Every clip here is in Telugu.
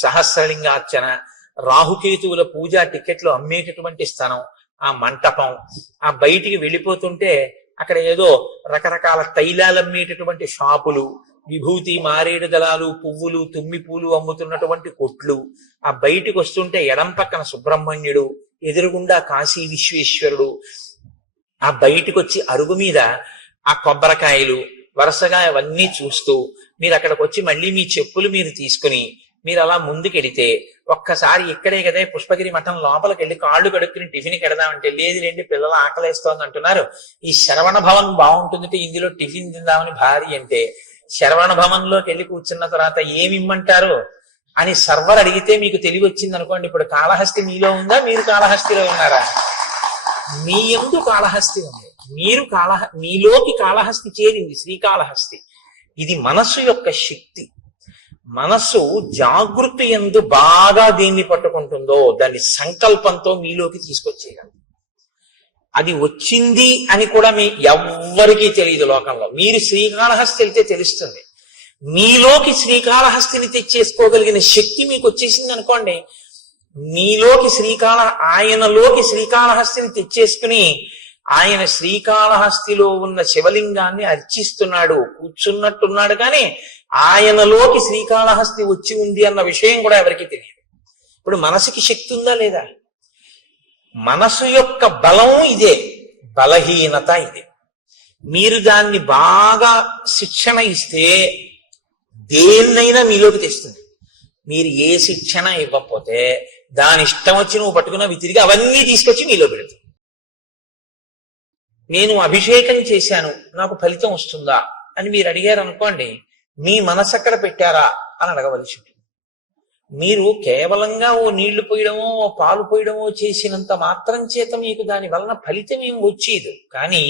సహస్రలింగార్చన, రాహుకేతువుల పూజా టికెట్లు అమ్మేటటువంటి స్థలం, ఆ మంటపం, ఆ బయటికి వెళ్ళిపోతుంటే అక్కడ ఏదో రకరకాల తైలాలు అమ్మేటటువంటి షాపులు, విభూతి, మారేడు దళాలు, పువ్వులు, తుమ్మి పూలు అమ్ముతున్నటువంటి కొట్లు, ఆ బయటికి వస్తుంటే ఎడం పక్కన సుబ్రహ్మణ్యుడు, ఎదురుగుండా కాశీ విశ్వేశ్వరుడు, ఆ బయటికి వచ్చి అరుగు మీద ఆ కొబ్బరికాయలు వరుసగా అవన్నీ చూస్తూ మీరు అక్కడికి వచ్చి మళ్ళీ మీ చెప్పులు మీరు తీసుకుని మీరు అలా ముందుకెడితే ఒక్కసారి ఇక్కడే కదా పుష్పగిరి మఠం లోపలికి వెళ్ళి కాళ్ళు కడుక్కుని టిఫిన్కి వెడదామంటే లేదు లేండి పిల్లలు ఆకలేస్తోంది అంటున్నారు, ఈ శరవణ భవన్ బాగుంటుందంటే ఇందులో టిఫిన్ తిందామని భార్య అంటే శరవణ భవన్లోకి వెళ్ళి కూర్చున్న తర్వాత ఏమి ఇమ్మంటారు అని సర్వర్ అడిగితే మీకు తెలివి వచ్చింది అనుకోండి, ఇప్పుడు కాళహస్తి మీలో ఉందా, మీరు కాళహస్తిలో ఉన్నారా? మీ యందు కాళహస్తి ఉంది, మీరు మీలోకి కాళహస్తి చేరింది, శ్రీకాళహస్తి. ఇది మనస్సు యొక్క శక్తి. మనస్సు జాగృతి యందు బాగా దేన్ని పట్టుకుంటుందో దాన్ని సంకల్పంతో మీలోకి తీసుకొచ్చేయగలదు. అది వచ్చింది అని కూడా మీ ఎవ్వరికీ తెలియదు లోకంలో. మీరు శ్రీకాళహస్తి వెళ్తే తెలుస్తుంది. మీలోకి శ్రీకాళహస్తిని తెచ్చేసుకోగలిగిన శక్తి మీకు వచ్చేసింది అనుకోండి, మీలోకి ఆయనలోకి శ్రీకాళహస్తిని తెచ్చేసుకుని ఆయన శ్రీకాళహస్తిలో ఉన్న శివలింగాన్ని అర్చిస్తున్నాడు, కూర్చున్నట్టున్నాడు, కానీ ఆయనలోకి శ్రీకాళహస్తి వచ్చి ఉంది అన్న విషయం కూడా ఎవరికి తెలియదు. ఇప్పుడు మనసుకి శక్తి ఉందా లేదా? మనసు యొక్క బలం ఇదే, బలహీనత ఇదే. మీరు దాన్ని బాగా శిక్షణ ఇస్తే దేన్నైనా మీలోకి తెస్తుంది. మీరు ఏ శిక్షణ ఇవ్వకపోతే దాని ఇష్టం వచ్చి నువ్వు పట్టుకున్నవి తిరిగి అవన్నీ తీసుకొచ్చి మీలో పెడతావు. నేను అభిషేకం చేశాను, నాకు ఫలితం వస్తుందా అని మీరు అడిగారు అనుకోండి, మీ మనసు అక్కడ పెట్టారా అని అడగవలసి ఉంటుంది. మీరు కేవలంగా ఓ నీళ్లు పోయడమో ఓ పాలు పోయడమో చేసినంత మాత్రం చేత మీకు దాని వలన ఫలితం ఏం వచ్చేది. కానీ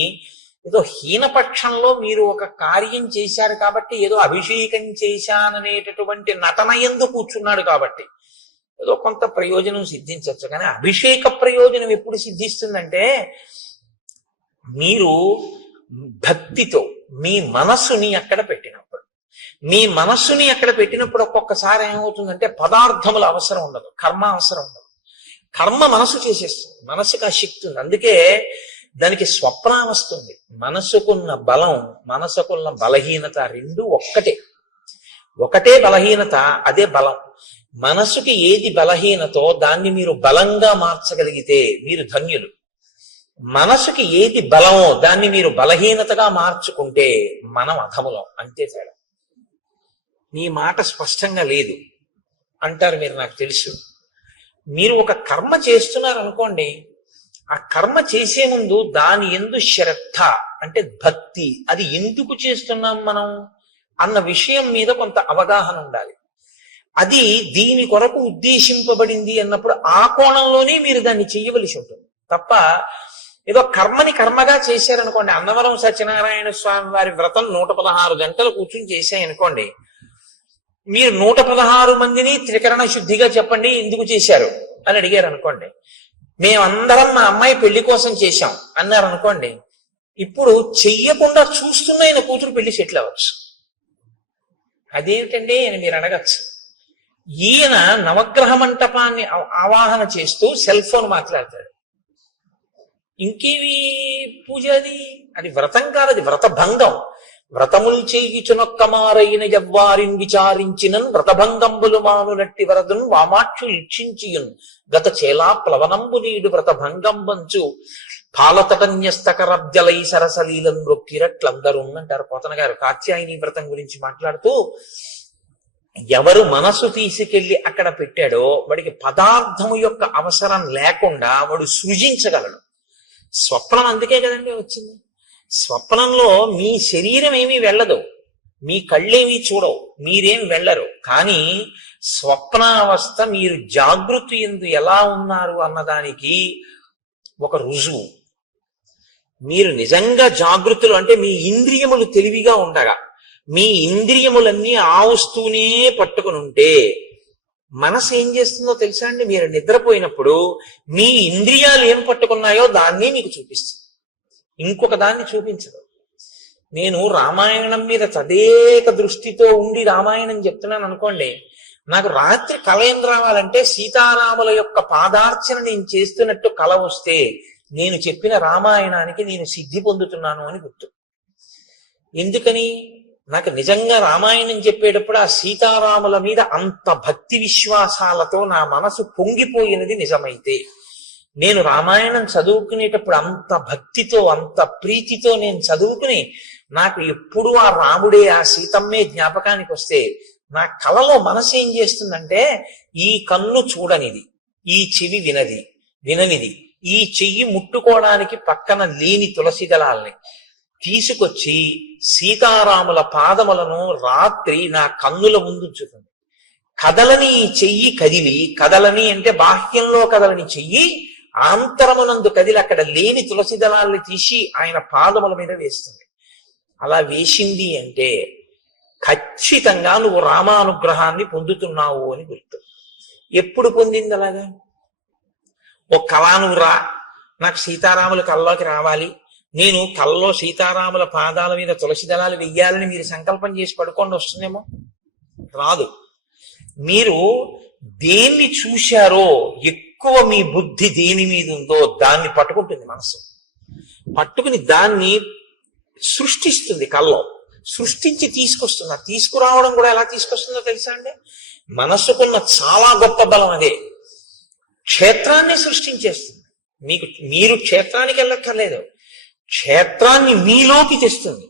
ఏదో హీనపక్షంలో మీరు ఒక కార్యం చేశారు కాబట్టి, ఏదో అభిషేకం చేశాననేటటువంటి నటన యందు కూర్చున్నాడు కాబట్టి ఏదో కొంత ప్రయోజనం సిద్ధించవచ్చు. కానీ అభిషేక ప్రయోజనం ఎప్పుడు సిద్ధిస్తుందంటే మీరు భక్తితో మీ మనస్సుని అక్కడ పెట్టినప్పుడు. మీ మనస్సుని అక్కడ పెట్టినప్పుడు ఒక్కొక్కసారి ఏమవుతుందంటే పదార్థముల అవసరం ఉండదు, కర్మ అవసరం ఉండదు. కర్మ మనసు చేసేస్తుంది, మనసుకు ఆ శక్తి ఉంది. అందుకే దానికి స్వప్న వస్తుంది. మనసుకున్న బలం, మనసుకున్న బలహీనత రెండు ఒకటే బలహీనత, అదే బలం. మనసుకి ఏది బలహీనతో దాన్ని మీరు బలంగా మార్చగలిగితే మీరు ధన్యులు. మనసుకి ఏది బలమో దాన్ని మీరు బలహీనతగా మార్చుకుంటే మనం అధములం. అంతే తేడా. నీ మాట స్పష్టంగా లేదు అంటారు మీరు, నాకు తెలుసు. మీరు ఒక కర్మ చేస్తున్నారు అనుకోండి, ఆ కర్మ చేసే ముందు దాని యందు శ్రద్ధ అంటే భక్తి, అది ఎందుకు చేస్తున్నాం మనం అన్న విషయం మీద కొంత అవగాహన ఉండాలి. అది దీని కొరకు ఉద్దేశింపబడింది అన్నప్పుడు ఆ కోణంలోనే మీరు దాన్ని చెయ్యవలసి ఉంటుంది తప్ప ఏదో కర్మని కర్మగా చేశారనుకోండి. అన్నవరం సత్యనారాయణ స్వామి వారి వ్రతం 116 గంటలు కూర్చుని చేశాయనుకోండి, మీరు 116 మందిని త్రికరణ శుద్ధిగా చెప్పండి ఎందుకు చేశారు అని అడిగారు అనుకోండి. మేమందరం మా అమ్మాయి పెళ్లి కోసం చేశాం అన్నారు అనుకోండి, ఇప్పుడు చెయ్యకుండా చూస్తున్న ఆయన కూతురు పెళ్లి సెటిల్ అవ్వచ్చు. అదేమిటండి అని మీరు అడగచ్చు. ఈయన నవగ్రహ మంటపాన్ని ఆవాహన చేస్తూ సెల్ ఫోన్ మాట్లాడతాడు. ఇంకేవి పూజ అది వ్రతం కాదు, అది వ్రతభంగం. వ్రతములు చేయుచునొక్కమారైన జవ్వారిని విచారించినన్ వ్రతభంగంబులు మానునట్టి వరదున్ వామాక్షు ఇక్షించియున్ గత చేలా ప్లవనంబు నీడు వ్రతభంగంబంచు పాలతటన్యస్తకరబ్జలై సరసలీలను రొక్కిరట్లందరూ అంటారు పోతన గారు కాత్యాయని వ్రతం గురించి మాట్లాడుతూ. ఎవరు మనసు తీసుకెళ్లి అక్కడ పెట్టాడో వాడికి పదార్థము యొక్క అవసరం లేకుండా వాడు సృజించగలడు. స్వప్నం అందుకే కదండి వచ్చింది. స్వప్నంలో మీ శరీరం ఏమీ వెళ్ళదు, మీ కళ్ళేమీ చూడవు, మీరేం వెళ్ళరు. కానీ స్వప్నావస్థ మీరు జాగృతి యందు ఎలా ఉన్నారు అన్నదానికి ఒక రుజువు. మీరు నిజంగా జాగృతులు అంటే మీ ఇంద్రియములు తెలివిగా ఉండగా మీ ఇంద్రియములన్నీ ఆ వస్తువునే పట్టుకుని ఉంటే మనసు ఏం చేస్తుందో తెలుసా అండి? మీరు నిద్రపోయినప్పుడు మీ ఇంద్రియాలు ఏం పట్టుకున్నాయో దాన్ని మీకు చూపిస్తుంది, ఇంకొక దాన్ని చూపించదు. నేను రామాయణం మీద తదేక దృష్టితో ఉండి రామాయణం చెప్తున్నాను అనుకోండి, నాకు రాత్రి కల ఏం రావాలంటే సీతారాముల యొక్క పాదార్చన నేను చేస్తున్నట్టు కల వస్తే నేను చెప్పిన రామాయణానికి నేను సిద్ధి పొందుతున్నాను అని గుర్తు. ఎందుకని? నాకు నిజంగా రామాయణం చెప్పేటప్పుడు ఆ సీతారాముల మీద అంత భక్తి విశ్వాసాలతో నా మనసు పొంగిపోయినది నిజమైతే, నేను రామాయణం చదువుకునేటప్పుడు అంత భక్తితో అంత ప్రీతితో నేను చదువుకుని నాకు ఎప్పుడు ఆ రాముడే ఆ సీతమ్మే జ్ఞాపకానికి వస్తే నా కలలో మనసు ఏం చేస్తుందంటే, ఈ కన్ను చూడనిది, ఈ చెవి విననిది, ఈ చెయ్యి ముట్టుకోవడానికి పక్కన లేని తులసి దళాల్ని తీసుకొచ్చి సీతారాముల పాదములను రాత్రి నా కన్నుల ముందుంచుతుంది. కదలని ఈ చెయ్యి కదిలి, కదలని అంటే బాహ్యంలో కదలని చెయ్యి ఆంతరమునందు కదిలి అక్కడ లేని తులసి దళాల్ని తీసి ఆయన పాదముల మీద వేస్తుంది. అలా వేసింది అంటే ఖచ్చితంగా నువ్వు రామానుగ్రహాన్ని పొందుతున్నావు అని గుర్తు. ఎప్పుడు పొందింది అలాగా? ఓ కళా నువ్వు రా, నాకు సీతారాముల కల్లోకి రావాలి, నేను కల్లో సీతారాముల పాదాల మీద తులసి దళాలు వెయ్యాలని మీరు సంకల్పం చేసి పడుకోండి వస్తుందేమో. రాదు. మీరు దేన్ని చూశారో, ఎక్కువ మీ బుద్ధి దేని మీద ఉందో దాన్ని పట్టుకుంటుంది మనసు. పట్టుకుని దాన్ని సృష్టిస్తుంది, కల్లో సృష్టించి తీసుకొస్తుంది. తీసుకురావడం కూడా ఎలా తీసుకొస్తుందో తెలుసా అండి? మనస్సుకున్న చాలా గొప్ప బలం అదే. క్షేత్రాన్ని సృష్టించేస్తుంది. మీరు క్షేత్రానికి వెళ్ళక్కర్లేదు, క్షేత్రాన్ని మీలోకి తెస్తుంది.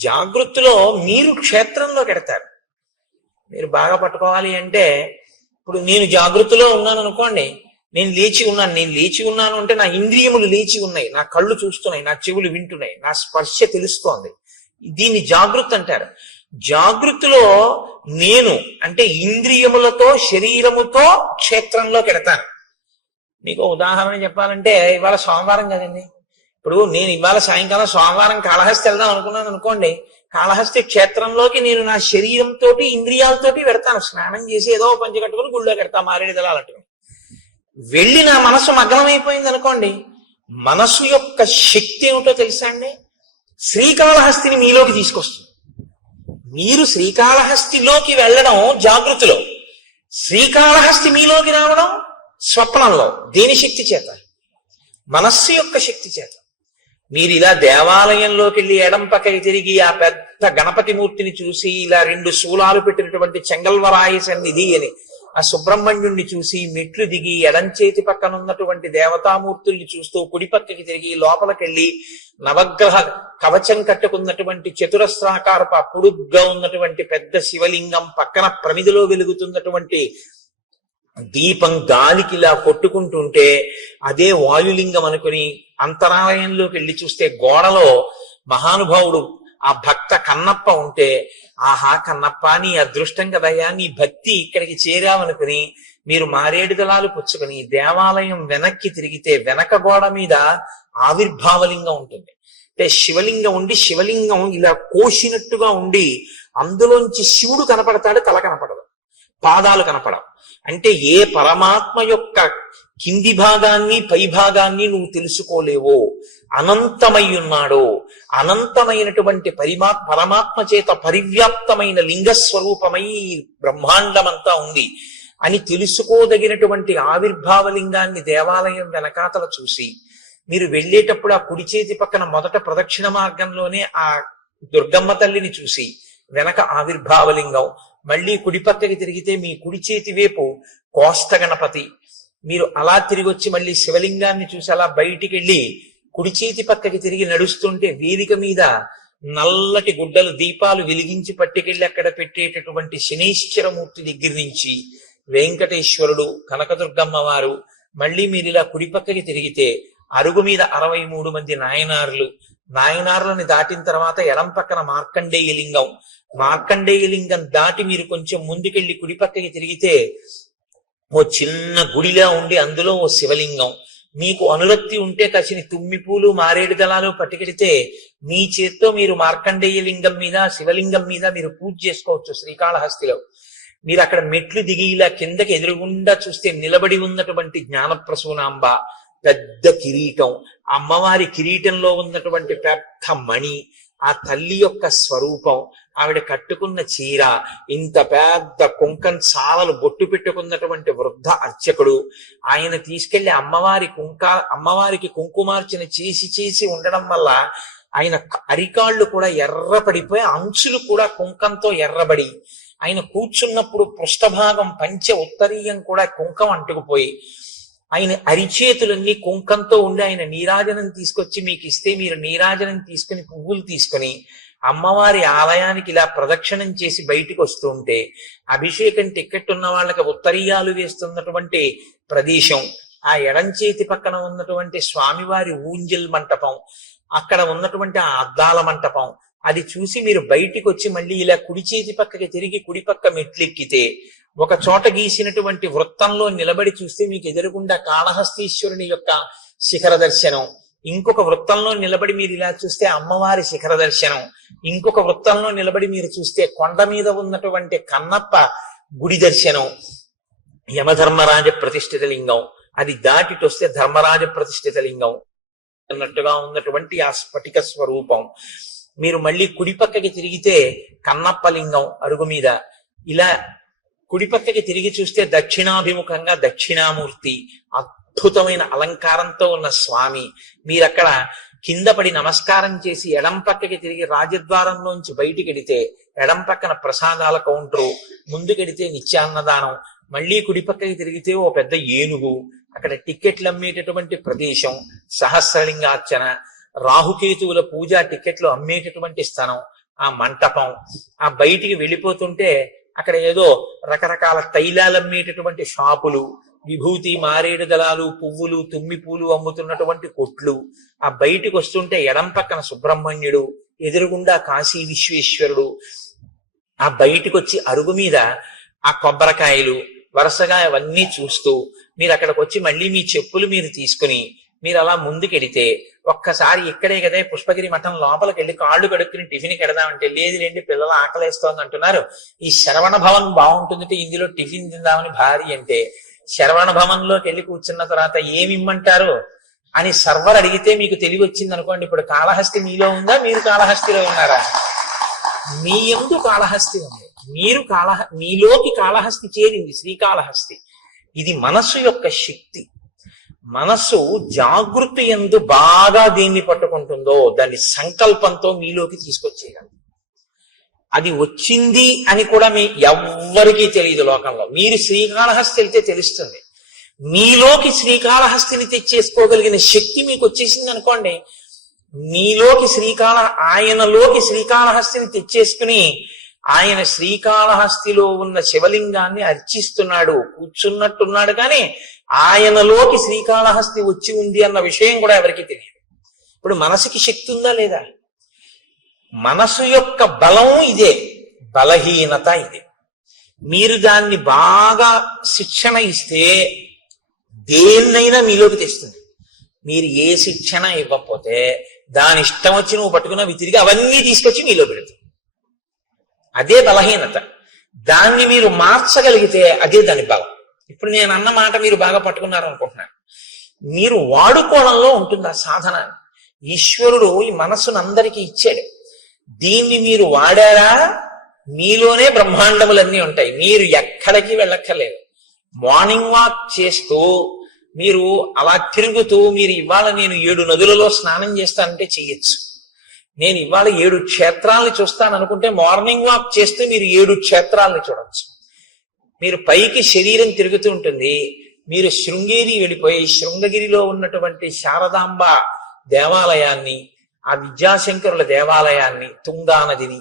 జాగృతిలో మీరు క్షేత్రంలోకి ఎడతారు. మీరు బాగా పట్టుకోవాలి అంటే, ఇప్పుడు నేను జాగృతిలో ఉన్నాను అనుకోండి, నేను లేచి ఉన్నాను అంటే నా ఇంద్రియములు లేచి ఉన్నాయి, నా కళ్ళు చూస్తున్నాయి, నా చెవులు వింటున్నాయి, నా స్పర్శ తెలుస్తోంది. దీన్ని జాగృతి అంటారు. జాగృతిలో నేను అంటే ఇంద్రియములతో శరీరముతో క్షేత్రంలోకి ఎడతాను. మీకు ఉదాహరణ చెప్పాలంటే, ఇవాళ సోమవారం కదండి. ఇప్పుడు నేను ఇవాళ సాయంకాలం సోమవారం కాళహస్తి వెళ్దాం అనుకున్నాను అనుకోండి, కాళహస్తి క్షేత్రంలోకి నేను నా శరీరంతో ఇంద్రియాలతోటి పెడతాను. స్నానం చేసి ఏదో పంచ కట్టుకుని గుళ్ళోకి పెడతాను, మారేడు దళాలట్టుకుని వెళ్ళి నా మనసు మగ్నమైపోయింది అనుకోండి. మనసు యొక్క శక్తి ఏమిటో తెలుసా అండి? శ్రీకాళహస్తిని మీలోకి తీసుకొస్తుంది. మీరు శ్రీకాళహస్తిలోకి వెళ్ళడం జాగృతిలో, శ్రీకాళహస్తి మీలోకి రావడం స్వప్నంలో. దేని శక్తి చేత? మనస్సు యొక్క శక్తి చేత. మీరు ఇలా దేవాలయంలోకి వెళ్ళి ఎడం పక్కకి తిరిగి ఆ పెద్ద గణపతి మూర్తిని చూసి, ఇలా 2 శూలాలు పెట్టినటువంటి చెంగల్వరాయ సన్నిధి అని ఆ సుబ్రహ్మణ్యుణ్ణి చూసి మెట్లు దిగి ఎడం చేతి పక్కన ఉన్నటువంటి దేవతామూర్తుల్ని చూస్తూ కుడి పక్కకి తిరిగి లోపలికెళ్ళి నవగ్రహ కవచం కట్టుకున్నటువంటి చతురస్రాకారపు పొడుగ్గా ఉన్నటువంటి పెద్ద శివలింగం పక్కన ప్రమిదిలో వెలుగుతున్నటువంటి దీపం గాలికి ఇలా కొట్టుకుంటుంటే అదే వాయులింగం అనుకుని అంతరాలయంలోకి వెళ్ళి చూస్తే గోడలో మహానుభావుడు ఆ భక్త కన్నప్ప ఉంటే, ఆహా కన్నప్ప నీ అదృష్టం కదయ్యా, నీ భక్తి ఇక్కడికి చేరావనుకుని మీరు మారేడు దళాలు పుచ్చుకుని దేవాలయం వెనక్కి తిరిగితే వెనక గోడ మీద ఆవిర్భావలింగం ఉంటుంది. అంటే శివలింగం ఉండి, శివలింగం ఇలా కోసినట్టుగా ఉండి అందులోంచి శివుడు కనపడతాడు, తల కనపడదు, పాదాలు కనపడవు. అంటే ఏ పరమాత్మ యొక్క కింది భాగాన్ని పై భాగాన్ని నువ్వు తెలుసుకోలేవో, అనంతమై ఉన్నాడో, అనంతమైనటువంటి పరమాత్మ చేత పరివ్యాప్తమైన లింగస్వరూపమై బ్రహ్మాండమంతా ఉంది అని తెలుసుకోదగినటువంటి ఆవిర్భావలింగాన్ని దేవాలయం వెనకాతల చూసి మీరు వెళ్ళేటప్పుడు ఆ కుడి చేతి పక్కన మొదట ప్రదక్షిణ మార్గంలోనే ఆ దుర్గమ్మ తల్లిని చూసి వెనక ఆవిర్భావలింగం, మళ్ళీ కుడి పక్కకి తిరిగితే మీ కుడి చేతి వైపు కోష్ట గణపతి, మీరు అలా తిరిగి వచ్చి మళ్ళీ శివలింగాన్ని చూసి అలా బయటికి వెళ్ళి కుడి చేతి పక్కకి తిరిగి నడుస్తుంటే వేదిక మీద నల్లటి గుడ్డలు దీపాలు వెలిగించి పట్టుకెళ్ళి అక్కడ పెట్టేటటువంటి శనీశ్వరమూర్తి దగ్గర నుంచి వెంకటేశ్వరుడు, కనకదుర్గమ్మ వారు, మళ్ళీ మీరు ఇలా కుడి పక్కకి తిరిగితే అరుగు మీద 63 మంది నాయనార్లని దాటిన తర్వాత ఎడం పక్కన మార్కండేయ లింగం, మార్కండేయ లింగం దాటి మీరు కొంచెం ముందుకెళ్ళి కుడి పక్కకి తిరిగితే ఓ చిన్న గుడిలా ఉండి అందులో ఓ శివలింగం, మీకు అనురక్తి ఉంటే కసిని తుమ్మి పూలు మారేడు దళాలు పట్టుకెడితే మీ చేత్తో మీరు మార్కండేయ లింగం మీద శివలింగం మీద మీరు పూజ చేసుకోవచ్చు శ్రీకాళహస్తిలో. మీరు అక్కడ మెట్లు దిగి ఇలా కిందకి ఎదురుగుండా చూస్తే నిలబడి ఉన్నటువంటి జ్ఞానప్రసూనాంబ, పెద్ద కిరీటం, అమ్మవారి కిరీటంలో ఉన్నటువంటి పెద్ద మణి, ఆ తల్లి యొక్క స్వరూపం, ఆవిడ కట్టుకున్న చీర, ఇంత పెద్ద కుంకం చాలలు బొట్టు పెట్టుకున్నటువంటి వృద్ధ అర్చకుడు ఆయన తీసుకెళ్లి అమ్మవారికి కుంకుమార్చన చేసి చేసి ఉండడం వల్ల ఆయన అరికాళ్ళు కూడా ఎర్రపడిపోయి అంచులు కూడా కుంకంతో ఎర్రబడి ఆయన కూర్చున్నప్పుడు పృష్ఠభాగం పంచె ఉత్తరీయం కూడా కుంకం అంటుకుపోయి ఆయన అరిచేతులన్నీ కుంకంతో ఉండి ఆయన నీరాజనం తీసుకొచ్చి మీకు ఇస్తే మీరు నీరాజనం తీసుకుని పువ్వులు తీసుకుని అమ్మవారి ఆలయానికి ఇలా ప్రదక్షిణం చేసి బయటికి వస్తూ ఉంటే అభిషేకం టికెట్ ఉన్న వాళ్ళకి ఉత్తరీయాలు వేస్తున్నటువంటి ప్రదేశం, ఆ ఎడం చేతి పక్కన ఉన్నటువంటి స్వామివారి ఊంజల్ మంటపం, అక్కడ ఉన్నటువంటి ఆ అద్దాల మంటపం, అది చూసి మీరు బయటికి వచ్చి మళ్ళీ ఇలా కుడి చేతి పక్కకి తిరిగి కుడి పక్క మెట్లెక్కితే ఒక చోట గీసినటువంటి వృత్తంలో నిలబడి చూస్తే మీకు ఎదురుగుండా కాళహస్తీశ్వరుని యొక్క శిఖర దర్శనం, ఇంకొక వృత్తంలో నిలబడి మీరు ఇలా చూస్తే అమ్మవారి శిఖర దర్శనం, ఇంకొక వృత్తంలో నిలబడి మీరు చూస్తే కొండ మీద ఉన్నటువంటి కన్నప్ప గుడి దర్శనం, యమధర్మరాజ ప్రతిష్ఠిత లింగం, అది దాటిటొస్తే ధర్మరాజ ప్రతిష్ఠిత లింగం అన్నట్టుగా ఉన్నటువంటి ఆ స్ఫటిక స్వరూపం, మీరు మళ్ళీ కుడి పక్కకి తిరిగితే కన్నప్ప లింగం అరుగు మీద, ఇలా కుడి పక్కకి తిరిగి చూస్తే దక్షిణాభిముఖంగా దక్షిణామూర్తి అద్భుతమైన అలంకారంతో ఉన్న స్వామి, మీరక్కడ కింద పడి నమస్కారం చేసి ఎడం పక్కకి తిరిగి రాజద్వారంలోంచి బయటికెడితే ఎడం పక్కన ప్రసాదాల కౌంటరు, ముందుకెడితే నిత్యాన్నదానం, మళ్ళీ కుడి పక్కకి తిరిగితే ఓ పెద్ద ఏనుగు, అక్కడ టికెట్లు అమ్మేటటువంటి ప్రదేశం, సహస్రలింగార్చన, రాహుకేతువుల పూజ టికెట్లు అమ్మేటటువంటి స్థలం, ఆ మంటపం, ఆ బయటికి వెళ్ళిపోతుంటే అక్కడ ఏదో రకరకాల తైలాలు అమ్మేటటువంటి షాపులు, విభూతి మారేడు దళాలు పువ్వులు తుమ్మి పూలు అమ్ముతున్నటువంటి కొట్లు, ఆ బయటికి వస్తుంటే ఎడం పక్కన సుబ్రహ్మణ్యుడు, ఎదురుగుండా కాశీ విశ్వేశ్వరుడు, ఆ బయటికి వచ్చి అరుగు మీద ఆ కొబ్బరికాయలు వరుసగా అవన్నీ చూస్తూ మీరు అక్కడికి వచ్చి మళ్ళీ మీ చెప్పులు మీరు తీసుకుని మీరు అలా ముందుకెడితే ఒక్కసారి ఇక్కడే కదా పుష్పగిరి మఠం లోపలికి వెళ్ళి కాళ్ళు కడుక్కుని టిఫిన్ కెడదామంటే లేదు లేండి పిల్లలు ఆకలేస్తోంది అంటున్నారు, ఈ శరవణ భవన్ బాగుంటుందంటే ఇందులో టిఫిన్ తిందామని భారీ అంటే శరవణ భవన్ లోకి వెళ్ళి కూర్చున్న తర్వాత ఏమి ఇమ్మంటారు అని సర్వర్ అడిగితే మీకు తెలివి వచ్చింది అనుకోండి, ఇప్పుడు కాళహస్తి మీలో ఉందా, మీరు కాళహస్తిలో ఉన్నారా? మీ యందు కాళహస్తి ఉంది, మీలోకి కాళహస్తి చేరింది, శ్రీకాళహస్తి. ఇది మనస్సు యొక్క శక్తి. మనస్సు జాగృతి యందు బాగా దేన్ని పట్టుకుంటుందో దాన్ని సంకల్పంతో మీలోకి తీసుకొచ్చేయాలి. అది వచ్చింది అని కూడా ఎవ్వరికీ తెలియదు లోకంలో. మీరు శ్రీకాళహస్తి వెళ్తే తెలుస్తుంది. మీలోకి శ్రీకాళహస్తిని తెచ్చేసుకోగలిగిన శక్తి మీకు వచ్చేసింది అనుకోండి, మీలోకి ఆయనలోకి శ్రీకాళహస్తిని తెచ్చేసుకుని ఆయన శ్రీకాళహస్తిలో ఉన్న శివలింగాన్ని అర్చిస్తున్నాడు, కూర్చున్నట్టున్నాడు, కానీ ఆయనలోకి శ్రీకాళహస్తి వచ్చి ఉంది అన్న విషయం కూడా ఎవరికి తెలియదు. ఇప్పుడు మనసుకి శక్తి ఉందా లేదా? మనసు యొక్క బలం ఇదే, బలహీనత ఇదే. మీరు దాన్ని బాగా శిక్షణ ఇస్తే దేన్నైనా మీలోకి తెస్తుంది. మీరు ఏ శిక్షణ ఇవ్వకపోతే దాని ఇష్టం వచ్చి నువ్వు పట్టుకున్నా తిరిగి అవన్నీ తీసుకొచ్చి మీలో పెడతావు. అదే బలహీనత. దాన్ని మీరు మార్చగలిగితే అదే దాని బలం. ఇప్పుడు నేను అన్న మాట మీరు బాగా పట్టుకున్నారు అనుకుంటున్నాను. మీరు వాడుకోవడంలో ఉంటుంది ఆ సాధన. ఈశ్వరుడు ఈ మనస్సును అందరికీ ఇచ్చాడు. దీన్ని మీరు వాడారా మీలోనే బ్రహ్మాండములన్నీ ఉంటాయి. మీరు ఎక్కడికి వెళ్ళక్కర్లేదు. మార్నింగ్ వాక్ చేస్తూ మీరు అలా తిరుగుతూ మీరు ఇవాళ నేను 7 నదులలో స్నానం చేస్తానంటే చెయ్యొచ్చు. నేను ఇవాళ 7 క్షేత్రాలని చూస్తాను అనుకుంటే మార్నింగ్ వాక్ చేస్తూ మీరు 7 క్షేత్రాలని చూడొచ్చు. మీరు పైకి శరీరం తిరుగుతూ ఉంటుంది. మీరు శృంగేరి వెళ్ళిపోయి శృంగగిరిలో ఉన్నటువంటి శారదాంబ దేవాలయాన్ని, ఆ విద్యాశంకరుల దేవాలయాన్ని, తుంగా నదిని,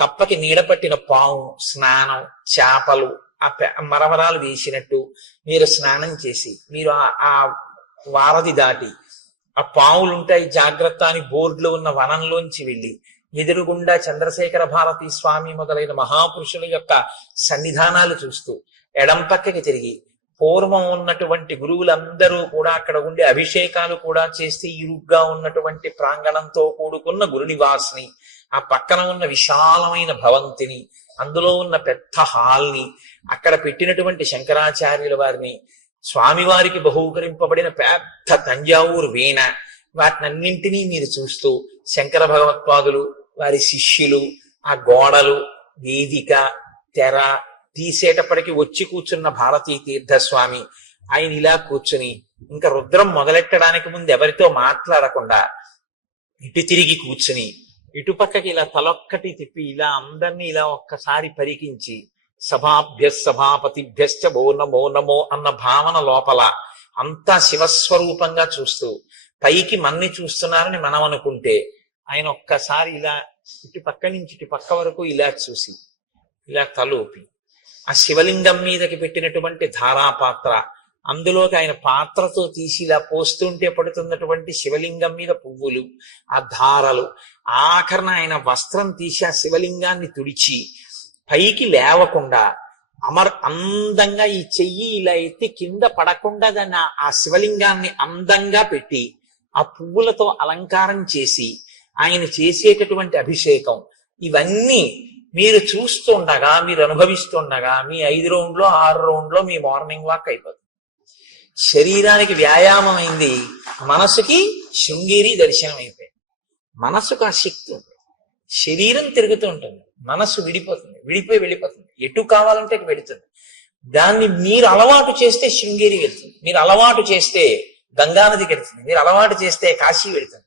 కప్పకి నీడపట్టిన పాము స్నానం, చేపలు ఆ మరమరాలు వేసినట్టు మీరు స్నానం చేసి మీరు ఆ వారధి దాటి ఆ పావులుంటాయి జాగ్రత్త అని బోర్డులో ఉన్న వనంలోంచి వెళ్ళి ఎదురుగుండా చంద్రశేఖర భారతి స్వామి మొదలైన మహాపురుషుల యొక్క సన్నిధానాలు చూస్తూ ఎడం పక్కకి తిరిగి పూర్వం ఉన్నటువంటి గురువులందరూ కూడా అక్కడ ఉండి అభిషేకాలు కూడా చేస్తే ఇరుగ్గా ఉన్నటువంటి ప్రాంగణంతో కూడుకున్న గురునివాస్ని, ఆ పక్కన ఉన్న విశాలమైన భవంతిని, అందులో ఉన్న పెద్ద హాల్ని, అక్కడ పెట్టినటువంటి శంకరాచార్యుల వారిని, స్వామివారికి బహూకరింపబడిన పెద్ద తంజావూరు వీణ, వాటినన్నింటినీ మీరు చూస్తూ శంకర భగవత్పాదులు, వారి శిష్యులు, ఆ గోడలు, వేదిక, తెర తీసేటప్పటికి వచ్చి కూర్చున్న భారతీ తీర్థస్వామి ఆయన ఇలా కూర్చుని ఇంకా రుద్రం మొదలెట్టడానికి ముందు ఎవరితో మాట్లాడకుండా ఇటు తిరిగి కూర్చుని ఇటుపక్కకి ఇలా తలొక్కటి తిప్పి ఇలా అందరినీ ఇలా ఒక్కసారి పరికించి సభాభ్య సభాపతిభ్యశ్చ ఓ నమో నమో అన్న భావన లోపల అంతా శివస్వరూపంగా చూస్తూ పైకి మన్ని చూస్తున్నారని మనం అనుకుంటే ఆయన ఒక్కసారి ఇలా ఇటు పక్క నుంచి ఇటు పక్క వరకు ఇలా చూసి ఇలా తలూపి ఆ శివలింగం మీదకి పెట్టినటువంటి ధారాపాత్ర అందులోకి ఆయన పాత్రతో తీసి ఇలా పోస్తుంటే పడుతున్నటువంటి శివలింగం మీద పువ్వులు, ఆ ధారలు, ఆఖరణ ఆయన వస్త్రం తీసి ఆ శివలింగాన్ని తుడిచి పైకి లేవకుండా అందంగా ఈ చెయ్యి ఇలా ఎత్తి కింద పడకుండా దాన్ని ఆ శివలింగాన్ని అందంగా పెట్టి ఆ పువ్వులతో అలంకారం చేసి ఆయన చేసేటటువంటి అభిషేకం ఇవన్నీ మీరు చూస్తుండగా, మీరు అనుభవిస్తుండగా మీ 5 రౌండ్లో 6 రౌండ్లో మీ మార్నింగ్ వాక్ అయిపోతుంది. శరీరానికి వ్యాయామం అయింది, మనసుకి శృంగేరి దర్శనం అయిపోయింది. మనసుకు ఆ శక్తి ఉంది, శరీరం తిరుగుతూ ఉంటుంది, మనస్సు విడిపోతుంది, వెళ్ళిపోతుంది, ఎటు కావాలంటే అటు వెళుతుంది. దాన్ని మీరు అలవాటు చేస్తే శృంగేరి వెళ్తుంది, మీరు అలవాటు చేస్తే గంగానదికి వెళ్తుంది, మీరు అలవాటు చేస్తే కాశీ వెళుతుంది,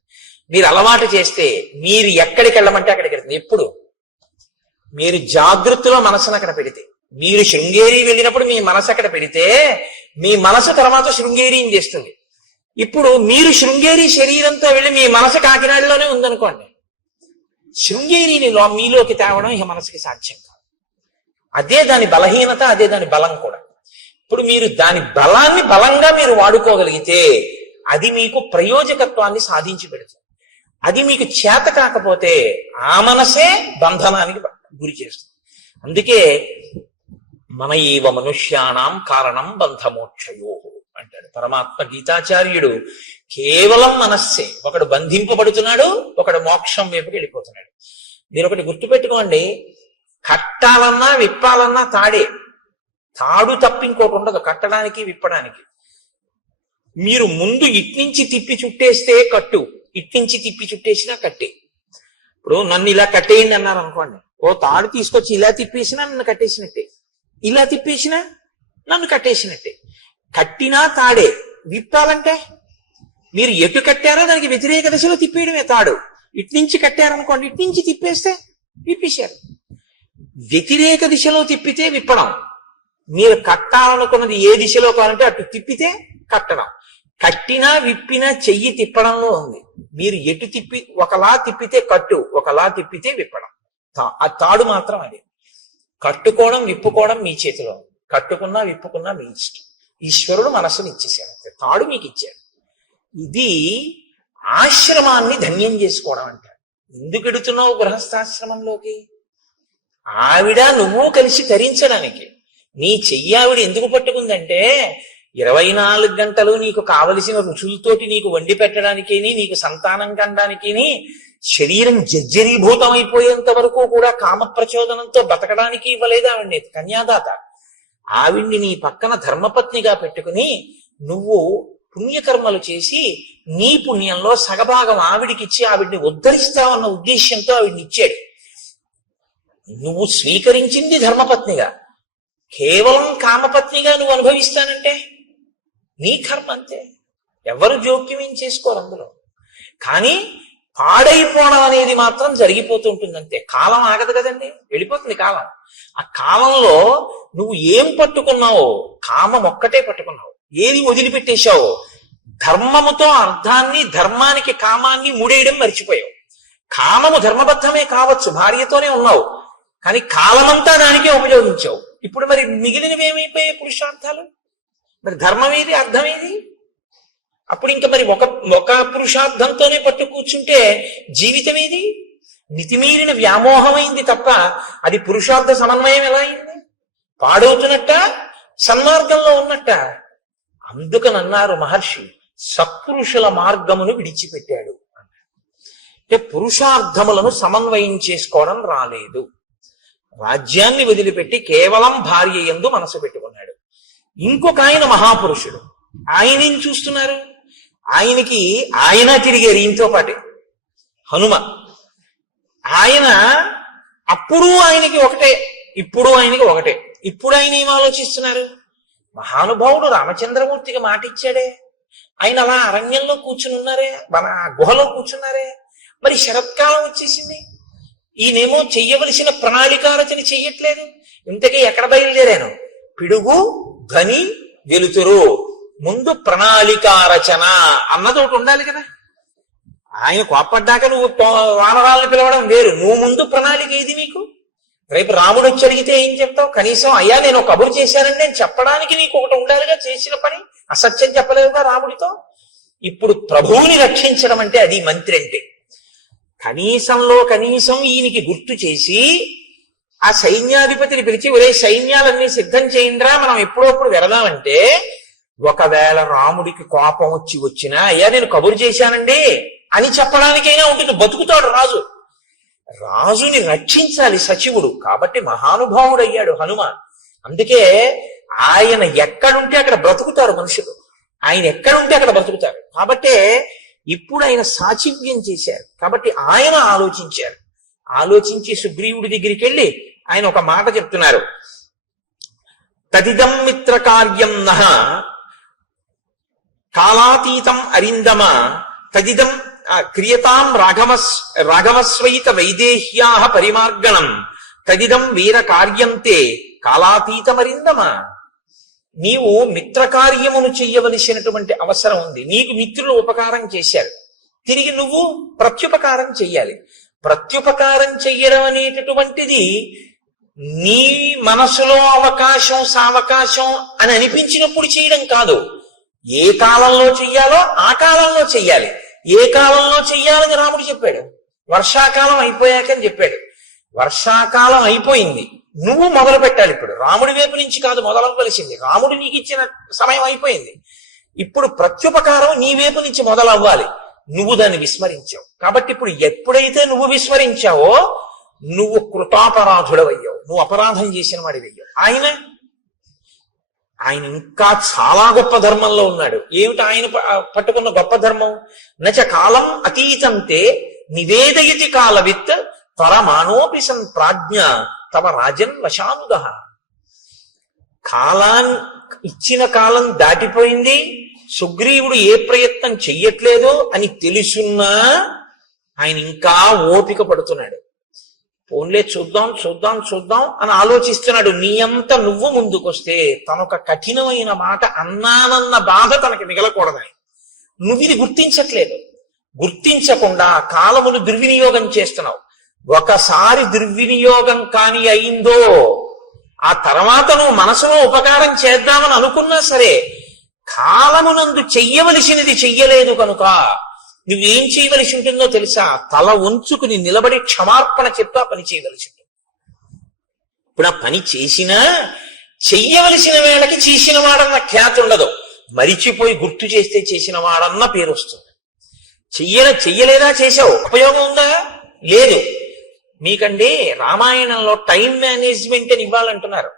మీరు అలవాటు చేస్తే మీరు ఎక్కడికి వెళ్ళమంటే అక్కడికి వెళ్తుంది. ఎప్పుడు మీరు జాగృతిలో మనసును అక్కడ పెడితే, మీరు శృంగేరి వెళ్ళినప్పుడు మీ మనసు అక్కడ పెడితే మీ మనసు తర్వాత శృంగేరిని చేస్తుంది. ఇప్పుడు మీరు శృంగేరి శరీరంతో వెళ్ళి మీ మనసు కాకినాడలోనే ఉందనుకోండి, శృంగేరిని మీలోకి తేవడం ఇక మనసుకి సాధ్యం కాదు. అదే దాని బలహీనత, అదే దాని బలం కూడా. ఇప్పుడు మీరు దాని బలాన్ని బలంగా మీరు వాడుకోగలిగితే అది మీకు ప్రయోజకత్వాన్ని సాధించి పెడుతుంది. అది మీకు చేత కాకపోతే ఆ మనసే బంధనానికి గురి చేస్తుంది. అందుకే మన ఏవ మనుష్యాణం కారణం బంధమోక్షయో అంటాడు పరమాత్మ గీతాచార్యుడు. కేవలం మనస్సే, ఒకడు బంధింపబడుతున్నాడు, ఒకడు మోక్షం వైపుకి వెళ్ళిపోతున్నాడు. మీరు ఒకటి గుర్తుపెట్టుకోండి, కట్టాలన్నా విప్పాలన్నా తాడు తప్ప ఇంకోటి ఉండదు కట్టడానికి విప్పడానికి. మీరు ముందు ఇట్నుంచి తిప్పి చుట్టేస్తే కట్టు, ఇట్నుంచి తిప్పి చుట్టేసినా కట్టే. ఇప్పుడు నన్ను ఇలా కట్టేయండి అన్నారు అనుకోండి, ఓ తాడు తీసుకొచ్చి ఇలా తిప్పేసినా నన్ను కట్టేసినట్టే, ఇలా తిప్పేసినా నన్ను కట్టేసినట్టే. కట్టినా తాడే, విప్పాలంటే మీరు ఎటు కట్టారో దానికి వ్యతిరేక దిశలో తిప్పేయడమే తాడు. ఇట్నుంచి కట్టారనుకోండి, ఇట్నుంచి తిప్పేస్తే విప్పేశారు. వ్యతిరేక దిశలో తిప్పితే విప్పడం, మీరు కట్టాలనుకున్నది ఏ దిశలో కావాలంటే అటు తిప్పితే కట్టడం. కట్టినా విప్పినా చెయ్యి తిప్పడంలో ఉంది. మీరు ఎటు తిప్పి ఒకలా తిప్పితే కట్టు, ఒకలా తిప్పితే విప్పడం. ఆ తాడు మాత్రం అదే. కట్టుకోవడం విప్పుకోవడం మీ చేతిలో, కట్టుకున్నా విప్పుకున్నా మీ ఇష్టం. ఈశ్వరుడు మనస్సుని ఇచ్చేసాడు, తాడు మీకు ఇచ్చాడు. ఇది ఆశ్రమాన్ని ధన్యం చేసుకోవడం అంటారు. ఎందుకు ఎడుతున్నావు గృహస్థాశ్రమంలోకి? ఆవిడ నువ్వు కలిసి తరించడానికి. నీ చెయ్యి ఆవిడ ఎందుకు పట్టుకుందంటే 24 గంటలు నీకు కావలసిన రుచులతోటి నీకు వండి పెట్టడానికి, నీకు సంతానం కనడానికి, శరీరం జర్జరీభూతమైపోయేంత వరకు కూడా కామ ప్రచోదనంతో బతకడానికి ఇవ్వలేదు ఆవిడ్ని కన్యాదాత. ఆవిడ్ని నీ పక్కన ధర్మపత్నిగా పెట్టుకుని నువ్వు పుణ్యకర్మలు చేసి నీ పుణ్యంలో సగభాగం ఆవిడికిచ్చి ఆవిడ్ని ఉద్ధరిస్తావన్న ఉద్దేశ్యంతో ఆవిడ్ని ఇచ్చాడు. నువ్వు స్వీకరించింది ధర్మపత్నిగా, కేవలం కామపత్నిగా నువ్వు అనుభవిస్తానంటే నీ కర్మ అంతే, ఎవరు జోక్యం ఏం చేసుకోరు అందులో. కానీ పాడైపోవడం అనేది మాత్రం జరిగిపోతూ ఉంటుంది అంతే. కాలం ఆగదు కదండి, వెళ్ళిపోతుంది కాలం. ఆ కాలంలో నువ్వు ఏం పట్టుకున్నావో, కామం ఒక్కటే పట్టుకున్నావు, ఏది వదిలిపెట్టేశావో, ధర్మముతో అర్థాన్ని, ధర్మానికి కామాన్ని ముడేయడం మర్చిపోయావు. కామము ధర్మబద్ధమే కావచ్చు, భార్యతోనే ఉన్నావు, కానీ కాలమంతా దానికే ఉపయోగించావు. ఇప్పుడు మరి మిగిలినవి ఏమైపోయాయి పురుషార్థాలు? మరి ధర్మం ఏది, అర్థం ఏది? అప్పుడు ఇంకా మరి ఒక పురుషార్థంతోనే పట్టు కూర్చుంటే జీవితం ఏది? మితిమీరిన వ్యామోహమైంది తప్ప అది పురుషార్థ సమన్వయం ఎలా అయింది? పాడవుతున్నట్ట, సన్మార్గంలో ఉన్నట్ట. అందుకనన్నారు మహర్షి, సత్పురుషుల మార్గమును విడిచిపెట్టాడు. అంటే పురుషార్థములను సమన్వయం చేసుకోవడం రాలేదు. రాజ్యాన్ని వదిలిపెట్టి కేవలం భార్య యందు మనసు పెట్టుకున్నాడు. ఇంకొక ఆయన మహాపురుషుడు, ఆయన ఏం చూస్తున్నారు? ఆయన తిరిగారు ఈయనతో పాటే, హనుమ. ఆయన అప్పుడు ఆయనకి ఒకటే, ఇప్పుడు ఆయనకి ఒకటే. ఇప్పుడు ఆయన ఏం ఆలోచిస్తున్నారు? మహానుభావుడు రామచంద్రమూర్తికి మాట ఇచ్చాడే, ఆయన అలా అరణ్యంలో కూర్చుని ఉన్నారే, మన గుహలో కూర్చున్నారే. మరి శరత్కాలం వచ్చేసింది, ఈయనేమో చెయ్యవలసిన ప్రణాళికారచన చెయ్యట్లేదు. ఇంతకీ ఎక్కడ బయలుదేరాను? పిడుగు ధ్వని వెలుతురు, ముందు ప్రణాళికారచన అన్నది ఒకటి ఉండాలి కదా. ఆయన కోప్పడ్డాక నువ్వు వానరాలను పిలవడం వేరు, నువ్వు ముందు ప్రణాళిక ఏది నీకు? రేపు రాముడు వచ్చి అడిగితే ఏం చెప్తావు? కనీసం అయ్యా నేను ఒక కబురు చేశానండి నేను చెప్పడానికి నీకు ఒకటి ఉండాలిగా, చేసిన పని. అసత్యం చెప్పలేదుగా రాముడితో. ఇప్పుడు ప్రభువుని రక్షించడం అంటే అది మంత్రి అంటే. కనీసంలో కనీసం ఈయనకి గుర్తు చేసి ఆ సైన్యాధిపతిని పిలిచి, ఒరే సైన్యాలన్నీ సిద్ధం చేయండిరా, మనం ఎప్పుడప్పుడు వెళదామంటే, ఒకవేళ రాముడికి కోపం వచ్చినా అయ్యా నేను కబురు చేశానండి అని చెప్పడానికైనా ఉంటుంది. బతుకుతాడు రాజు. రాజుని రక్షించాలి సచివుడు. కాబట్టి మహానుభావుడు అయ్యాడు హనుమ. అందుకే ఆయన ఎక్కడుంటే అక్కడ బ్రతుకుతారు మనుషులు, ఆయన ఎక్కడుంటే అక్కడ బ్రతుకుతారు. కాబట్టే ఇప్పుడు ఆయన సాచివ్యం చేశారు. కాబట్టి ఆయన ఆలోచించారు. ఆలోచించి సుగ్రీవుడి దగ్గరికి వెళ్ళి ఆయన ఒక మాట చెప్తున్నారు. తదిదం మిత్ర కార్యం నః కాలాతీతం అరిందమ తదిదం క్రియతాం రాఘవస్వైత వైదేహ్యా పరిమార్గణం తదిదం వీర కార్యంతే కాలాతీతమరిందమ. నీవు మిత్రకార్యమును చెయ్యవలసినటువంటి అవసరం ఉంది. నీకు మిత్రులు ఉపకారం చేశారు, తిరిగి నువ్వు ప్రత్యుపకారం చెయ్యాలి. ప్రత్యుపకారం చెయ్యడం అనేటటువంటిది నీ మనసులో అవకాశం సావకాశం అని అనిపించినప్పుడు చేయడం కాదు. ఏ కాలంలో చెయ్యాలో ఆ కాలంలో చెయ్యాలి. ఏ కాలంలో చెయ్యాలని రాముడు చెప్పాడు? వర్షాకాలం అయిపోయాకని చెప్పాడు. వర్షాకాలం అయిపోయింది, నువ్వు మొదలు పెట్టాలి. ఇప్పుడు రాముడి వైపు నుంచి కాదు మొదలవ్వవలసింది, రాముడు నీకు ఇచ్చిన సమయం అయిపోయింది. ఇప్పుడు ప్రత్యుపకారం నీ వైపు నుంచి మొదలవ్వాలి. నువ్వు దాన్ని విస్మరించావు. కాబట్టి ఇప్పుడు ఎప్పుడైతే నువ్వు విస్మరించావో నువ్వు కృతాపరాధుడవయ్యావు, నువ్వు అపరాధం చేసిన వాడివయ్యావు. ఆయన ఇంకా చాలా గొప్ప ధర్మంలో ఉన్నాడు. ఏమిటి ఆయన పట్టుకున్న గొప్ప ధర్మం? నచ కాలం అతీతంతే నివేదయతి కాలవిత్ త్వరమానోపి సన్ ప్రాజ్ఞ తమ రాజన్ వశానుదః. ఇచ్చిన కాలం దాటిపోయింది, సుగ్రీవుడు ఏ ప్రయత్నం చెయ్యట్లేదు అని తెలుసున్నా ఆయన ఇంకా ఓపిక పడుతున్నాడు. పోన్లే చూద్దాం చూద్దాం చూద్దాం అని ఆలోచిస్తున్నాడు. నీ అంత నువ్వు ముందుకొస్తే తనొక కఠినమైన మాట అన్నానన్న బాధ తనకి మిగలకూడదని నువ్వు ఇది గుర్తించట్లేదు. గుర్తించకుండా కాలమును దుర్వినియోగం చేస్తున్నావు. ఒకసారి దుర్వినియోగం కాని అయిందో ఆ తర్వాత నువ్వు మనసులో ఉపకారం చేద్దామని అనుకున్నా సరే కాలమునందు చెయ్యవలసినది చెయ్యలేదు కనుక నువ్వేం చేయవలసి ఉంటుందో తెలుసా? తల ఉంచుకుని నిలబడి క్షమార్పణ చెప్తా పని చేయవలసి ఉంటుంది. ఇప్పుడు ఆ పని చేసినా చెయ్యవలసిన వేళకి చేసిన వాడన్న ఖ్యాతి ఉండదు, మరిచిపోయి గుర్తు చేస్తే చేసిన వాడన్న పేరు వస్తుంది. చెయ్యలేదా చేశావు, ఉపయోగం ఉందా? లేదు. మీకండి రామాయణంలో టైం మేనేజ్మెంట్ అని ఇవ్వాలంటున్నారు.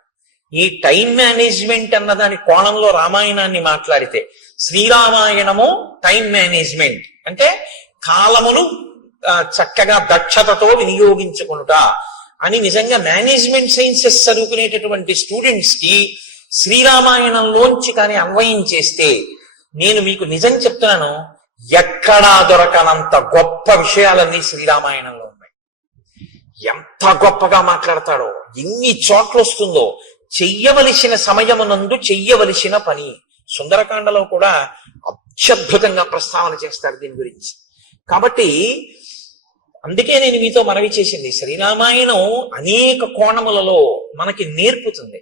ఈ టైం మేనేజ్మెంట్ అన్న దాని కోణంలో రామాయణాన్ని మాట్లాడితే శ్రీరామాయణము టైం మేనేజ్మెంట్ అంటే కాలమును చక్కగా దక్షతతో వినియోగించుకునుట అని. నిజంగా మేనేజ్మెంట్ సైన్సెస్ చదువుకునేటటువంటి స్టూడెంట్స్ కి శ్రీరామాయణంలోంచి కానీ అన్వయం చేస్తే నేను మీకు నిజం చెప్తున్నాను, ఎక్కడా దొరకనంత గొప్ప విషయాలన్నీ శ్రీరామాయణంలో ఉన్నాయి. ఎంత గొప్పగా మాట్లాడతాడో, ఎన్ని చోట్ల వస్తుందో. చెయ్యవలసిన సమయమునందు చెయ్యవలసిన పని. సుందరకాండలో కూడా అత్యద్భుతంగా ప్రస్తావన చేస్తారు దీని గురించి. కాబట్టి అందుకే నేను మీతో మనవి చేసింది, శ్రీరామాయణం అనేక కోణములలో మనకి నేర్పుతుంది.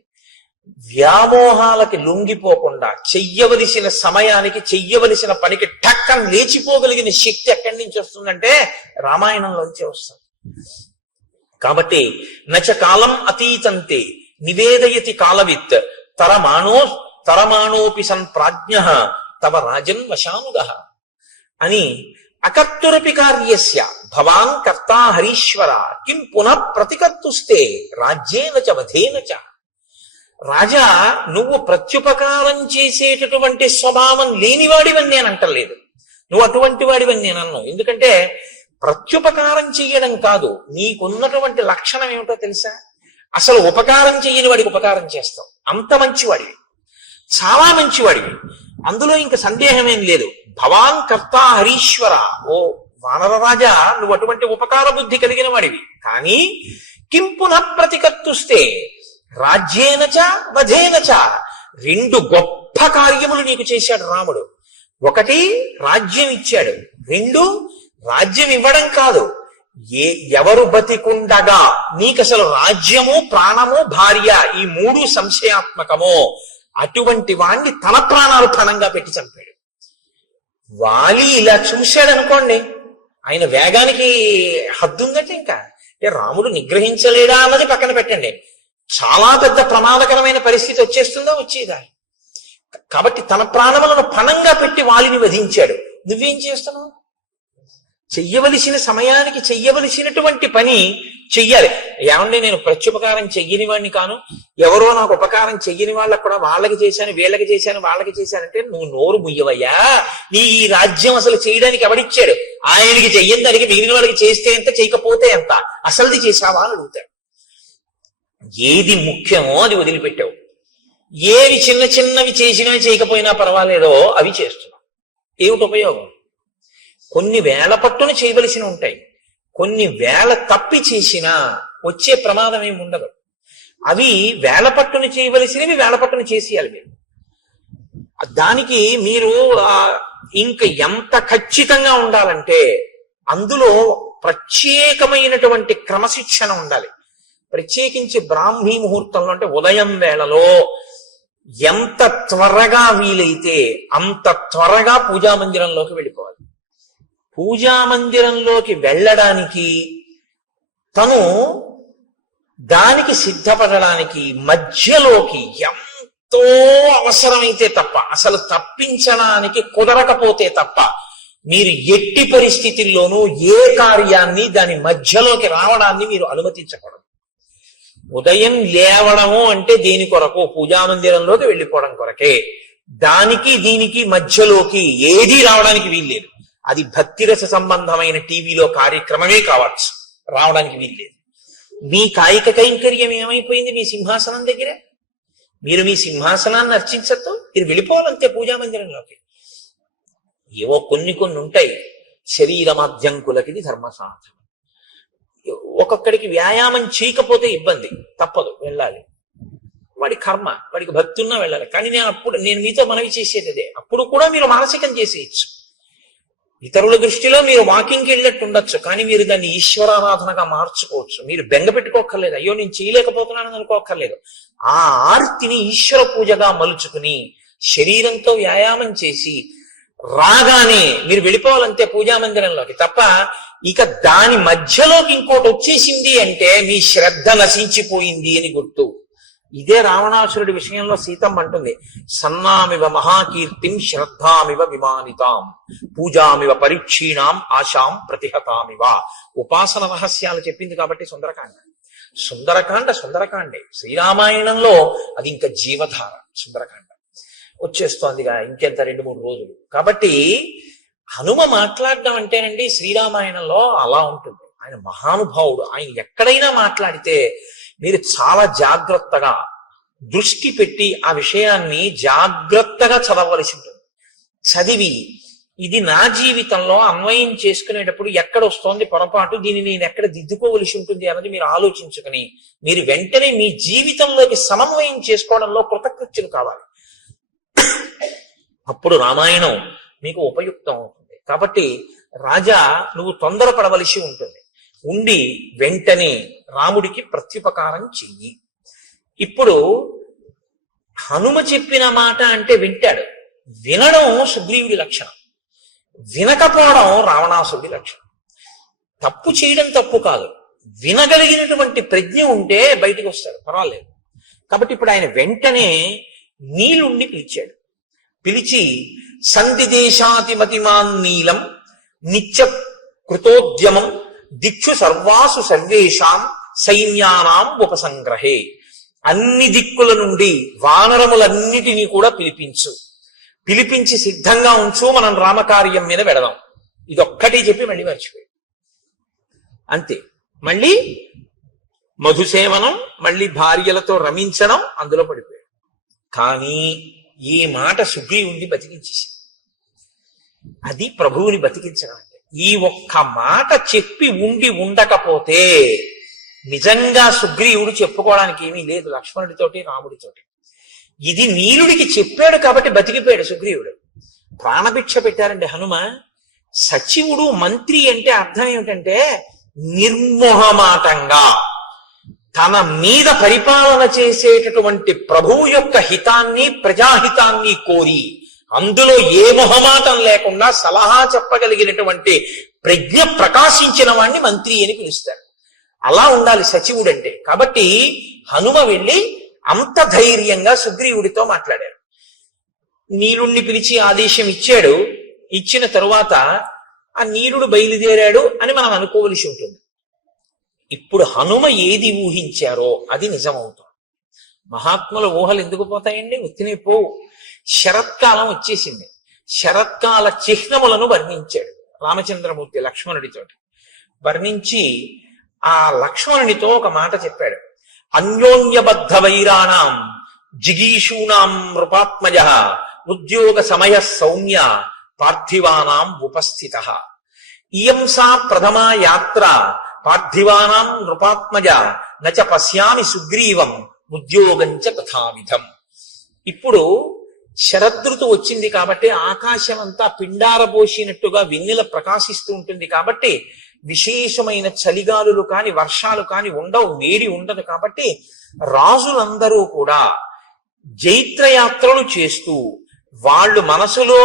వ్యామోహాలకి లొంగిపోకుండా చెయ్యవలసిన సమయానికి చెయ్యవలసిన పనికి టక్కన లేచిపోగలిగిన శక్తి ఎక్కడి నుంచి వస్తుందంటే రామాయణంలోంచే వస్తుంది. కాబట్టి నచ కాలం అతీతంతే నివేదయతి కాలవిత్ తరమాణోపి సన్ ప్రాజ్ఞ తవ రాజన్ వశానుదః అని. అకర్తురపి కార్యస్య భవాన్ కర్తా హరీశ్వర కిం పునః ప్రతికర్తుస్తే రాజ్యేన చ వధేన చ. రాజా, నువ్వు ప్రత్యుపకారం చేసేటటువంటి స్వభావం లేనివాడివని నేను అంటలేదు, నువ్వు అటువంటి వాడివని నేను అన్నాను. ఎందుకంటే ప్రత్యుపకారం చెయ్యడం కాదు, నీకున్నటువంటి లక్షణం ఏమిటో తెలుసా? అసలు ఉపకారం చెయ్యని వాడికి ఉపకారం చేస్తావు. అంత మంచివాడివి, చాలా మంచివాడివి, అందులో ఇంక సందేహమేం లేదు. భవాన్ కర్త హరీశ్వర, ఓ వానరరాజా, నువ్వు అటువంటి ఉపకార బుద్ధి కలిగిన వాడివి. కానీ కిం పునః ప్రతికర్తుస్తే రాజ్యేనచ వధేనచ, రెండు గొప్ప కార్యములు నీకు చేశాడు రాముడు. ఒకటి రాజ్యం ఇచ్చాడు, రెండు రాజ్యం ఇవ్వడం కాదు, ఎవరు బతికుండగా నీకసలు రాజ్యము, ప్రాణము, భార్య ఈ మూడు సంశయాత్మకమో అటువంటి వాణ్ణి తన ప్రాణాలు పణంగా పెట్టి చంపాడు. వాలి ఇలా చూశాడు అనుకోండి, ఆయన వేగానికి హద్దుందంటే ఇంకా రాముడు నిగ్రహించలేడా అన్నది పక్కన పెట్టండి, చాలా పెద్ద ప్రమాదకరమైన పరిస్థితి వచ్చేస్తుందా, వచ్చేదా. కాబట్టి తన ప్రాణములను పణంగా పెట్టి వాలిని వధించాడు. నువ్వేం చేస్తున్నావు? చెయ్యవలసిన సమయానికి చెయ్యవలసినటువంటి పని చెయ్యాలి. ఏమండి, నేను ప్రత్యుపకారం చెయ్యని వాడిని కాను, ఎవరో నాకు ఉపకారం చెయ్యని వాళ్ళకు కూడా వాళ్ళకి చేశాను, వీళ్ళకి చేశాను, వాళ్ళకి చేశానంటే నువ్వు నోరు ముయ్యవయ్యా. నీ ఈ రాజ్యం అసలు చేయడానికి ఎవడిచ్చాడు? ఆయనకి చెయ్యని దానికి మిగిలిన వాళ్ళకి చేస్తే ఎంత, చేయకపోతే ఎంత, అసలుది చేశావా అని అడుగుతాడు. ఏది ముఖ్యమో అది వదిలిపెట్టావు, ఏవి చిన్న చిన్నవి చేసినా చేయకపోయినా పర్వాలేదో అవి చేస్తున్నావు. ఏమిటి ఉపయోగం? కొన్ని వేల పట్టున చేయవలసి ఉంటాయి, కొన్ని వేల తప్పి చేసినా వచ్చే ప్రమాదం ఏమి ఉండదు. అవి వేల పట్టున చేయవలసినవి వేల పట్టున చేసేయాలి మీరు. దానికి మీరు ఇంక ఎంత ఖచ్చితంగా ఉండాలంటే అందులో ప్రత్యేకమైనటువంటి క్రమశిక్షణ ఉండాలి. ప్రత్యేకించి బ్రాహ్మీ ముహూర్తంలో అంటే ఉదయం వేళలో ఎంత త్వరగా వీలైతే అంత త్వరగా పూజామందిరంలోకి వెళ్ళిపోవాలి. పూజామందిరంలోకి వెళ్ళడానికి, తను దానికి సిద్ధపడడానికి మధ్యలోకి ఎంతో అవసరమైతే తప్ప, అసలు తప్పించడానికి కుదరకపోతే తప్ప మీరు ఎట్టి పరిస్థితుల్లోనూ ఏ కార్యాన్ని దాని మధ్యలోకి రావడాన్ని మీరు అనుమతించకూడదు. ఉదయం లేవడము అంటే దేని కొరకు? పూజామందిరంలోకి వెళ్ళిపోవడం కొరకే. దానికి దీనికి మధ్యలోకి ఏదీ రావడానికి వీల్లేదు. అది భక్తిరస సంబంధమైన టీవీలో కార్యక్రమమే కావచ్చు, రావడానికి వీల్లేదు. మీ కాయిక కైంకర్యం ఏమైపోయింది మీ సింహాసనం దగ్గర? మీరు మీ సింహాసనాన్ని అర్చించద్దు, మీరు వెళ్ళిపోవాలంతే పూజామందిరంలోకి. ఏవో కొన్ని ఉంటాయి శరీరమాద్యంకులకి ధర్మ సాధన. ఒక్కొక్కడికి వ్యాయామం చేయకపోతే ఇబ్బంది, తప్పదు, వెళ్ళాలి. వాడి కర్మ, వాడికి భక్తి ఉన్నా వెళ్ళాలి. కానీ నేను మీతో మనవి చేసేది అదే, అప్పుడు కూడా మీరు మానసికం చేసేయచ్చు. ఇతరుల దృష్టిలో మీరు వాకింగ్కి వెళ్ళినట్టు ఉండొచ్చు, కానీ మీరు దాన్ని ఈశ్వరారాధనగా మార్చుకోవచ్చు. మీరు బెంగ పెట్టుకోక్కర్లేదు, అయ్యో నేను చేయలేకపోతున్నానని అనుకోక్కర్లేదు. ఆ ఆర్తిని ఈశ్వర పూజగా మలుచుకుని శరీరంతో వ్యాయామం చేసి రాగానే మీరు వెళ్ళిపోవాలంతే పూజామందిరంలోకి. తప్ప ఇక దాని మధ్యలోకి ఇంకోటి వచ్చేసింది అంటే మీ శ్రద్ధ నశించిపోయింది అని గుర్తు. ఇదే రావణాసురుడి విషయంలో సీతమ్మ అంటుంది, సన్నామివ మహాకీర్తిం శ్రద్ధామివ విమానితాం పూజామివ పరీక్షీణాం ఆశాం ప్రతిహతామివ. ఉపాసన రహస్యాలు చెప్పింది కాబట్టి సుందరకాండే. శ్రీరామాయణంలో అది ఇంకా జీవధార. సుందరకాండ వచ్చేస్తోందిగా ఇంకెంత 2-3 రోజులు. కాబట్టి హనుమ మాట్లాడడం అంటేనండి శ్రీరామాయణంలో అలా ఉంటుంది. ఆయన మహానుభావుడు. ఆయన ఎక్కడైనా మాట్లాడితే మీరు చాలా జాగ్రత్తగా దృష్టి పెట్టి ఆ విషయాన్ని జాగ్రత్తగా చదవవలసి ఉంటుంది. చదివి ఇది నా జీవితంలో అన్వయం చేసుకునేటప్పుడు ఎక్కడ వస్తోంది పొరపాటు, దీన్ని నేను ఎక్కడ దిద్దుకోవలసి ఉంటుంది అన్నది మీరు ఆలోచించుకుని మీరు వెంటనే మీ జీవితంలోకి సమన్వయం చేసుకోవడంలో కృతకృత్యులు కావాలి. అప్పుడు రామాయణం మీకు ఉపయుక్తం అవుతుంది. కాబట్టి రాజా, నువ్వు తొందరపడవలసి ఉంటుంది. ఉండి వెంటనే రాముడికి ప్రత్యుపకారం చెయ్యి. ఇప్పుడు హనుమ చెప్పిన మాట అంటే వింటాడు. వినడం సుగ్రీవుడి లక్షణం, వినకపోవడం రావణాసుడి లక్షణం. తప్పు చేయడం తప్పు కాదు, వినగలిగినటువంటి ప్రజ్ఞ ఉంటే బయటికి వస్తాడు, పర్వాలేదు. కాబట్టి ఇప్పుడు ఆయన వెంటనే నీలుణ్ణి పిలిచాడు. పిలిచి సంధిదేశాతిమతిమాన్ నీలం నిత్య కృతోద్యమం దిక్షు సర్వాసు సర్వేషాం సైన్యానాం ఉపసంగ్రహే. అన్ని దిక్కుల నుండి వానరములన్నిటినీ కూడా పిలిపించి సిద్ధంగా ఉంచు, మనం రామకార్యం మీద వెడదాం. ఇదొక్కటి చెప్పి మళ్ళీ మర్చిపోయి అంతే. మళ్ళీ మధుసేవనం, మళ్ళీ భార్యలతో రమించడం, అందులో పడిపోయాడు. కానీ ఈ మాట సుగ్రీవుణ్ణి బతికించేసి, అది ప్రభువుని బతికించడం అంటే. ఈ ఒక్క మాట చెప్పి ఉండకపోతే నిజంగా సుగ్రీవుడు చెప్పుకోవడానికి ఏమీ లేదు లక్ష్మణుడితోటి రాముడితోటి. ఇది నీలుడికి చెప్పాడు కాబట్టి బతికిపోయాడు సుగ్రీవుడు. ప్రాణభిక్ష పెట్టారండి హనుమ. సచివుడు మంత్రి అంటే అర్థం ఏమిటంటే నిర్మోహమాటంగా తన మీద పరిపాలన చేసేటటువంటి ప్రభువు యొక్క హితాన్ని, ప్రజాహితాన్ని కోరి అందులో ఏ మొహమాటం లేకుండా సలహా చెప్పగలిగినటువంటి ప్రజ్ఞ ప్రకాశించిన వాణ్ణి మంత్రి అని పిలుస్తారు. అలా ఉండాలి సచివుడు అంటే. కాబట్టి హనుమ వెళ్ళి అంత ధైర్యంగా సుగ్రీవుడితో మాట్లాడారు. నీలుణ్ణి పిలిచి ఆదేశం ఇచ్చాడు. ఇచ్చిన తరువాత ఆ నీలుడు బయలుదేరాడు అని మనం అనుకోవలసి ఉంటుంది. ఇప్పుడు హనుమ ఏది ఊహించారో అది నిజమవుతుంది. మహాత్ముల ఊహలు ఎందుకు పోతాయండి? ఉత్తినే పోవు. శరత్కాలం వచ్చేసింది. శరత్కాల చిహ్నములను వర్ణించాడు రామచంద్రమూర్తి లక్ష్మణుడితోటి. వర్ణించి ఆ లక్ష్మణునితో ఒక మాట చెప్పాడు. అన్యోన్యబద్ధ వైరాణం జిగీషూణాం నృపాత్మజ ఉద్యోగ సమయ సౌమ్య పార్థివానాం ఉపస్థిత. ఇయం సా ప్రథమా యాత్ర పార్థివానాం నృపాత్మజ నచ పశ్యామి సుగ్రీవం ఉద్యోగంచ తథావిధం. ఇప్పుడు శరదృతు వచ్చింది కాబట్టి ఆకాశం అంతా పిండారబోసినట్టుగా వెన్నెల ప్రకాశిస్తూ ఉంటుంది కాబట్టి విశేషమైన చలిగాలులు కాని వర్షాలు కాని ఉండవు, వేడి ఉండదు. కాబట్టి రాజులందరూ కూడా జైత్రయాత్రలు చేస్తూ వాళ్ళు మనసులో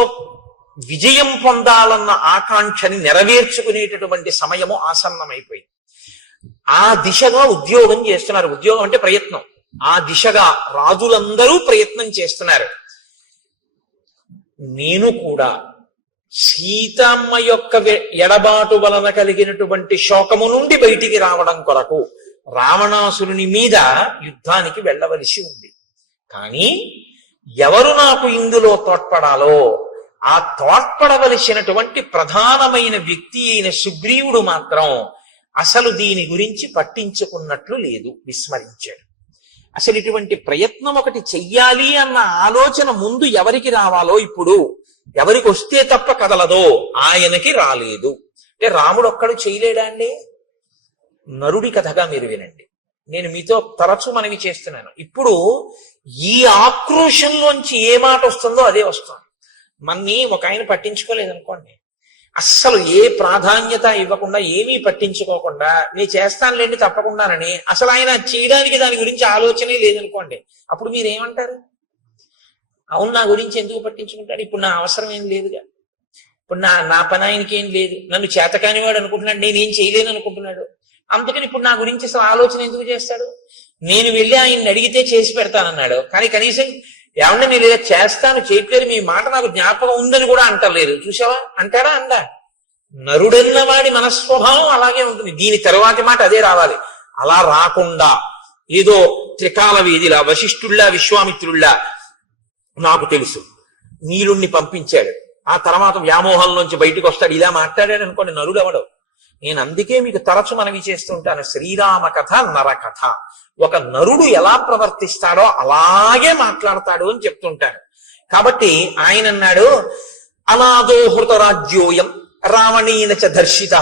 విజయం పొందాలన్న ఆకాంక్షని నెరవేర్చుకునేటటువంటి సమయము ఆసన్నమైపోయింది. ఆ దిశగా ఉద్యోగం చేస్తున్నారు. ఉద్యోగం అంటే ప్రయత్నం. ఆ దిశగా రాజులందరూ ప్రయత్నం చేస్తున్నారు. నేను కూడా సీతమ్మ యొక్క ఎడబాటు వలన కలిగినటువంటి శోకము నుండి బయటికి రావడం కొరకు రావణాసురుని మీద యుద్ధానికి వెళ్ళవలసి ఉంది. కానీ ఎవరు నాకు ఇందులో తోడ్పడాలో ఆ తోడ్పడవలసినటువంటి ప్రధానమైన వ్యక్తి అయిన సుగ్రీవుడు మాత్రం అసలు దీని గురించి పట్టించుకున్నట్లు లేదు, విస్మరించాడు. అసలు ఇటువంటి ప్రయత్నం ఒకటి చెయ్యాలి అన్న ఆలోచన ముందు ఎవరికి రావాలో, ఇప్పుడు ఎవరికి వస్తే తప్ప కదలదో ఆయనకి రాలేదు. అంటే రాముడు ఒక్కడు చేయలేడా అండి? నరుడి కథగా మీరు వినండి. నేను మీతో తరచూ మనవి చేస్తున్నాను. ఇప్పుడు ఈ ఆక్రోశంలోంచి ఏ మాట వస్తుందో అదే వస్తుంది. మన్ని ఒక ఆయన పట్టించుకోలేదనుకోండి, అస్సలు ఏ ప్రాధాన్యత ఇవ్వకుండా ఏమీ పట్టించుకోకుండా నేను చేస్తానులేండి తప్పకుండానని అసలు ఆయన చేయడానికి దాని గురించి ఆలోచనే లేదనుకోండి, అప్పుడు మీరేమంటారు? అవును, నా గురించి ఎందుకు పట్టించుకుంటాడు, ఇప్పుడు నా అవసరం ఏం లేదుగా, ఇప్పుడు నా పని ఆయనకి ఏం లేదు, నన్ను చేతకాని వాడు అనుకుంటున్నాడు, నేనేం చేయలేను అనుకుంటున్నాడు, అందుకని ఇప్పుడు నా గురించి అసలు ఆలోచన ఎందుకు చేస్తాడు? నేను వెళ్ళి ఆయన్ని అడిగితే చేసి పెడతానన్నాడు, కానీ కనీసం ఏమన్నా నేను ఇలా చేస్తాను చేయట్లేదు, మీ మాట నాకు జ్ఞాపకం ఉందని కూడా అంటలేదు. చూసావా? అంటాడా? అందా? నరుడన్న వాడి మనస్వభావం అలాగే ఉంటుంది. దీని తరువాతి మాట అదే రావాలి. అలా రాకుండా ఏదో త్రికాల వీధిలా వశిష్ఠుల్లా విశ్వామిత్రుల్లా నాకు తెలుసు నీలుణ్ణి పంపించాడు, ఆ తర్వాత వ్యామోహంలోంచి బయటకు వస్తాడు, ఇలా మాట్లాడాడు అనుకోండి, నరుడు అవడు. నేను అందుకే మీకు తరచు మనవి చేస్తుంటాను, శ్రీరామ కథ నరకథ. ఒక నరుడు ఎలా ప్రవర్తిస్తాడో అలాగే మాట్లాడతాడు అని చెప్తుంటాను. కాబట్టి ఆయన అన్నాడు, అనాదో హృతరాజ్యోయం రావణీన చ దర్శిత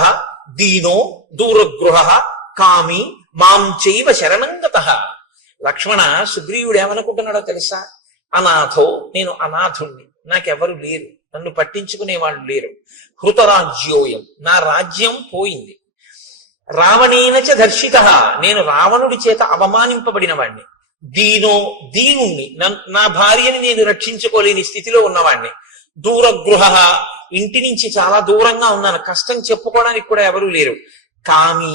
దీనో దూరగృహ కామి మాం చైవ శరణంగతః. లక్ష్మణ, సుగ్రీవుడు ఏమనుకుంటున్నాడో తెలుసా? అనాథో, నేను అనాథుణ్ణి, నాకెవరు లేరు, నన్ను పట్టించుకునే వాళ్ళు లేరు. హృతరాజ్యోయం, నా రాజ్యం పోయింది. రావణేనచ దర్శిత, నేను రావణుడి చేత అవమానింపబడిన వాణ్ణి. దీనో, దీనుణ్ణి, నా భార్యని నేను రక్షించుకోలేని స్థితిలో ఉన్నవాణ్ణి. దూరగృహ, ఇంటి నుంచి చాలా దూరంగా ఉన్నాను, కష్టం చెప్పుకోవడానికి కూడా ఎవరూ లేరు. కామి,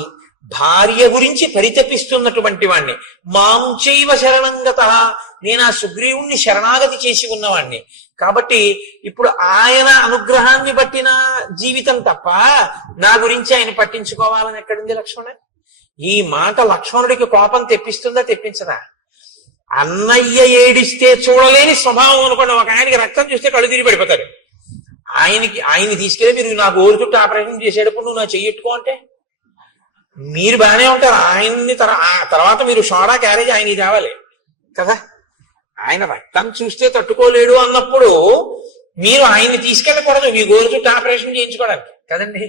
భార్య గురించి పరితపిస్తున్నటువంటి వాణ్ణి. మాం చైవ శరణంగతః, నేను ఆ సుగ్రీవుణ్ణి శరణాగతి చేసి ఉన్నవాణ్ణి. కాబట్టి ఇప్పుడు ఆయన అనుగ్రహాన్ని బట్టిన జీవితం తప్ప నా గురించి ఆయన పట్టించుకోవాలని ఎక్కడుంది లక్ష్మణ? ఈ మాట లక్ష్మణుడికి కోపం తెప్పిస్తుందా తెప్పించదా? అన్నయ్య ఏడిస్తే చూడలేని స్వభావం అనుకోండి. ఒక ఆయనకి రక్తం చూస్తే కళ్ళు తిరిగి పడిపోతాడు. ఆయన్ని తీసుకెళ్ళి మీరు నా గోరు చుట్టూ ఆపరేషన్ చేసేటప్పుడు నువ్వు నా చెయ్యట్టుకో అంటే మీరు బాగానే ఉంటారు, ఆయన్ని తర్వాత మీరు సోడా క్యారేజ్ ఆయనకి తేవాలి కదా. ఆయన రక్తం చూస్తే తట్టుకోలేడు అన్నప్పుడు మీరు ఆయన్ని తీసుకెళ్ళకూడదు మీ గోరు చుట్టూ ఆపరేషన్ చేయించుకోవడానికి కదండి.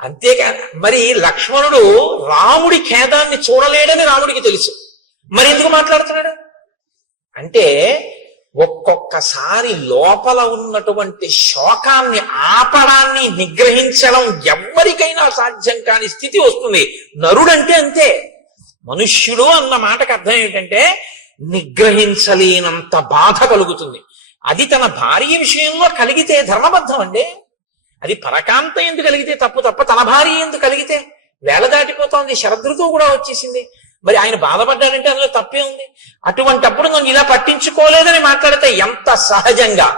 అంతేకాదు మరి లక్ష్మణుడు రాముడి ఖేదాన్ని చూడలేడని రాముడికి తెలుసు, మరి ఎందుకు మాట్లాడుతున్నాడు అంటే ఒక్కొక్కసారి లోపల ఉన్నటువంటి శోకాన్ని ఆపడాన్ని నిగ్రహించడం ఎవ్వరికైనా సాధ్యం కాని స్థితి వస్తుంది. నరుడంటే అంతే. మనుష్యుడు అన్న మాటకు అర్థం ఏంటంటే నిగ్రహించలేనంత బాధ కలుగుతుంది. అది తన భార్య విషయంలో కలిగితే ధర్మబద్ధం అండి. అది పరకాంత ఎందుకు కలిగితే తప్ప తన భార్య ఎందుకు కలిగితే వేళ దాటిపోతోంది, శరదృతువు కూడా వచ్చేసింది. మరి ఆయన బాధపడ్డాడంటే అందులో తప్పే ఉంది. అటువంటప్పుడు నన్ను ఇలా పట్టించుకోలేదని మాట్లాడితే ఎంత సహజంగా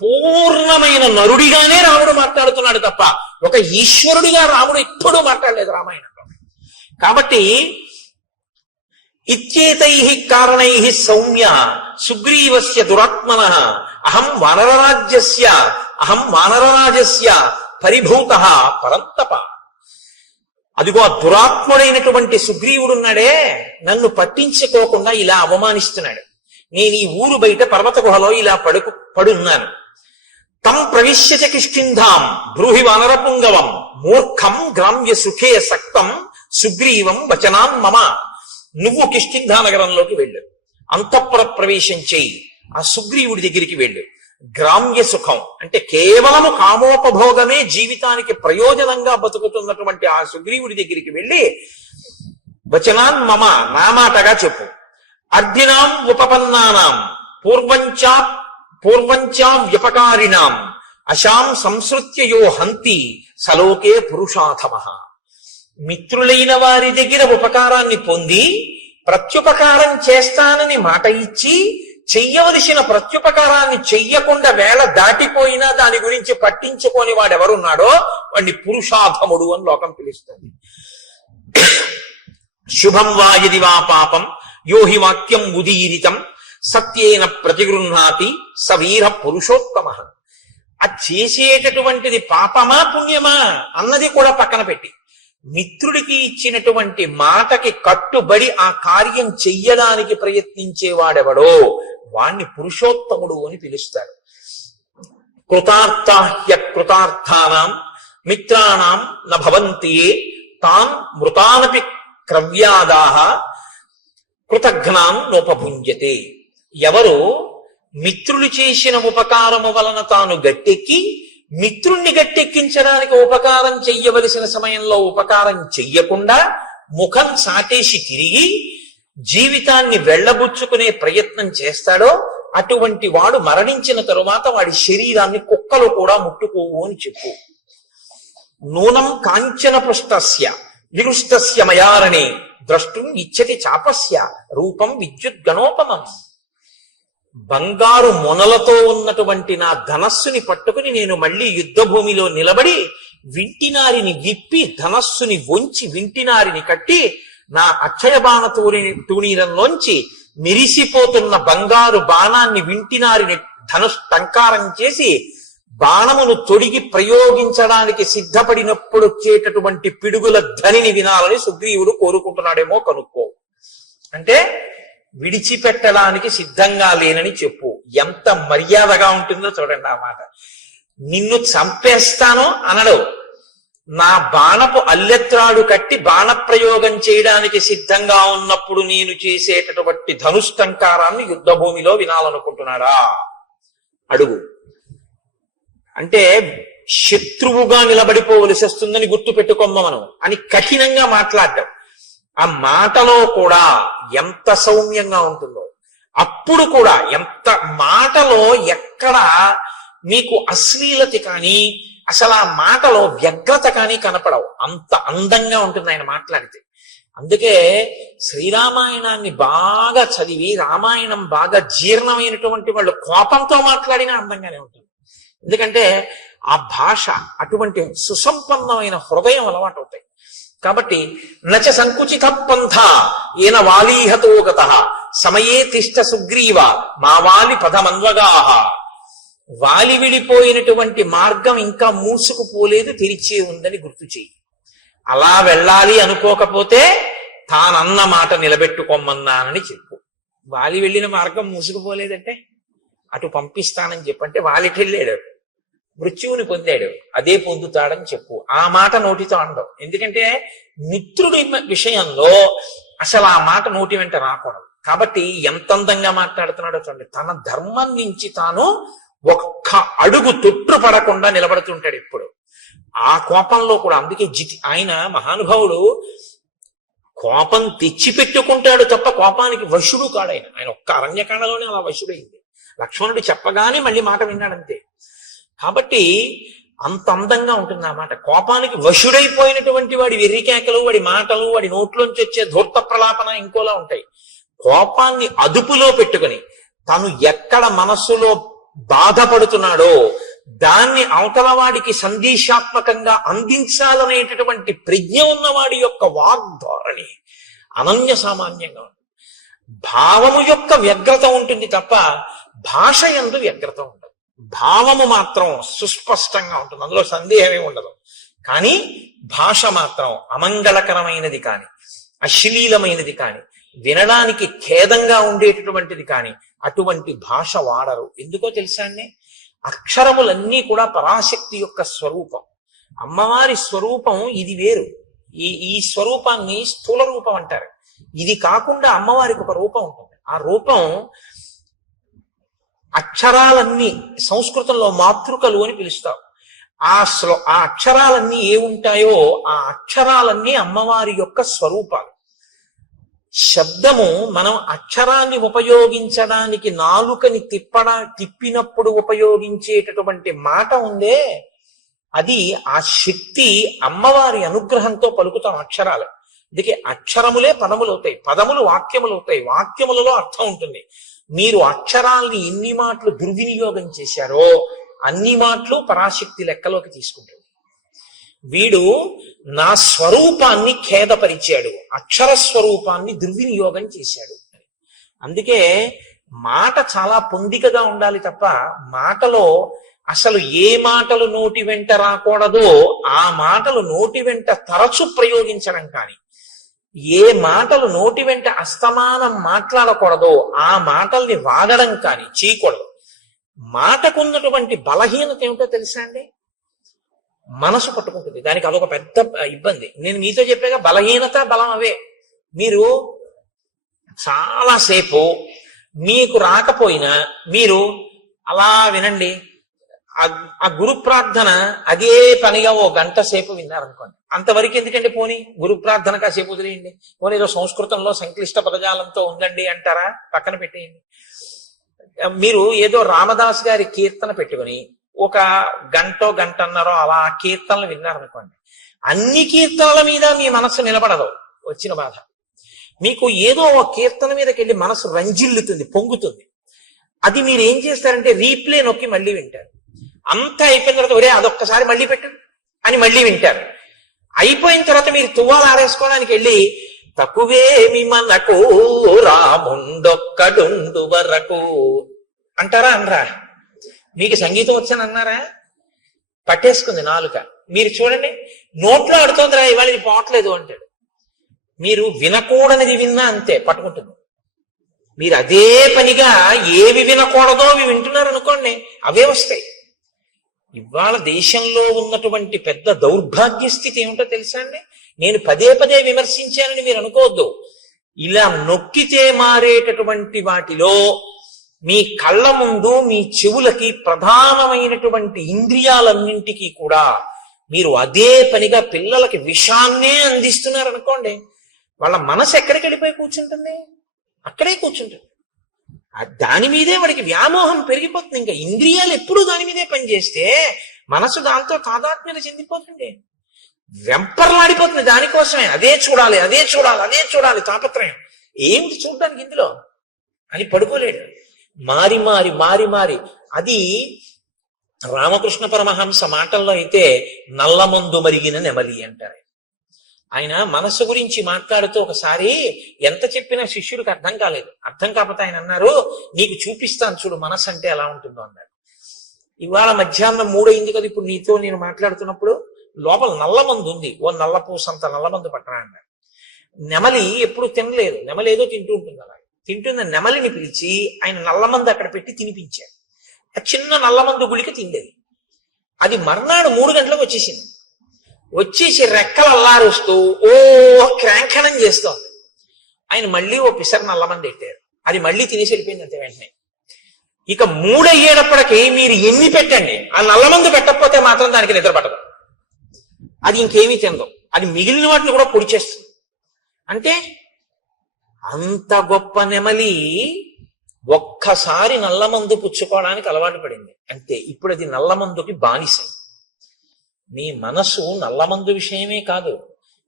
పూర్ణమైన నరుడిగానే రాముడు మాట్లాడుతున్నాడు తప్ప ఒక ఈశ్వరుడిగా రాముడు ఎప్పుడూ మాట్లాడలేదు రామాయణంలో. కాబట్టి ఇత్యేతై కారణై సౌమ్య సుగ్రీవస్య దురాత్మన అహం వానరరాజస్య పరిభూత పరంతప. అదిగో ఆ దురాత్ముడైనటువంటి సుగ్రీవుడున్నాడే, నన్ను పట్టించుకోకుండా ఇలా అవమానిస్తున్నాడు. నేను ఈ ఊరు బయట పర్వత గుహలో ఇలా పడున్నాను. తం ప్రవిశ్యచ కిష్కింధాం బ్రూహి వానరపుంగవం మూర్ఖం గ్రామ్య సుఖే సక్తం సుగ్రీవం వచనాన్ మమ. నువ్వు కిష్కింధా నగరంలోకి వెళ్ళు, అంతఃపుర ప్రవేశం చేయి, ఆ సుగ్రీవుడి దగ్గరికి వెళ్ళు. గ్రామ్య సుఖం అంటే కేవలము కామోపభోగమే జీవితానికి ప్రయోజనంగా బతుకుతున్నటువంటి ఆ సుగ్రీవుడి దగ్గరికి వెళ్ళి వచనాన్ మమ, నా మాటగా చెప్పు. అర్ధినాం ఉపపన్నానాం పూర్వంచా వ్యపకారిణాం అశాం సంసృత్యయో హంతి సలోకే పురుషాథమః. మిత్రులైన వారి దగ్గర ఉపకారాన్ని పొంది ప్రత్యుపకారం చేస్తానని మాట ఇచ్చి చెయ్యవలసిన ప్రత్యుపకారాన్ని చెయ్యకుండా వేళ దాటిపోయినా దాని గురించి పట్టించుకొని వాడెవరున్నాడో వాడిని పురుషాధముడు అని లోకం పిలుస్తుంది. శుభం వా యది వా పాపం యోహి వాక్యం ఉదీరితం సత్యేన ప్రతిగృహ్ణాతి సవీర పురుషోత్తమ. ఆ చేసేటటువంటిది పాపమా పుణ్యమా అన్నది కూడా పక్కన పెట్టి మిత్రుడికి ఇచ్చినటువంటి మాటకి కట్టుబడి ఆ కార్యం చెయ్యడానికి ప్రయత్నించేవాడెవడో వాణ్ణి పురుషోత్తముడు అని పిలుస్తారు. కృతార్థానాం మిత్రాణం నభవంతి తాన్ మృతానపి క్రవ్యాదాహ కృతఘ్నాన్ నోపభుంజతే. ఎవరు మిత్రులు చేసిన ఉపకారము వలన తాను గట్టెక్కి మిత్రుణ్ణి గట్టెక్కించడానికి ఉపకారం చెయ్యవలసిన సమయంలో ఉపకారం చెయ్యకుండా ముఖం సాటేసి తిరిగి జీవితాన్ని వెళ్లబుచ్చుకునే ప్రయత్నం చేస్తాడో అటువంటి వాడు మరణించిన తరువాత వాడి శరీరాన్ని కుక్కలు కూడా ముట్టుకోవు అని చెప్పు. నూనం కాంచన పృష్టస్య విరుష్టస్య మయారణే ద్రష్టుం ఇచ్చటి చాపస్య రూపం విద్యుద్గణోపమం. బంగారు మొనలతో ఉన్నటువంటి నా ధనస్సుని పట్టుకుని నేను మళ్ళీ యుద్ధ భూమిలో నిలబడి వింటినారిని విప్పి ధనస్సుని వంచి వింటినారిని కట్టి నా అక్షయ బాణ తూణీరంలోంచి మెరిసిపోతున్న బంగారు బాణాన్ని వింటినారిని టంకారం చేసి బాణమును తొడిగి ప్రయోగించడానికి సిద్ధపడినప్పుడు వచ్చేటటువంటి పిడుగుల ధ్వనిని వినాలని సుగ్రీవుడు కోరుకుంటున్నాడేమో కనుక్కో. అంటే విడిచిపెట్టడానికి సిద్ధంగా లేనని చెప్పు. ఎంత మర్యాదగా ఉంటుందో చూడండి ఆ మాట. నిన్ను చంపేస్తాను అనడు, నా బాణపు అల్లెత్రాడు కట్టి బాణప్రయోగం చేయడానికి సిద్ధంగా ఉన్నప్పుడు నేను చేసేటటువంటి ధనుష్టంకారాన్ని యుద్ధ భూమిలో వినాలనుకుంటున్నాడా అడుగు. అంటే శత్రువుగా నిలబడిపోవలసి వస్తుందని గుర్తు పెట్టుకోమ్మ మనం అని కఠినంగా మాట్లాడ్డాం. ఆ మాటలో కూడా ఎంత సౌమ్యంగా ఉంటుందో, అప్పుడు కూడా ఎంత మాటలో ఎక్కడ మీకు అశ్లీలత కానీ అసలు ఆ మాటలో వ్యగ్రత కానీ కనపడవు. అంత అందంగా ఉంటుంది ఆయన మాట్లాడితే. అందుకే శ్రీరామాయణాన్ని బాగా చదివి రామాయణం బాగా జీర్ణమైనటువంటి వాళ్ళు కోపంతో మాట్లాడినా అందంగానే ఉంటుంది. ఎందుకంటే ఆ భాష అటువంటి సుసంపన్నమైన హృదయం అలవాటు అవుతాయి. కాబట్టి నచ సంకుచిత పంథ ఏన వాలీహతో గత సమయే తిష్ట సుగ్రీవ మా వాలి పదమన్వగాహ. వాలి విడిపోయినటువంటి మార్గం ఇంకా మూసుకుపోలేదు, తెరిచే ఉందని గుర్తు చేయి. అలా వెళ్ళాలి అనుకోకపోతే తానన్న మాట నిలబెట్టుకోమన్నానని చెప్పు. వాలి వెళ్ళిన మార్గం మూసుకుపోలేదంటే అటు పంపిస్తానని చెప్పంటే వాలికి వెళ్ళాడు, మృత్యువుని పొందాడు, అదే పొందుతాడని చెప్పు. ఆ మాట నోటితో అనడం. ఎందుకంటే మిత్రుడి విషయంలో అసలు ఆ మాట నోటి వెంట రాకూడదు. కాబట్టి ఎంత అందంగా మాట్లాడుతున్నాడో చూడండి. తన ధర్మం నుంచి తాను ఒక్క అడుగు తొట్టు పడకుండా నిలబడుతుంటాడు ఎప్పుడు. ఆ కోపంలో కూడా. అందుకే ఆయన మహానుభావుడు కోపం తెచ్చిపెట్టుకుంటాడు తప్ప కోపానికి వశుడు కాడాయన. ఆయన ఒక్క అరణ్యకాండలోనే అలా వశుడైంది. లక్ష్మణుడు చెప్పగానే మళ్ళీ మాట విన్నాడంతే. కాబట్టి అంత అందంగా ఉంటుంది ఆ మాట. కోపానికి వశుడైపోయినటువంటి వాడి వెర్రికేకలు, వాడి మాటలు, వాడి నోట్లోంచి వచ్చే ధూర్త ప్రలాపన ఇంకోలా ఉంటాయి. కోపాన్ని అదుపులో పెట్టుకుని తను ఎక్కడ మనస్సులో బాధపడుతున్నాడో దాన్ని అవతల వాడికి సందేశాత్మకంగా అందించాలనేటటువంటి ప్రజ్ఞ ఉన్నవాడి యొక్క వాగ్ధోరణి అనన్య సామాన్యంగా ఉంటుంది. భావము యొక్క వ్యగ్రత ఉంటుంది తప్ప భాష యందు వ్యగ్రత ఉండదు. భావము మాత్రం సుస్పష్టంగా ఉంటుంది, అందులో సందేహమే ఉండదు. కానీ భాష మాత్రం అమంగళకరమైనది కాని, అశ్లీలమైనది కాని, వినడానికి ఖేదంగా ఉండేటటువంటిది కాని అటువంటి భాష వాడరు. ఎందుకో తెలుసా అండి? అక్షరములన్నీ కూడా పరాశక్తి యొక్క స్వరూపం. అమ్మవారి స్వరూపం ఇది వేరు. ఈ స్వరూపాన్ని స్థూల రూపం అంటారు. ఇది కాకుండా అమ్మవారికి ఒక రూపం ఉంటుంది. ఆ రూపం అక్షరాలన్నీ సంస్కృతంలో మాతృకలు అని పిలుస్తాం. ఆ అక్షరాలన్నీ ఏ ఉంటాయో ఆ అక్షరాలన్నీ అమ్మవారి యొక్క స్వరూపాలు. శబ్దము మనం అక్షరాన్ని ఉపయోగించడానికి నాలుకని తిప్పినప్పుడు ఉపయోగించేటటువంటి మాట ఉందే, అది ఆ శక్తి అమ్మవారి అనుగ్రహంతో పలుకుతాం అక్షరాలు. అందుకే అక్షరములే పదములు అవుతాయి, పదములు వాక్యములు అవుతాయి, వాక్యములలో అర్థం ఉంటుంది. మీరు అక్షరాల్ని ఎన్ని మాటలు దుర్వినియోగం చేశారో అన్ని మాటలు పరాశక్తి లెక్కలోకి తీసుకుంటుంది. వీడు నా స్వరూపాన్ని ఖేదపరిచాడు, అక్షర స్వరూపాన్ని దుర్వినియోగం చేశాడు. అందుకే మాట చాలా పొందికగా ఉండాలి తప్ప మాటలో అసలు ఏ మాటలు నోటి వెంట రాకూడదో ఆ మాటలు నోటి వెంట తరచు ప్రయోగించడం కానీ, ఏ మాటలు నోటి వెంట అస్తమానం మాట్లాడకూడదో ఆ మాటల్ని వాడడం కానీ చేయకూడదు. మాటకున్నటువంటి బలహీనత ఏమిటో తెలుసా అండి? మనసు పట్టుకుంటుంది. దానికి అదొక పెద్ద ఇబ్బంది. నేను మీతో చెప్పాక బలహీనత బలం అవే. మీరు చాలాసేపు మీకు రాకపోయినా మీరు అలా వినండి. ఆ గురు ప్రార్థన అదే పనిగా ఓ గంట సేపు విన్నారనుకోండి, అంతవరకు ఎందుకండి? పోనీ గురు ప్రార్థన కాసేపు వదిలేయండి. పోనీ ఏదో సంస్కృతంలో సంక్లిష్ట పదజాలంతో ఉందండి అంటారా? పక్కన పెట్టేయండి. మీరు ఏదో రామదాస్ గారి కీర్తన పెట్టుకుని ఒక గంటో గంటన్నరో అలా కీర్తనలు విన్నారనుకోండి, అన్ని కీర్తనల మీద మీ మనస్సు నిలబడదు. వచ్చిన బాధ మీకు ఏదో ఒక కీర్తన మీదకి వెళ్ళి మనసు రంజిల్లుతుంది, పొంగుతుంది. అది మీరు ఏం చేస్తారంటే రీప్లే నొక్కి మళ్ళీ వింటారు. అంతా అయిపోయిన తర్వాత ఒరే అదొక్కసారి మళ్ళీ పెట్టు అని మళ్ళీ వింటారు. అయిపోయిన తర్వాత మీరు తువ్వాలు ఆరేసుకోవడానికి వెళ్ళి తక్కువేమి మనకు రాముండొక్కడుండు వరకు అంటారా? అనరా? మీకు సంగీతం వచ్చని అన్నారా? పట్టేసుకుంది నాలుక. మీరు చూడండి, నోట్లో ఆడుతోందిరా ఇవాళ ఇది పోవట్లేదు అంటాడు. మీరు వినకూడనిది విన్నా అంతే పట్టుకుంటుంది. మీరు అదే పనిగా ఏవి వినకూడదో అవి వింటున్నారు అనుకోండి, అవే వస్తాయి. ఇవాళ దేశంలో ఉన్నటువంటి పెద్ద దౌర్భాగ్య స్థితి ఏమిటో తెలుసా అండి? నేను పదే పదే విమర్శించానని మీరు అనుకోవద్దు. ఇలా నొక్కితే మారేటటువంటి వాటిలో మీ కళ్ళ ముందు మీ చెవులకి ప్రధానమైనటువంటి ఇంద్రియాలన్నింటికీ కూడా మీరు అదే పనిగా పిల్లలకి విషాన్నే అందిస్తున్నారు అనుకోండి, వాళ్ళ మనసు ఎక్కడికి వెళ్ళిపోయి కూర్చుంటుంది? అక్కడే కూర్చుంటుంది. దాని మీదే వాడికి వ్యామోహం పెరిగిపోతుంది. ఇంకా ఇంద్రియాలు ఎప్పుడు దాని మీదే పనిచేస్తే మనసు దాంతో తాదాత్మ్యత చెందిపోతుంది, వెంపర్లాడిపోతుంది. దానికోసమే అదే చూడాలి, అదే చూడాలి, అదే చూడాలి తాపత్రయం. ఏమిటి చూడడానికి ఇందులో అని పడుకోలేడు. మారి మారి మారి మారి అది రామకృష్ణ పరమహంస మాటల్లో అయితే నల్లమందు మరిగిన నెమలి అంటారు. ఆయన మనస్సు గురించి మాట్లాడుతూ ఒకసారి ఎంత చెప్పినా శిష్యుడికి అర్థం కాలేదు. అర్థం కాకపోతే ఆయన అన్నారు, నీకు చూపిస్తాను చూడు మనస్సు అంటే ఎలా ఉంటుందో అన్నారు. ఇవాళ మధ్యాహ్నం 3 అయింది కదా ఇప్పుడు నీతో నేను మాట్లాడుతున్నప్పుడు, లోపల నల్లమందు ఉంది, ఓ నల్లపూసంత నల్లమందు పట్టరా అన్నారు. నెమలి ఎప్పుడు తినలేదు, నెమలి ఏదో తింటూ ఉంటుంది. అలా తింటున్న నెమలిని పిలిచి ఆయన నల్లమందు అక్కడ పెట్టి తినిపించారు. ఆ చిన్న నల్లమందు గుళిక తిండేది. అది మర్నాడు 3 గంటలకు వచ్చేసింది. వచ్చేసి రెక్కలు అల్లారుస్తూ ఓ క్రాంఖనం చేస్తోంది. ఆయన మళ్ళీ ఓ పిసర్ నల్లమంది పెట్టారు. అది మళ్ళీ తినేసి వెళ్ళిపోయింది అంతే వెంటనే. ఇక 3 అయ్యేటప్పటికి మీరు ఎన్ని పెట్టండి, ఆ నల్లమందు పెట్టకపోతే మాత్రం దానికి నిద్ర పట్టదు. అది ఇంకేమీ తినదు. అది మిగిలిన వాటిని కూడా పొడి చేస్తుంది. అంటే అంత గొప్ప నెమలి ఒక్కసారి నల్లమందు పుచ్చుకోవడానికి అలవాటు పడింది అంతే. ఇప్పుడు అది నల్లమందుకి బానిసం. మీ మనసు నల్లమందు విషయమే కాదు,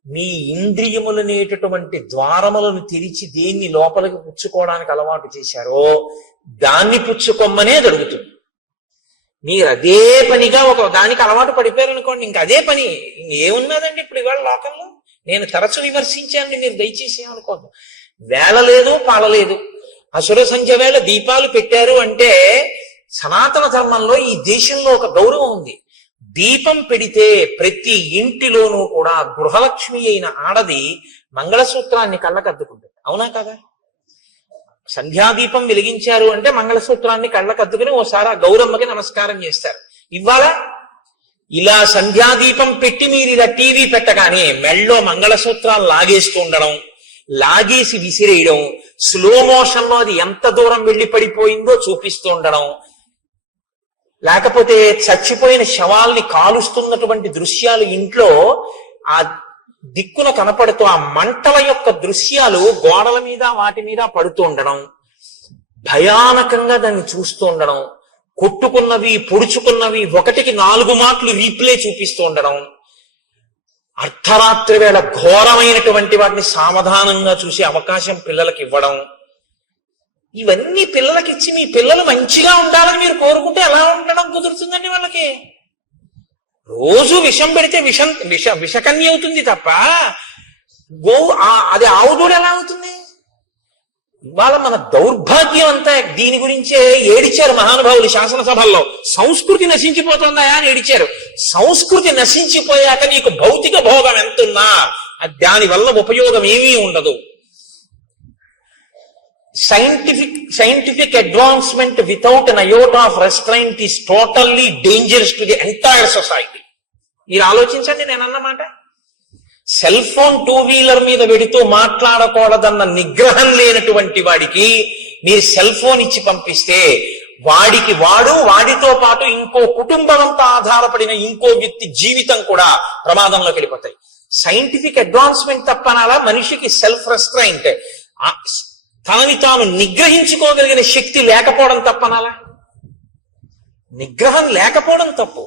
మీ ఇంద్రియములనేటటువంటి ద్వారములను తెరిచి దేన్ని లోపలికి పుచ్చుకోవడానికి అలవాటు చేశారో దాన్ని పుచ్చుకోమ్మనే జరుగుతుంది. మీరు అదే పనిగా ఒక దానికి అలవాటు పడిపోయారనుకోండి, ఇంక అదే పని. ఏమున్నదండి ఇప్పుడు ఇవాళ లోకంలో? నేను తరచు విమర్శించాను, మీరు దయచేసి అనుకోద్దు. వేళ లేదు, పాలలేదు. అసుర సంధ్య వేళ దీపాలు పెట్టారు అంటే సనాతన ధర్మంలో ఈ దేశంలో ఒక గౌరవం ఉంది. దీపం పెడితే ప్రతి ఇంటిలోనూ కూడా గృహలక్ష్మి అయిన ఆడది మంగళసూత్రాన్ని కళ్ళకద్దుకుంటుంది. అవునా కదా? సంధ్యాదీపం వెలిగించారు అంటే మంగళసూత్రాన్ని కళ్ళకద్దుకుని ఓసారి ఆ గౌరమ్మకి నమస్కారం చేస్తారు. ఇవాళ ఇలా సంధ్యాదీపం పెట్టి మీరు ఇలా టీవీ పెట్టగానే మెళ్ళో మంగళసూత్రాలు లాగేస్తూ ఉండడం, లాగేసి విసిరేయడం, స్లో మోషన్ లో అది ఎంత దూరం వెళ్లి పడిపోయిందో చూపిస్తూ ఉండడం, లేకపోతే చచ్చిపోయిన శవాల్ని కాలుస్తున్నటువంటి దృశ్యాలు ఇంట్లో ఆ దిక్కున కనపడుతూ ఆ మంటల యొక్క దృశ్యాలు గోడల మీద వాటి మీద పడుతూ ఉండడం, భయానకంగా దాన్ని చూస్తూ ఉండడం, కొట్టుకున్నవి పొడుచుకున్నవి 1కి 4 మాటలు రీప్లే చూపిస్తూ ఉండడం, అర్ధరాత్రి వేళ ఘోరమైనటువంటి వాటిని సావధానంగా చూసే అవకాశం పిల్లలకి ఇవ్వడం, ఇవన్నీ పిల్లలకి ఇచ్చి మీ పిల్లలు మంచిగా ఉండాలని మీరు కోరుకుంటే ఎలా ఉండడం కుదురుతుందండి వాళ్ళకి? రోజు విషం పెడితే విషకన్య అవుతుంది తప్ప అది ఆవుదూడ ఎలా అవుతుంది? ఇవాళ మన దౌర్భాగ్యం అంతా దీని గురించే ఏడిచారు మహానుభావులు శాసనసభల్లో. సంస్కృతి నశించిపోతుందా అని ఏడిచారు. సంస్కృతి నశించిపోయాక నీకు భౌతిక భోగం ఎంతున్నా దాని వల్ల ఉపయోగం ఏమీ ఉండదు. Scientific advancement without an iota of restraint is totally dangerous to the entire society. మీరు ఆలోచించండి నేనన్నమాట. సెల్ ఫోన్ 2-వీలర్ మీద పెడుతూ మాట్లాడకూడదన్న నిగ్రహం లేనటువంటి వాడికి మీరు సెల్ ఫోన్ ఇచ్చి పంపిస్తే వాడితో పాటు ఇంకో కుటుంబం అంతా ఆధారపడిన ఇంకో వ్యక్తి జీవితం కూడా ప్రమాదంలోకి వెళ్ళిపోతాయి. సైంటిఫిక్ అడ్వాన్స్మెంట్ తప్పనాలా? మనిషికి సెల్ఫ్ రెస్ట్రైంట్, తనని తాను నిగ్రహించుకోగలిగిన శక్తి లేకపోవడం తప్పనాలా? నిగ్రహం లేకపోవడం తప్పు.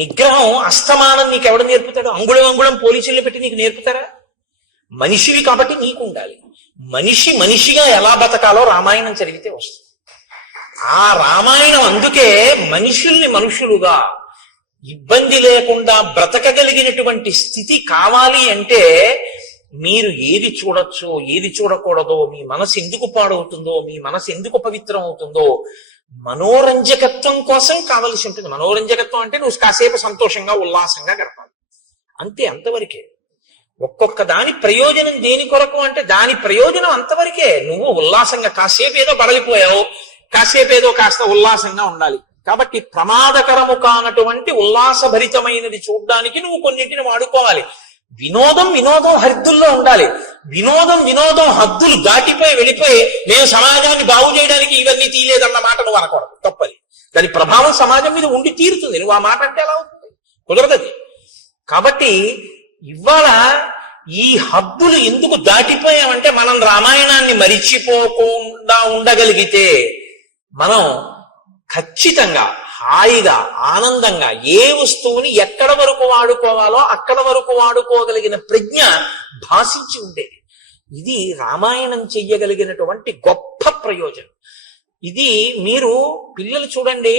నిగ్రహం అస్తమానం నీకు ఎవడు నేర్పుతాడు? అంగుళం పోలీసులు పెట్టి నీకు నేర్పుతారా? మనిషివి కాబట్టి నీకు ఉండాలి. మనిషిగా ఎలా బతకాలో రామాయణం చదివితే వస్తుంది. ఆ రామాయణం అందుకే మనుషుల్ని మనుషులుగా ఇబ్బంది లేకుండా బ్రతకగలిగినటువంటి స్థితి కావాలి అంటే మీరు ఏది చూడొచ్చో ఏది చూడకూడదో, మీ మనసు ఎందుకు పాడవుతుందో, మీ మనసు ఎందుకు పవిత్రం అవుతుందో మనోరంజకత్వం కోసం కావలసి ఉంటుంది. మనోరంజకత్వం అంటే నువ్వు కాసేపు సంతోషంగా ఉల్లాసంగా గడపాలి అంతే, అంతవరకే. ఒక్కొక్క దాని ప్రయోజనం దేని కొరకు అంటే దాని ప్రయోజనం అంతవరకే. నువ్వు ఉల్లాసంగా కాసేపు ఏదో బడలిపోయావు, కాసేపు ఏదో కాస్త ఉల్లాసంగా ఉండాలి. కాబట్టి ప్రమాదకరము కానటువంటి ఉల్లాసభరితమైనది చూడ్డానికి నువ్వు కొన్నింటిని వాడుకోవాలి. వినోదం హద్దుల్లో ఉండాలి. వినోదం హద్దులు దాటిపోయి వెళ్ళిపోయి నేను సమాజాన్ని బాగు చేయడానికి ఇవన్నీ తీయలేదన్న మాట నువ్వు అనకూడదు, తప్పది. దాని ప్రభావం సమాజం మీద ఉండి తీరుతుంది. నువ్వు ఆ మాట అంటే ఎలా అవుతుంది? కుదరదది. కాబట్టి ఇవాళ ఈ హద్దులు ఎందుకు దాటిపోయామంటే మనం రామాయణాన్ని మరిచిపోకుండా ఉండగలిగితే మనం ఖచ్చితంగా హాయిగా ఆనందంగా ఏ వస్తువుని ఎక్కడ వరకు వాడుకోవాలో అక్కడ వరకు వాడుకోగలిగిన ప్రజ్ఞ భాషించి ఉండేది. ఇది రామాయణం చెయ్యగలిగినటువంటి గొప్ప ప్రయోజనం. ఇది మీరు పిల్లలు చూడండి,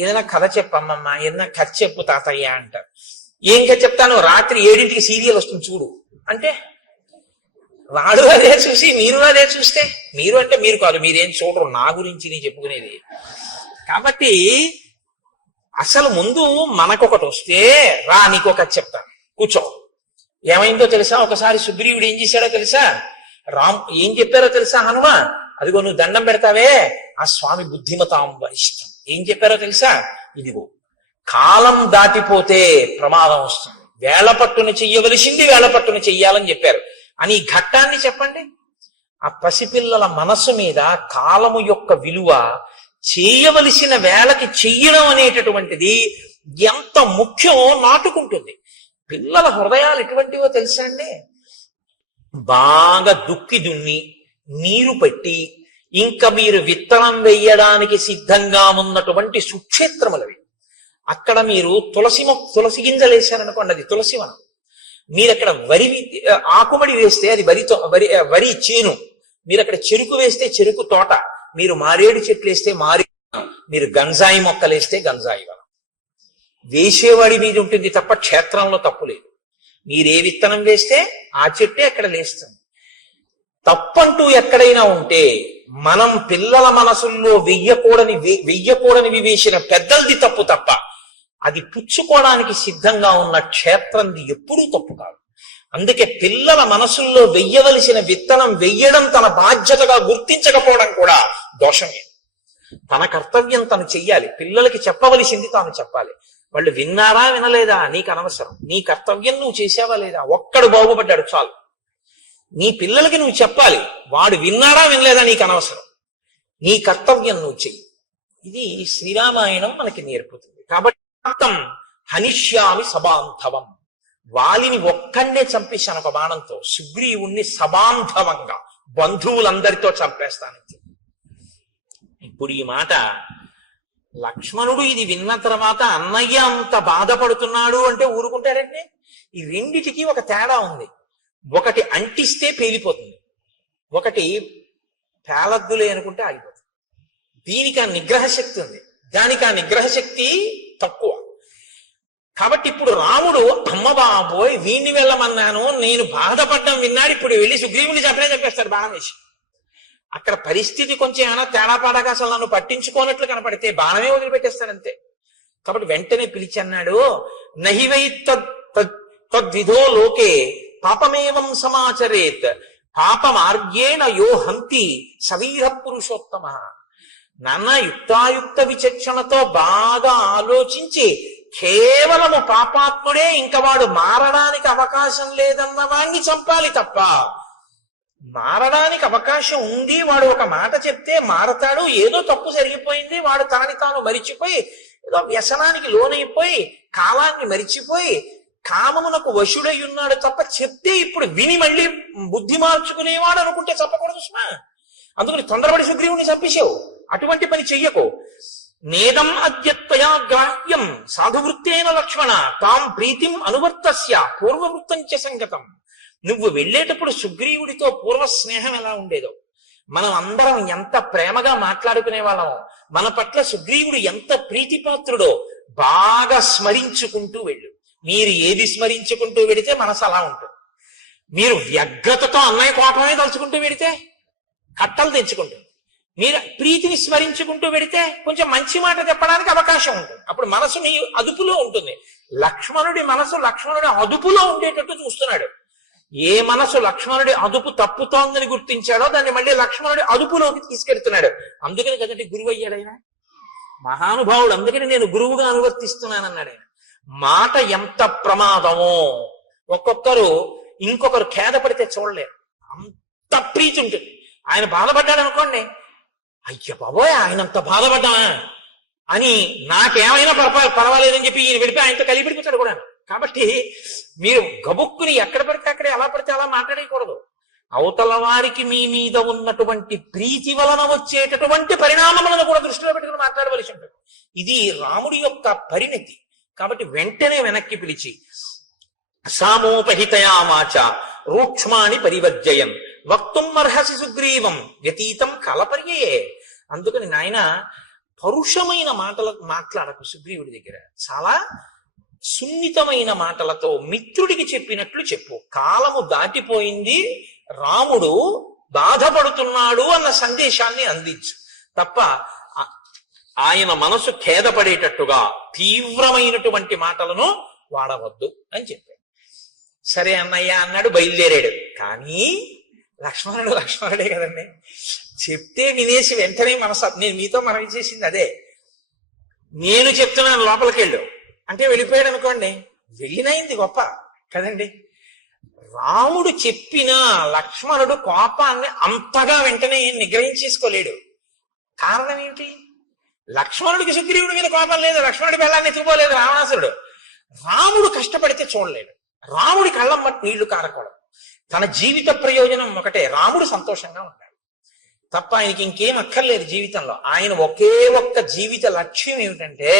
ఏదైనా కథ చెప్పమ్మమ్మ, ఏదైనా కథ చెప్పు తాతయ్య అంటారు. ఏం కథ చెప్తాను? రాత్రి 7ంటికి సీరియల్ వస్తుంది చూడు అంటే వాడు అదే చూసి మీరు అదే చూస్తే, మీరు అంటే మీరు కాదు, మీరేం చూడరు, నా గురించి నేను చెప్పుకునేది. కాబట్టి అసలు ముందు మనకొకటి వస్తే రా నీకొక చెప్తాను కూర్చో. ఏమైందో తెలుసా? ఒకసారి సుగ్రీవుడు ఏం చేశాడో తెలుసా? ఏం చెప్పారో తెలుసా? హనుమ, అదిగో నువ్వు దండం పెడతావే ఆ స్వామి బుద్ధిమతాం వరిష్టం. ఏం చెప్పారో తెలుసా? ఇదిగో కాలం దాటిపోతే ప్రమాదం వస్తుంది, వేళపట్టున చెయ్యవలసింది వేళపట్టున చెయ్యాలని చెప్పారు అని ఈ ఘట్టాన్ని చెప్పండి. ఆ పసిపిల్లల మనస్సు మీద కాలము యొక్క విలువ, చేయవలసిన వేళకి చెయ్యడం అనేటటువంటిది ఎంత ముఖ్యమో నాటుకుంటుంది. పిల్లల హృదయాలు ఎటువంటివో తెలుసా అండి? బాగా దుక్కి దున్ని నీరు పెట్టి ఇంకా మీరు విత్తనం వేయడానికి సిద్ధంగా ఉన్నటువంటి సుక్షేత్రములవి. అక్కడ మీరు తులసి గింజలు వేశారనుకోండి, అది తులసివనం. మీరు అక్కడ ఆకుమడి వేస్తే అది వరి చేను. మీరు అక్కడ చెరుకు వేస్తే చెరుకు తోట. మీరు మారేడు చెట్లు వేస్తే మారేడు, మీరు గంజాయి మొక్కలు వేస్తే గంజాయి వనం. వేసేవాడి మీద ఉంటుంది తప్ప క్షేత్రంలో తప్పు లేదు. మీరే విత్తనం వేస్తే ఆ చెట్టే అక్కడ లేస్తుంది. తప్పంటూ ఎక్కడైనా ఉంటే మనం పిల్లల మనసుల్లో వెయ్యకూడనివి వేసిన పెద్దలది తప్పు తప్ప అది పుచ్చుకోవడానికి సిద్ధంగా ఉన్న క్షేత్రంది ఎప్పుడూ తప్పు కాదు. అందుకే పిల్లల మనసుల్లో వెయ్యవలసిన విత్తనం వెయ్యడం తన బాధ్యతగా గుర్తించకపోవడం కూడా దోషమే. తన కర్తవ్యం తను చెయ్యాలి, పిల్లలకి చెప్పవలసింది తాను చెప్పాలి. వాళ్ళు విన్నారా వినలేదా నీకు అనవసరం. నీ కర్తవ్యం నువ్వు చేసావా లేదా? ఒక్కడు బాగుపడ్డాడు చాలు. నీ పిల్లలకి నువ్వు చెప్పాలి, వాడు విన్నారా వినలేదా నీకు అనవసరం. నీ కర్తవ్యం నువ్వు చెయ్యి. ఇది శ్రీరామాయణం మనకి నేర్పుతుంది. కాబట్టి హనిష్యామి సబాంధవం, వాలిని ఒక్కడే చంపేశాను ఒక బాణంతో, సుగ్రీవుణ్ణి సబాంధవంగా బంధువులందరితో చంపేస్తానని. ఇప్పుడు ఈ మాట లక్ష్మణుడు ఇది విన్న తర్వాత అన్నయ్య అంత బాధపడుతున్నాడు అంటే ఊరుకుంటారండి? ఈ రెండిటికి ఒక తేడా ఉంది. ఒకటి అంటిస్తే పేలిపోతుంది, ఒకటి పేలద్దులే అనుకుంటే ఆగిపోతుంది. దీనికి ఆ నిగ్రహ శక్తి ఉంది, దానికి ఆ నిగ్రహ శక్తి తక్కువ. కాబట్టి ఇప్పుడు రాముడు అమ్మ బాబోయ్ వీణ్ణి వెళ్ళమన్నాను, నేను బాధపడ్డం విన్నాడు, ఇప్పుడు వెళ్ళి సుగ్రీవుని చెప్పేస్తాడు బాణం వేసి. అక్కడ పరిస్థితి కొంచెం ఏమైనా తేడాపాడాగా అసలు నన్ను పట్టించుకోనట్లు కనపడితే బాణమే వదిలిపెట్టేస్తాడంతే. కాబట్టి వెంటనే పిలిచి అన్నాడు, నహివై తద్విధో లోకే పాపమేవం సమాచరేత్ పాపమార్గేణ యో హంతి సవీర పురుషోత్తమ. నాన్న యుక్తాయుక్త విచక్షణతో బాగా ఆలోచించి కేవలము పాపాత్ముడే, ఇంకా వాడు మారడానికి అవకాశం లేదన్న వాణ్ణి చంపాలి తప్ప, మారడానికి అవకాశం ఉంది, వాడు ఒక మాట చెప్తే మారతాడు, ఏదో తప్పు జరిగిపోయింది, వాడు తనని తాను మరిచిపోయి ఏదో వ్యసనానికి లోనైపోయి కాలాన్ని మరిచిపోయి కామమునకు వశుడై ఉన్నాడు తప్ప, చెప్తే ఇప్పుడు విని మళ్ళీ బుద్ధి మార్చుకునేవాడు అనుకుంటే చెప్పకూడదు సుమా. అందుకని తొందరపడి సుగ్రీవుని చంపేశావు, అటువంటి పని చెయ్యకు. నేదం అద్యత్వయా గ్రాహ్యం సాధువృత్తేన లక్ష్మణ తాం ప్రీతిం అనువర్తస్య పూర్వవృత్తంచ సంగతం. నువ్వు వెళ్ళేటప్పుడు సుగ్రీవుడితో పూర్వ స్నేహం ఎలా ఉండేదో, మనం అందరం ఎంత ప్రేమగా మాట్లాడుకునే వాళ్ళమో, మన పట్ల సుగ్రీవుడు ఎంత ప్రీతిపాత్రుడో బాగా స్మరించుకుంటూ వెళ్ళు. మీరు ఏది స్మరించుకుంటూ వెడితే మనసు అలా ఉంటుంది. మీరు వ్యగ్రతతో అన్నయ్య కోపమే తలుచుకుంటూ వెడితే కట్టలు తెచ్చుకుంటుంది. మీరు ప్రీతిని స్మరించుకుంటూ వెడితే కొంచెం మంచి మాట చెప్పడానికి అవకాశం ఉంటుంది. అప్పుడు మనసు నీ అదుపులో ఉంటుంది. లక్ష్మణుడి మనసు లక్ష్మణుడి అదుపులో ఉండేటట్టు చూస్తున్నాడు. ఏ మనసు లక్ష్మణుడి అదుపు తప్పుతోందని గుర్తించాడో దాన్ని మళ్ళీ లక్ష్మణుడి అదుపులోకి తీసుకెళ్తున్నాడు. అందుకని కదండి గురువు అయ్యాడు ఆయన, మహానుభావుడు. అందుకని నేను గురువుగా అనువర్తిస్తున్నానన్నాడు ఆయన. మాట ఎంత ప్రమాదమో, ఒక్కొక్కరు ఇంకొకరు ఖేద పడితే చూడలేరు, అంత ప్రీతి ఉంటుంది. ఆయన బాధపడ్డాడు అనుకోండి, అయ్య బాబోయ్ ఆయనంత బాధపడ్డామా అని నాకేమైనా పర్వాలేదని చెప్పి ఈయన విడిపి ఆయనతో కలిపిడిపోతాడు కూడా. కాబట్టి మీరు గబుక్కుని ఎక్కడ పడితే అక్కడ ఎలా పడితే అలా మాట్లాడకూడదు. అవతల వారికి మీ మీద ఉన్నటువంటి ప్రీతి వలన వచ్చేటటువంటి పరిణామములను కూడా దృష్టిలో పెట్టుకుని మాట్లాడవలసి ఉంటుంది. ఇది రాముడి యొక్క పరిణతి. కాబట్టి వెంటనే వెనక్కి పిలిచి సామోపహితయామాచ రూక్ష్మాణి పరివర్జయన్ వక్తుం అర్హసి సుగ్రీవం వ్యతీతం కలపర్యయే. అందుకని నాయన పరుషమైన మాట్లాడకు సుగ్రీవుడి దగ్గర, చాలా సున్నితమైన మాటలతో మిత్రుడికి చెప్పినట్లు చెప్పు. కాలము దాటిపోయింది, రాముడు బాధపడుతున్నాడు అన్న సందేశాన్ని అందించు తప్ప ఆయన మనసు ఖేదపడేటట్టుగా తీవ్రమైనటువంటి మాటలను వాడవద్దు అని చెప్పాడు. సరే అన్నయ్య అన్నాడు, బయలుదేరాడు. కానీ లక్ష్మణుడే కదండి, చెప్తే వినేసి వెంటనే నేను మీతో మనవి చేసింది అదే. నేను చెప్తున్నాను లోపలికి వెళ్ళు అంటే వెళ్ళిపోయాడు అనుకోండి, వెళ్ళినైంది గొప్ప కదండి. రాముడు చెప్పిన లక్ష్మణుడు కోపాన్ని అంతగా వెంటనే నిగ్రహించేసుకోలేడు. కారణం ఏమిటి? లక్ష్మణుడికి సుగ్రీవుడి మీద కోపం లేదు, లక్ష్మణుడి బెల్లాన్ని ఎత్తుకోలేదు రావణాసురుడు. రాముడు కష్టపడితే చూడలేడు, రాముడి కళ్ళం బట్టి నీళ్లు కారకూడదు. తన జీవిత ప్రయోజనం ఒకటే, రాముడు సంతోషంగా ఉంటాడు తప్ప ఆయనకి ఇంకేం అక్కర్లేదు జీవితంలో. ఆయన ఒకే ఒక్క జీవిత లక్ష్యం ఏమిటంటే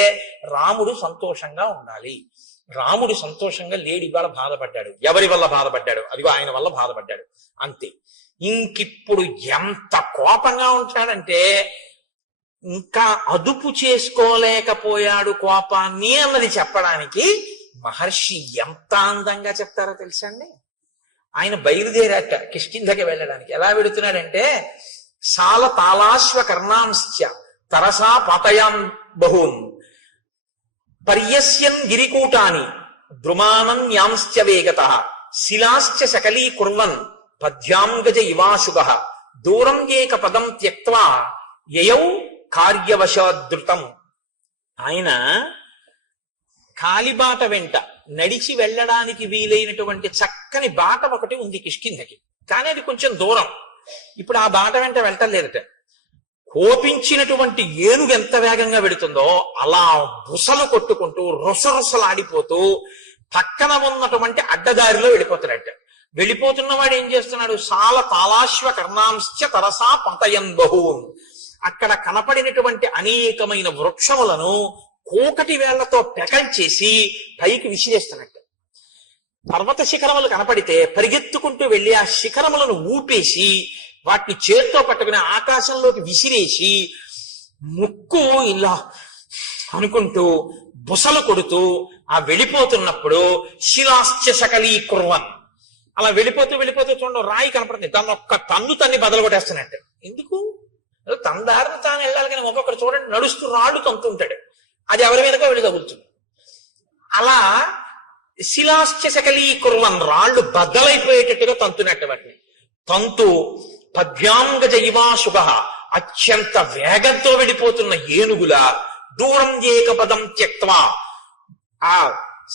రాముడు సంతోషంగా ఉండాలి. రాముడు సంతోషంగా లేడి ఇవాళ బాధపడ్డాడు, ఎవరి వల్ల బాధపడ్డాడు? అదిగో ఆయన వల్ల బాధపడ్డాడు, అంతే. ఇంకిప్పుడు ఎంత కోపంగా ఉంటాడంటే ఇంకా అదుపు చేసుకోలేకపోయాడు కోపాన్ని అన్నది చెప్పడానికి మహర్షి ఎంత అందంగా చెప్తారో తెలుసా అండి. ఆయన బయలుదేరాట కిష్కింధకి వెళ్ళడానికి. ఎలా వెడుతున్నాడంటే సాల తాళాశ్వ కర్ణాంశ్చ తరసా పాతయాన్ బహూన్ పర్యస్యన్ గిరికూటాని ద్రుమానన్యాంశ్చ వేగత శిలాశ్చ శకలీ కుర్వన్ పద్యాంగజ ఇవాశుగ దూరం ఏక పదం త్యక్త్వా యయౌ కార్యవశాదృతం. ఆయన కాలిబాట వెంట నడిచి వెళ్ళడానికి వీలైనటువంటి చక్కని బాట ఒకటి ఉంది కిష్కింధకి, కానీ అది కొంచెం దూరం. ఇప్పుడు ఆ బాట వెంట వెళ్ళలేదట. కోపించినటువంటి ఏనుగు ఎంత వేగంగా వెడుతుందో అలా బుసలు కొట్టుకుంటూ రుసరుసలాడిపోతూ పక్కన ఉన్నటువంటి అడ్డదారిలో వెళ్ళిపోతున్నాడట. వెళ్ళిపోతున్నవాడు ఏం చేస్తున్నాడు? సాల తాళాశ్వ కర్ణాంశ్చ తరసా పతయన్ బహూన్. అక్కడ కనపడినటువంటి అనేకమైన వృక్షములను కోకటి వేళ్లతో పెకంచేసి పైకి విసిరేస్తున్నట్టు. పర్వత శిఖరములు కనపడితే పరిగెత్తుకుంటూ వెళ్ళి ఆ శిఖరములను ఊపేసి వాటిని చేత్తో పట్టుకుని ఆకాశంలోకి విసిరేసి ముక్కు ఇలా అనుకుంటూ బుసలు కొడుతూ ఆ వెళ్ళిపోతున్నప్పుడు శిలాశ్చ శకలీ కుర్వన్ అలా వెళ్ళిపోతూ చూడండి రాయి కనపడుతుంది, దాన్ని ఒక్క తన్ను తన్ని బదలు కొట్టేస్తున్నట్టు. ఎందుకు? తన దారిని తాను వెళ్ళాలి, కానీ ఒక్కొక్కరు చూడండి నడుస్తూ రాళ్ళు తంతుంటాడు, అది ఎవరి మీదగా వెళ్ళి తగులుతుంది. అలా శిలాశ్చ శకలీ కుర్వన్ రాళ్ళు బద్దలైపోయేటట్టుగా తంతున్నట్టు వాటిని తంతు పద్యాంగజ ఇవాశుభ అత్యంత వేగంతో వెళ్ళిపోతున్న ఏనుగుల దూరం ఏక పదం త్యక్త్వా ఆ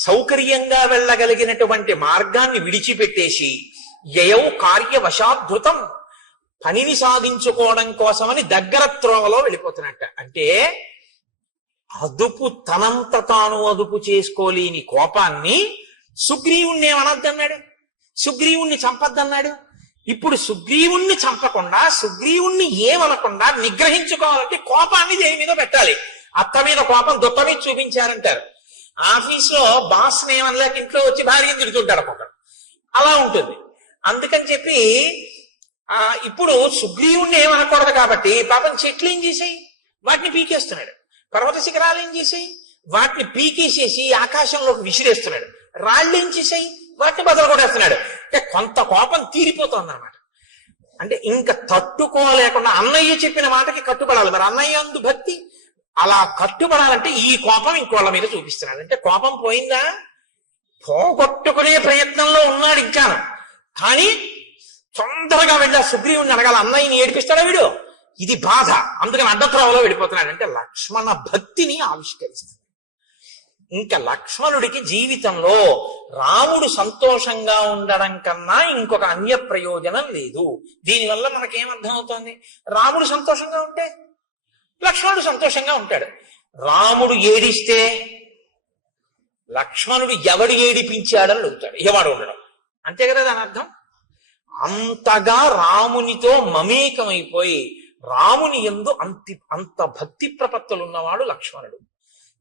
సౌకర్యంగా వెళ్ళగలిగినటువంటి మార్గాన్ని విడిచిపెట్టేసి యయౌ కార్యవశాధృతం పనిని సాధించుకోవడం కోసమని దగ్గర త్రోవలో వెళ్ళిపోతున్నట్ట. అంటే తనంత తాను అదుపు చేసుకోలేని కోపాన్ని సుగ్రీవుణ్ణి ఏమనొద్దన్నాడు, సుగ్రీవుణ్ణి చంపద్దన్నాడు. ఇప్పుడు సుగ్రీవుణ్ణి చంపకుండా సుగ్రీవుణ్ణి ఏమనకుండా నిగ్రహించుకోవాలంటే కోపాన్ని దేని మీద పెట్టాలి. అత్త మీద కోపం దుఃఖ మీద చూపించారంటారు. ఆఫీస్లో బాస్ ఏమనలేక ఇంట్లో వచ్చి భార్యను తిడుతుంటాడు ఒక్కొక్కడు, అలా ఉంటుంది. అందుకని చెప్పి ఇప్పుడు సుగ్రీవుణ్ణి ఏమనకూడదు కాబట్టి పాపం చెట్లు ఏం చేసాయి, వాటిని పీకేస్తున్నాడు. పర్వత శిఖరాలు ఏం చేసాయి, వాటిని పీకేసేసి ఆకాశంలోకి విసిరేస్తున్నాడు. రాళ్ళు ఏం చేసాయి, వాటిని బదలు కొట్టేస్తున్నాడు. అంటే కొంత కోపం తీరిపోతుంది అన్నమాట. అంటే ఇంకా తట్టుకోలేకుండా అన్నయ్య చెప్పిన మాటకి కట్టుబడాలి. మరి అన్నయ్య అందు భక్తి, అలా కట్టుబడాలంటే ఈ కోపం ఇంకోళ్ళ మీద చూపిస్తున్నాడు. అంటే కోపం పోయిందా? పోగొట్టుకునే ప్రయత్నంలో ఉన్నాడు ఇంకా. కానీ తొందరగా వెళ్ళా సుగ్రీవుని అడగాల, అన్నయ్యని ఏడిపిస్తాడా వీడు, ఇది బాధ, అందుకని అడ్డత్రోవలో వెళ్ళిపోతున్నాడు. అంటే లక్ష్మణ భక్తిని ఆవిష్కరిస్తుంది. ఇంకా లక్ష్మణుడికి జీవితంలో రాముడు సంతోషంగా ఉండడం కన్నా ఇంకొక అన్య ప్రయోజనం లేదు. దీనివల్ల మనకేమర్థం అవుతోంది? రాముడు సంతోషంగా ఉంటే లక్ష్మణుడు సంతోషంగా ఉంటాడు. రాముడు ఏడిస్తే లక్ష్మణుడు ఎవడు ఏడిపించాడని అడుగుతాడు, ఎవడు ఉండడం. అంతే కదా దాని అర్థం. అంతగా రామునితో మమేకమైపోయి రాముని యందు అంత భక్తి ప్రపత్తులు ఉన్నవాడు లక్ష్మణుడు.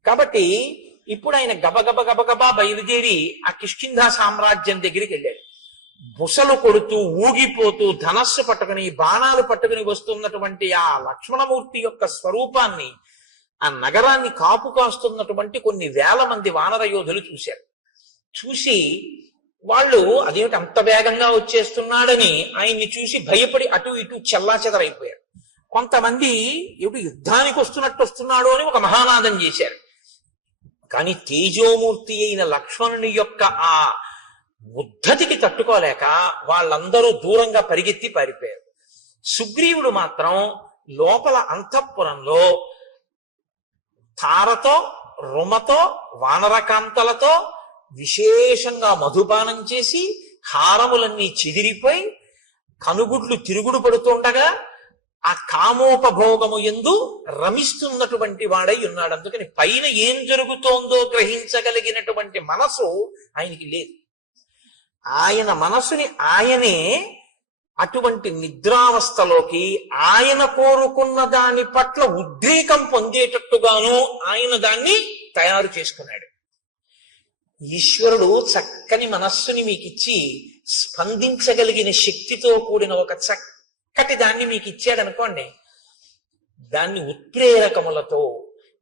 కాబట్టి ఇప్పుడు ఆయన గబగబా బయలుదేరి ఆ కిష్కింధా సామ్రాజ్యం దగ్గరికి వెళ్ళాడు. బుసలు కొడుతూ ఊగిపోతూ ధనస్సు పట్టుకుని బాణాలు పట్టుకుని వస్తున్నటువంటి ఆ లక్ష్మణమూర్తి యొక్క స్వరూపాన్ని, ఆ నగరాన్ని కాపు కాస్తున్నటువంటి కొన్ని వేల మంది వానర యోధులు చూశారు. చూసి వాళ్ళు అదేమిటి అంత వేగంగా వచ్చేస్తున్నాడని ఆయన్ని చూసి భయపడి అటు ఇటు చెల్లాచెదరైపోయారు. కొంతమంది ఇప్పుడు యుద్ధానికి వస్తున్నట్టు వస్తున్నాడు అని ఒక మహానాదం చేశారు. కానీ తేజోమూర్తి అయిన లక్ష్మణుని యొక్క ఆ ఉద్ధతికి తట్టుకోలేక వాళ్ళందరూ దూరంగా పరిగెత్తి పారిపోయారు. సుగ్రీవుడు మాత్రం లోపల అంతఃపురంలో తారతో రుమతో వానరకాంతలతో విశేషంగా మధుపానం చేసి హారములన్నీ చెదిరిపోయి కనుగుడ్లు తిరుగుడు పడుతుండగా ఆ కామోపభోగము యందు రమిస్తున్నటువంటి వాడై ఉన్నాడు. అందుకని పైన ఏం జరుగుతోందో గ్రహించగలిగినటువంటి మనసు ఆయనకి లేదు. ఆయన మనసుని ఆయనే అటువంటి నిద్రావస్థలోకి ఆయన కోరుకున్న దాని పట్ల ఉద్రేకం పొందేటట్టుగాను ఆయన దాన్ని తయారు చేసుకున్నాడు. ఈశ్వరుడు చక్కని మనస్సుని మీకిచ్చి స్పందించగలిగిన శక్తితో కూడిన ఒక చక్కటి దాన్ని మీకు ఇచ్చాడనుకోండి, దాన్ని ఉత్ప్రేరకములతో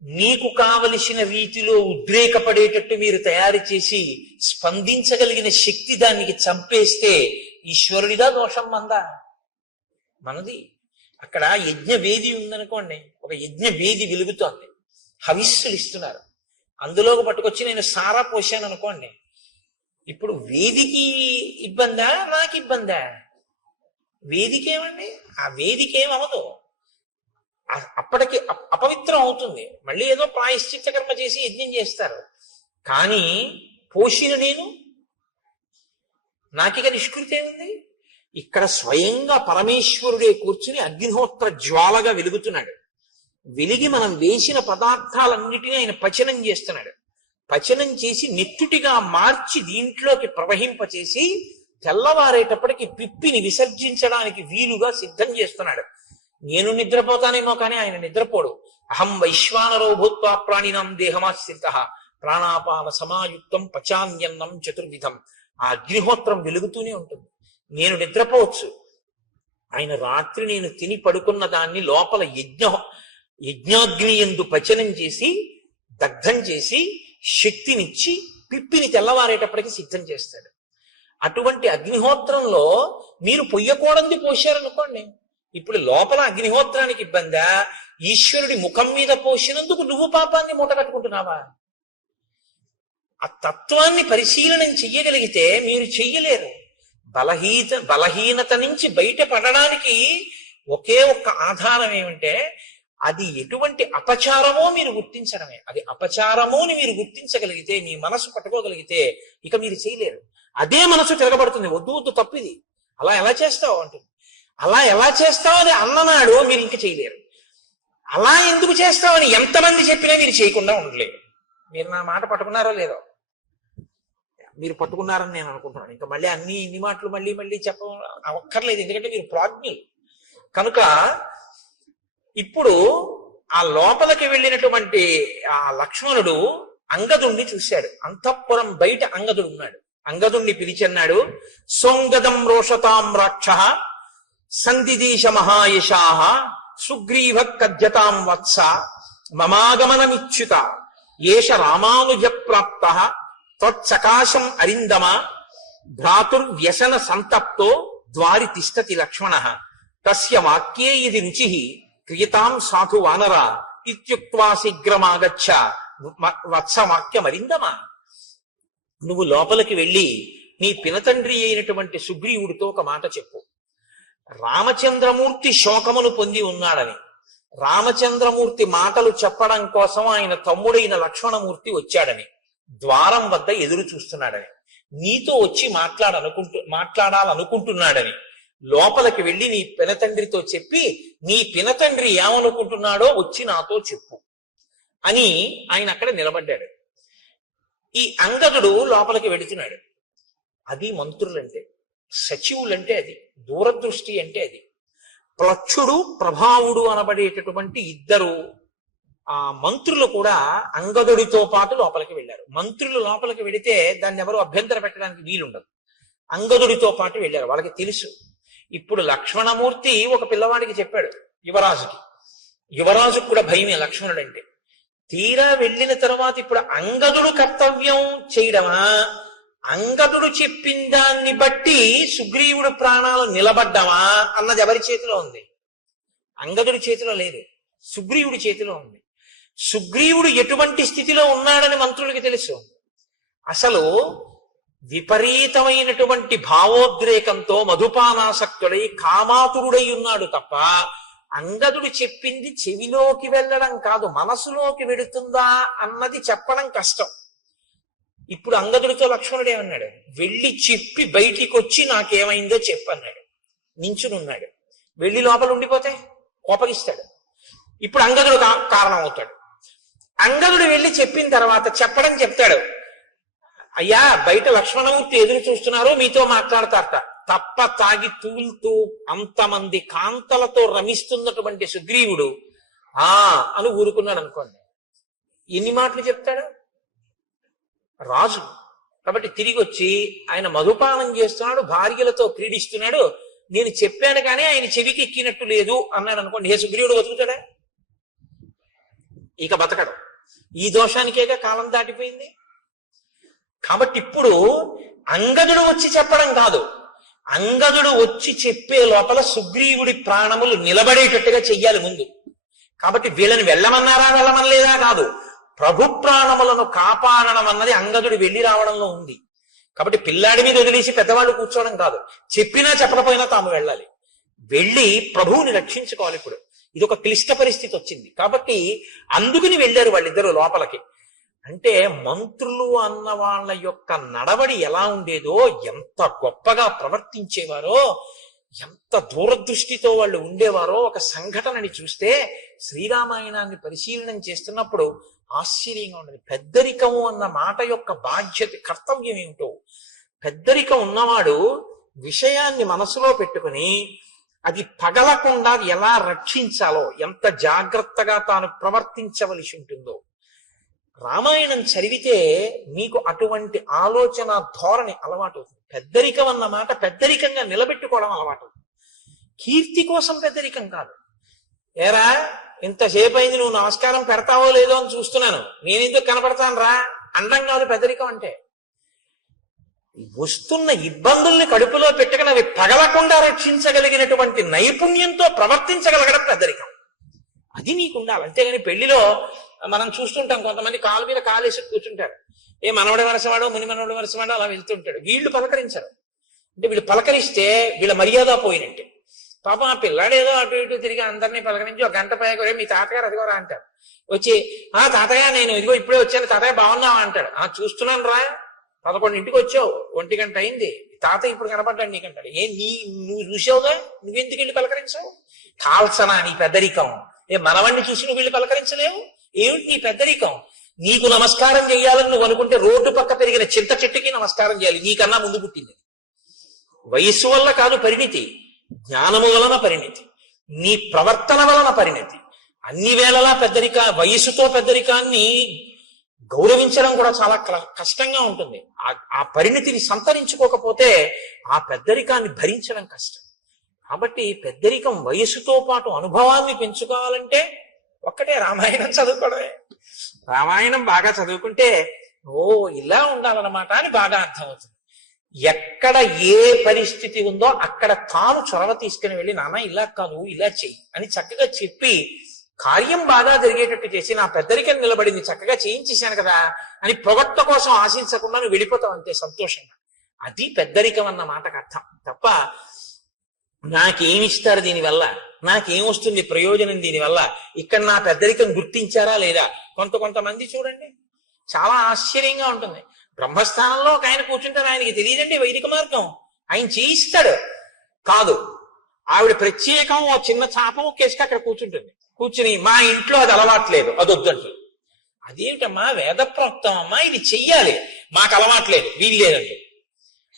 మీకు కావలసిన రీతిలో ఉద్రేకపడేటట్టు మీరు తయారు చేసి స్పందించగలిగిన శక్తి దానికి చంపేస్తే ఈశ్వరుడిదా దోషం మందా? మనది. అక్కడ యజ్ఞవేది ఉందనుకోండి, ఒక యజ్ఞవేది వెలుగుతోంది, హవిస్సులు ఇస్తున్నారు, అందులోకి పట్టుకొచ్చి నేను సారా పోసాను అనుకోండి, ఇప్పుడు వేదికి ఇబ్బందా నాకు ఇబ్బందా? వేదికేమండి, ఆ వేదికేమవదు, అప్పటికి అపవిత్రం అవుతుంది, మళ్ళీ ఏదో ప్రాయశ్చిత్త కర్మ చేసి యజ్ఞం చేస్తారు. కానీ పోషిన నేను నాకిక నిష్కృతి ఏముంది? ఇక్కడ స్వయంగా పరమేశ్వరుడే కూర్చుని అగ్నిహోత్ర జ్వాలగా వెలుగుతున్నాడు. వెలిగి మనం వేసిన పదార్థాలన్నిటినీ ఆయన పచనం చేస్తున్నాడు. పచనం చేసి నెత్తుటిగా మార్చి దీంట్లోకి ప్రవహింపచేసి తెల్లవారేటప్పటికి పిప్పిని విసర్జించడానికి వీలుగా సిద్ధం చేస్తున్నాడు. నేను నిద్రపోతానేమో కానీ ఆయన నిద్రపోడు. అహం వైశ్వానరో భూత్వా ప్రాణినాం దేహమాశ్రితః ప్రాణాపాన సమాయుక్తం పచాన్యన్నం చతుర్విధం. ఆ అగ్నిహోత్రం వెలుగుతూనే ఉంటుంది. నేను నిద్రపోవచ్చు, ఆయన రాత్రి నేను తిని పడుకున్న దాన్ని లోపల యజ్ఞాగ్ని యందు పచనం చేసి దగ్ధం చేసి శక్తినిచ్చి పిప్పిని తెల్లవారేటప్పటికి సిద్ధం చేస్తాడు. అటువంటి అగ్నిహోత్రంలో మీరు పొయ్యకూడంది పోశారనుకోండి, ఇప్పుడు లోపల అగ్నిహోత్రానికి ఇబ్బందా? ఈశ్వరుడి ముఖం మీద పోసినందుకు నువ్వు పాపాన్ని మూట కట్టుకుంటున్నావా? ఆ తత్వాన్ని పరిశీలనం చెయ్యగలిగితే మీరు చెయ్యలేరు. బలహీనత నుంచి బయటపడడానికి ఒకే ఒక్క ఆధారం ఏమంటే అది ఎటువంటి అపచారమో మీరు గుర్తించడమే. అది అపచారమో అని మీరు గుర్తించగలిగితే, మీ మనసు పట్టుకోగలిగితే ఇక మీరు చేయలేరు. అదే మనసు తిరగబడుతుంది, వద్దు వద్దు తప్పిది, అలా ఎలా చేస్తావు అంటుంది. అలా ఎలా చేస్తావు అని అన్ననాడు మీరు ఇంక చేయలేరు. అలా ఎందుకు చేస్తావని ఎంతమంది చెప్పినా మీరు చేయకుండా ఉండలేరు. మీరు నా మాట పట్టుకున్నారో లేదో? మీరు పట్టుకున్నారని నేను అనుకుంటున్నాను. ఇంకా మళ్ళీ ఇన్ని మాటలు మళ్ళీ మళ్ళీ చెప్పక్కర్లేదు, ఎందుకంటే మీరు ప్రాజ్ఞులు కనుక. ఇప్పుడు ఆ లోపలికి వెళ్ళినటువంటి ఆ లక్ష్మణుడు అంగదుణ్ణి చూశాడు. అంతఃపురం బయట అంగదుడు ఉన్నాడు. అంగదుణ్ణి పిలిచన్నాడు, సోంగదం రోషతాం రాక్ష సందిదీశ మహాయశాః సుగ్రీవ కద్యతాం వత్స మమాగమనమిచ్యుత ఏష రామానుజ ప్రాప్త త్వత్సకాశం అరిందమ భ్రాతుర్వ్యసన సంతప్తో ద్వారి తిష్టతి లక్ష్మణ తస్య వాక్యే ఇది రుచి క్రియతాం సాధు వానర ఇత్యుక్త్వా శీఘ్రమాగచ్చ వత్సవాక్యమరిందమ. నువ్వు లోపలికి వెళ్ళి నీ పినతండ్రి అయినటువంటి సుగ్రీవుడితో ఒక మాట చెప్పు. రామచంద్రమూర్తి శోకమును పొంది ఉన్నాడని, రామచంద్రమూర్తి మాటలు చెప్పడం కోసం ఆయన తమ్ముడైన లక్ష్మణమూర్తి వచ్చాడని, ద్వారం వద్ద ఎదురు చూస్తున్నాడని, నీతో వచ్చి మాట్లాడాలనుకుంటున్నాడని లోపలికి వెళ్ళి నీ పినతండ్రితో చెప్పి నీ పినతండ్రి ఏమనుకుంటున్నాడో వచ్చి నాతో చెప్పు అని ఆయన అక్కడ నిలబడ్డాడు. ఈ అంగదుడు లోపలికి వెళుతున్నాడు. అది మంత్రులంటే, సచివులంటే అది, దూరదృష్టి అంటే అది. ప్లక్షుడు ప్రభావుడు అనబడేటటువంటి ఇద్దరు ఆ మంత్రులు కూడా అంగదుడితో పాటు లోపలికి వెళ్ళారు. మంత్రులు లోపలికి వెళితే దాన్ని ఎవరు అభ్యంతర పెట్టడానికి వీలుండదు. అంగదుడితో పాటు వెళ్ళారు. వాళ్ళకి తెలుసు. ఇప్పుడు లక్ష్మణమూర్తి ఒక పిల్లవాడికి చెప్పాడు, యువరాజుకి. యువరాజుకు కూడా భయమే లక్ష్మణుడు అంటే. తీరా వెళ్ళిన తర్వాత ఇప్పుడు అంగదుడు కర్తవ్యం చేయడమా, అంగదుడు చెప్పిన దాన్ని బట్టి సుగ్రీవుడు ప్రాణాలు నిలబడ్డమా అన్నది ఎవరి చేతిలో ఉంది? అంగదుడి చేతిలో లేదు, సుగ్రీవుడి చేతిలో ఉంది. సుగ్రీవుడు ఎటువంటి స్థితిలో ఉన్నాడని మంత్రులకి తెలుసు. అసలు విపరీతమైనటువంటి భావోద్రేకంతో మధుపానాసక్తుడై కామాతురుడై ఉన్నాడు తప్ప అంగదుడు చెప్పింది చెవిలోకి వెళ్ళడం కాదు, మనసులోకి వెడుతుందా అన్నది చెప్పడం కష్టం. ఇప్పుడు అంగదుడితో లక్ష్మణుడు ఏమన్నాడు? వెళ్ళి చెప్పి బయటికి వచ్చి నాకేమైందో చెప్పన్నాడు. నించునున్నాడు. వెళ్ళి లోపల ఉండిపోతే కోపగిస్తాడు. ఇప్పుడు అంగదుడు కారణం అవుతాడు. అంగదుడు వెళ్ళి చెప్పిన తర్వాత చెప్తాడు, అయ్యా బయట లక్ష్మణమూర్తి ఎదురు చూస్తున్నారు, మీతో మాట్లాడతారట. తప్ప తాగి తూలుతూ అంతమంది కాంతలతో రమిస్తున్నటువంటి సుగ్రీవుడు అని ఊరుకున్నాడు అనుకోండి. ఎన్ని మాటలు చెప్తాడు? రాజు కాబట్టి తిరిగి వచ్చి ఆయన మధుపానం చేస్తున్నాడు, భార్యలతో క్రీడిస్తున్నాడు, నేను చెప్పాను కానీ ఆయన చెవికి ఎక్కినట్టు లేదు అన్నాడు అనుకోండి. ఏ సుగ్రీవుడు బతుకుతాడా? ఇక బతకడు. ఈ దోషానికేగా కాలం దాటిపోయింది. కాబట్టి ఇప్పుడు అంగదుడు వచ్చి చెప్పడం కాదు, అంగదుడు వచ్చి చెప్పే లోపల సుగ్రీవుడి ప్రాణములు నిలబడేటట్టుగా చెయ్యాలి ముందు. కాబట్టి వీళ్ళని వెళ్ళమనలేదా కాదు, ప్రభు ప్రాణములను కాపాడడం అన్నది అంగదుడు వెళ్ళి రావడంలో ఉంది. కాబట్టి పిల్లాడి మీద వదిలేసి పెద్దవాళ్ళు కూర్చోవడం కాదు, చెప్పినా చెప్పకపోయినా తాము వెళ్ళాలి, వెళ్ళి ప్రభువుని రక్షించుకోవాలి. ఇప్పుడు ఇది ఒక క్లిష్ట పరిస్థితి వచ్చింది కాబట్టి అందుకుని వెళ్ళారు వాళ్ళిద్దరూ లోపలికి. అంటే మంత్రులు అన్న వాళ్ళ యొక్క నడవడి ఎలా ఉండేదో, ఎంత గొప్పగా ప్రవర్తించేవారో, ఎంత దూరదృష్టితో వాళ్ళు ఉండేవారో ఒక సంఘటనని చూస్తే శ్రీరామాయణాన్ని పరిశీలనం చేస్తున్నప్పుడు ఆశ్చర్యంగా ఉండదు. పెద్దరికము అన్న మాట యొక్క బాధ్యత, కర్తవ్యం ఏమిటో. పెద్దరికం ఉన్నవాడు విషయాన్ని మనసులో పెట్టుకుని అది పగలకుండా ఎలా రక్షించాలో, ఎంత జాగ్రత్తగా తాను ప్రవర్తించవలసి ఉంటుందో. రామాయణం చదివితే మీకు అటువంటి ఆలోచన ధోరణి అలవాటు అవుతుంది. పెద్దరికం అన్న మాట పెద్దరికంగా నిలబెట్టుకోవడం అలవాటు. కీర్తి కోసం పెద్దరికం కాదు. ఏరా ఇంతసేపు అయింది, నువ్వు నమస్కారం పెడతావో లేదో అని చూస్తున్నాను, నేనెందుకు కనపడతాను రా అండం కాదు పెద్దరికం అంటే. వస్తున్న ఇబ్బందుల్ని కడుపులో పెట్టుకుని అవి పగలకుండా రక్షించగలిగినటువంటి నైపుణ్యంతో ప్రవర్తించగలగడం పెద్దరికం. అది నీకు ఉండాలి. అంతేగాని పెళ్లిలో మనం చూస్తుంటాం, కొంతమంది కాలు మీద కాలేసి కూర్చుంటారు. ఏ మనవడి వరసవాడో ముని మనవడి వరసవాడో అలా వెళ్తుంటాడు. వీళ్ళు పలకరించరు. అంటే వీళ్ళు పలకరిస్తే వీళ్ళ మర్యాద పోయినట్టే. పాపం ఆ పిల్లాడేదో అటు ఇటు తిరిగి అందరినీ పలకరించి ఒక గంట పైగా మీ తాతగారు అదిగోరా అంటారు. వచ్చి తాతయ్య నేను ఇదిగో ఇప్పుడే వచ్చాను, తాతయ్య బాగున్నావా అంటాడు. చూస్తున్నాను రా, 11ంటికి వచ్చావు, 1 గంట అయింది, తాతయ్య ఇప్పుడు కనపడ్డాడు నీకంటాడు. నువ్వు చూసావుగా, నువ్వెందుకు వెళ్ళి పలకరించావు? కాల్సనా నీ పెద్దరికం? మనవాణ్ణి చూసి నువ్వు వెళ్ళి పలకరించలేవు? ఏమిటి నీ పెద్దరికం? నీకు నమస్కారం చేయాలని నువ్వు అనుకుంటే రోడ్డు పక్క పెరిగిన చింత చెట్టుకి నమస్కారం చేయాలి, నీకన్నా ముందు పుట్టింది. వయస్సు వల్ల కాదు పరిణితి, జ్ఞానము వలన పరిణితి, నీ ప్రవర్తన వలన పరిణితి. అన్ని వేళలా వయస్సుతో పెద్దరికాన్ని గౌరవించడం కూడా చాలా కష్టంగా ఉంటుంది. ఆ పరిణితిని సంతరించుకోకపోతే ఆ పెద్దరికాన్ని భరించడం కష్టం. కాబట్టి పెద్దరికం వయస్సుతో పాటు అనుభవాన్ని పెంచుకోవాలంటే ఒక్కటే రామాయణం చదువుకోవడమే. రామాయణం బాగా చదువుకుంటే ఇలా ఉండాలన్నమాట అని బాగా అర్థమవుతుంది. ఎక్కడ ఏ పరిస్థితి ఉందో అక్కడ తాను చొరవ తీసుకుని వెళ్ళి, నాన్న ఇలా కాదు ఇలా చెయ్యి అని చక్కగా చెప్పి కార్యం బాగా జరిగేటట్టు చేసి, నా పెద్దరికం నిలబడింది చక్కగా చేయించేశాను కదా అని పొగట్ట కోసం ఆశించకుండా నువ్వు వెళ్ళిపోతావు అంతే సంతోషంగా. అది పెద్దరికం అన్న మాటకు అర్థం. తప్ప నాకేమిస్తారు దీనివల్ల, నాకేమొస్తుంది ప్రయోజనం దీనివల్ల, ఇక్కడ నా పెద్దరికం గుర్తించారా లేదా. కొంతమంది చూడండి, చాలా ఆశ్చర్యంగా ఉంటుంది. బ్రహ్మస్థానంలో ఒక ఆయన కూర్చుంటారు, ఆయనకి తెలియదండి వైదిక మార్గం, ఆయన చేయిస్తాడు. కాదు, ఆవిడ ప్రత్యేకం ఓ చిన్న చాపం కేసుకి అక్కడ కూర్చుంటుంది. కూర్చుని మా ఇంట్లో అది అలవాట్లేదు, అది వద్దంటుంది. అదేమిటమ్మా, వేదప్రోక్తం అమ్మా, ఇది చెయ్యాలి, మాకు అలవాట్లేదు, వీలు లేదంటే.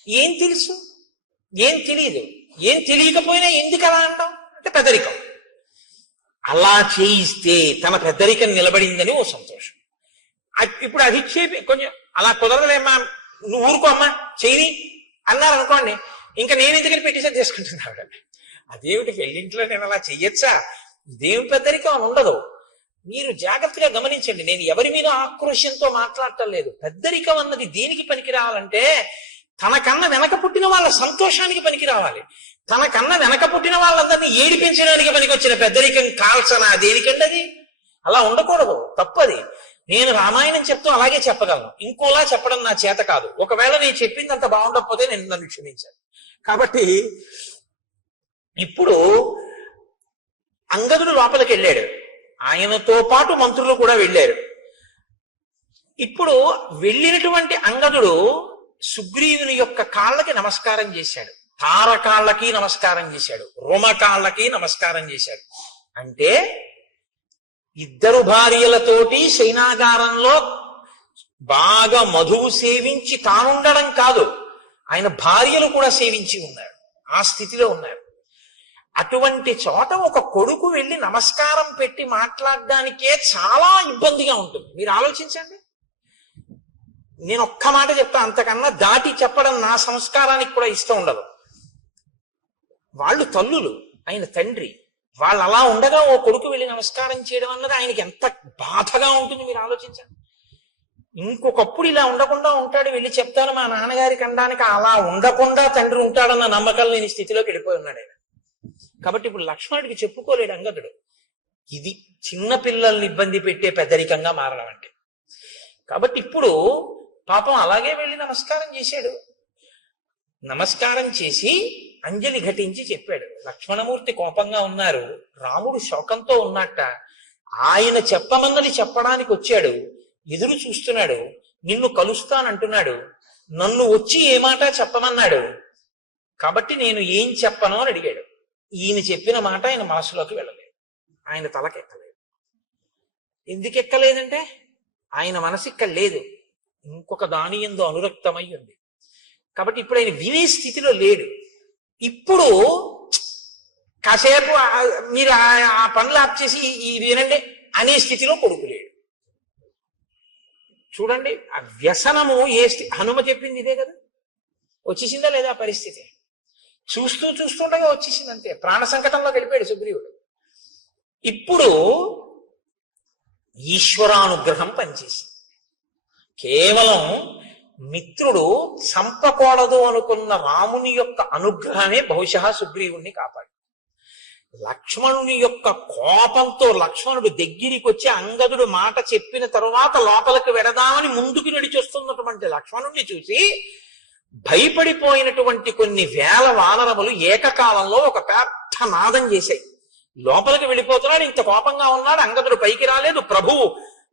ఏం తెలుసు, ఏం తెలియదు, ఏం తెలియకపోయినా ఎందుకు అలా అంటాం అంటే పెద్దరికం. అలా చేయిస్తే తన పెద్దరికం నిలబడిందని ఓ సంతోషం. ఇప్పుడు అది చెప్పి కొంచెం అలా కుదరలేమ్మా, నువ్వు ఊరుకో అమ్మా చెయ్యి అన్నారనుకోండి, ఇంకా నేను ఎందుకని పెట్టేసారి చేసుకుంటున్నాడు. అదేమిటి పెళ్ళింట్లో నేను అలా చెయ్యొచ్చా, ఇదేమి పెద్దరికం ఉండదు. మీరు జాగ్రత్తగా గమనించండి, నేను ఎవరి మీద ఆక్రోశంతో మాట్లాడటం లేదు. పెద్దరికం అన్నది దేనికి పనికి రావాలంటే తనకన్నా వెనక పుట్టిన వాళ్ళ సంతోషానికి పనికి రావాలి. తనకన్నా వెనక పుట్టిన వాళ్ళందరినీ ఏడిపించడానికి పనికి వచ్చిన పెద్దరికం కాల్సనా దేనికండి అది? అలా ఉండకూడదు, తప్పది. నేను రామాయణం చెప్తూ అలాగే చెప్పగలను, ఇంకోలా చెప్పడం నా చేత కాదు. ఒకవేళ నేను చెప్పింది అంత బాగుండకపోతే నేను నన్ను క్షమించాను. కాబట్టి ఇప్పుడు అంగదుడు లోపలికి వెళ్ళాడు, ఆయనతో పాటు మంత్రులు కూడా వెళ్ళారు. ఇప్పుడు వెళ్ళినటువంటి అంగదుడు సుగ్రీవుని యొక్క కాళ్ళకి నమస్కారం చేశాడు, తారకాళ్ళకి నమస్కారం చేశాడు, రుమకాళ్ళకి నమస్కారం చేశాడు. అంటే ఇద్దరు భార్యలతోటి శయనాగారంలో బాగా మధువు సేవించి తానుండడం కాదు, ఆయన భార్యలు కూడా సేవించి ఉన్నారు, ఆ స్థితిలో ఉన్నారు. అటువంటి చోట ఒక కొడుకు వెళ్ళి నమస్కారం పెట్టి మాట్లాడడానికే చాలా ఇబ్బందిగా ఉంటుంది. మీరు ఆలోచించండి. నేను ఒక్క మాట చెప్తా, అంతకన్నా దాటి చెప్పడం నా సంస్కారానికి కూడా ఇష్టం ఉండదు. వాళ్ళు తల్లులు, ఆయన తండ్రి, వాళ్ళు అలా ఉండగా ఓ కొడుకు వెళ్ళి నమస్కారం చేయడం అన్నది ఆయనకి ఎంత బాధగా ఉంటుంది మీరు ఆలోచించండి. ఇంకొకప్పుడు ఇలా ఉండకుండా ఉంటాడు, వెళ్ళి చెప్తాను మా నాన్నగారికి అనడానికి. అలా ఉండకుండా తండ్రి ఉంటాడన్న నమ్మకం లేని స్థితిలోకి వెళ్ళిపోయి ఉన్నాడు ఆయన. కాబట్టి ఇప్పుడు లక్ష్మణుడికి చెప్పుకోలేడు అంగదుడు. ఇది చిన్న పిల్లల్ని ఇబ్బంది పెట్టే పెద్దరికంగా మారడం అంటే. కాబట్టి ఇప్పుడు పాపం అలాగే వెళ్ళి నమస్కారం చేశాడు. నమస్కారం చేసి అంజలి ఘటించి చెప్పాడు. లక్ష్మణమూర్తి కోపంగా ఉన్నారు, రాముడు శోకంతో ఉన్నట్ట, ఆయన చెప్పమన్నది చెప్పడానికి వచ్చాడు, ఎదురు చూస్తున్నాడు, నిన్ను కలుస్తానంటున్నాడు, నన్ను వచ్చి ఏ మాట చెప్పమన్నాడు, కాబట్టి నేను ఏం చెప్పను అని అడిగాడు. ఈయన చెప్పిన మాట ఆయన మనసులోకి వెళ్ళలేదు, ఆయన తలకెక్కలేదు. ఎందుకు ఎక్కలేదంటే ఆయన మనసు ఇక్కడ లేదు, ఇంకొక దాని యందు అనురక్తమై ఉంది. కాబట్టి ఇప్పుడు ఆయన వినే స్థితిలో లేడు. ఇప్పుడు కాసేపు మీరు ఆ పనులు ఆప్ చేసి ఇది వినండి అనే స్థితిలో కొడుకు లేడు. చూడండి, ఆ వ్యసనము హనుమ చెప్పింది ఇదే కదా, వచ్చేసిందా లేదా పరిస్థితి? చూస్తుండగా వచ్చేసింది అంతే. ప్రాణ సంకటంలో గడిపాడు సుగ్రీవుడు. ఇప్పుడు ఈశ్వరానుగ్రహం పనిచేసింది. కేవలం మిత్రుడు చంపకూడదు అనుకున్న రాముని యొక్క అనుగ్రహమే బహుశా సుగ్రీవుణ్ణి కాపాడు. లక్ష్మణుని యొక్క కోపంతో లక్ష్మణుడు దగ్గరికి వచ్చి అంగదుడు మాట చెప్పిన తరువాత లోపలికి వెడదామని ముందుకు నడిచొస్తున్నటువంటి లక్ష్మణుణ్ణి చూసి భయపడిపోయినటువంటి కొన్ని వేల వానరములు ఏకకాలంలో ఒక పెద్ద నాదం చేశాయి. లోపలికి వెళ్ళిపోతున్నాడు, ఇంత కోపంగా ఉన్నాడు, అంగదుడు పైకి రాలేదు, ప్రభువు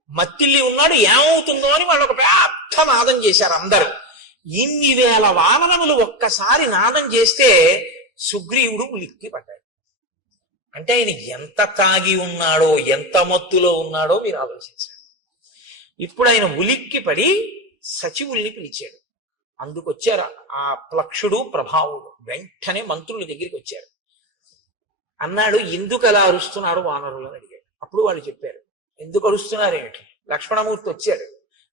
మత్తిల్లి ఉన్నాడు, ఏమవుతుందో అని వాళ్ళు ఒక పెద్ద నాదం చేశారు అందరూ. ఇన్ని వేల వానరములు ఒక్కసారి నాదం చేస్తే సుగ్రీవుడు ఉలిక్కి పడ్డాడు. అంటే ఆయన ఎంత తాగి ఉన్నాడో, ఎంత మత్తులో ఉన్నాడో మీరు ఆలోచించారు. ఇప్పుడు ఆయన ఉలిక్కి పడి సచివుల్ని పిలిచాడు. అందుకొచ్చారు ఆ ప్లక్షుడు ప్రభావుడు. వెంటనే మంత్రుల దగ్గరికి వచ్చారు. అన్నాడు, ఎందుకు అలా అరుస్తున్నారు వానరులు అని అడిగాడు. అప్పుడు వాళ్ళు చెప్పారు, ఎందుకు అరుస్తున్నారేమిటి? లక్ష్మణమూర్తి వచ్చాడు,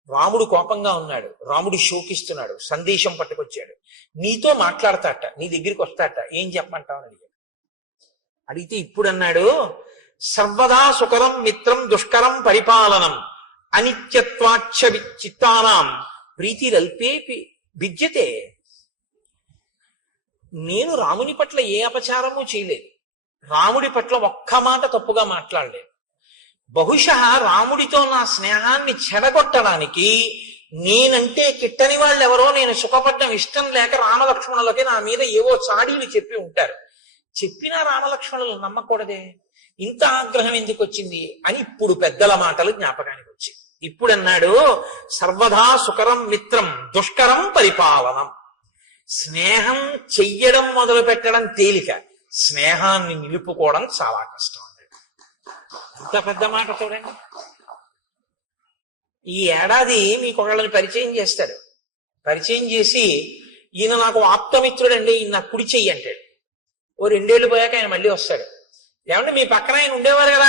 రాముడు కోపంగా ఉన్నాడు, రాముడు శోకిస్తున్నాడు, సందేశం పట్టుకొచ్చాడు, నీతో మాట్లాడతాట, నీ దగ్గరికి వస్తాట, ఏం చెప్పమంటావు అని అడిగాడు. అడిగితే ఇప్పుడు అన్నాడు, సర్వదా సుకరం మిత్రం దుష్కరం పరిపాలనం అనిత్యత్వాచ్చ చిత్తానాం ప్రీతిరల్పేపి విద్యతే. నేను రాముని పట్ల ఏ అపచారము చేయలేదు, రాముడి పట్ల ఒక్క మాట తప్పుగా మాట్లాడలేదు. బహుశా రాముడితో నా స్నేహాన్ని చెడగొట్టడానికి నేనంటే కిట్టని వాళ్ళు ఎవరో నేను సుఖపడ్డం ఇష్టం లేక రామలక్ష్మణులకి నా మీద ఏవో చాడీలు చెప్పి ఉంటారు. చెప్పినా రామలక్ష్మణులు నమ్మకూడదే, ఇంత ఆగ్రహం ఎందుకు వచ్చింది అని ఇప్పుడు పెద్దల మాటలు జ్ఞాపకానికి వచ్చి ఇప్పుడు అన్నాడు, సర్వదా సుకరం మిత్రం దుష్కరం పరిపాలనం. స్నేహం చెయ్యడం మొదలు పెట్టడం తేలిక, స్నేహాన్ని నిలుపుకోవడం చాలా కష్టం అన్నాడు. ఇంత పెద్ద మాట చూడండి. ఈ ఏడాది మీకు ఒకళ్ళని పరిచయం చేస్తాడు, పరిచయం చేసి ఈయన నాకు ఆప్తమిత్రుడండి, ఈయన నాకు కుడి చెయ్యి అంటాడు. ఓ 2 ఏళ్ళు పోయాక ఆయన మళ్ళీ వస్తాడు, ఏమంటే మీ పక్కన ఆయన ఉండేవారు కదా,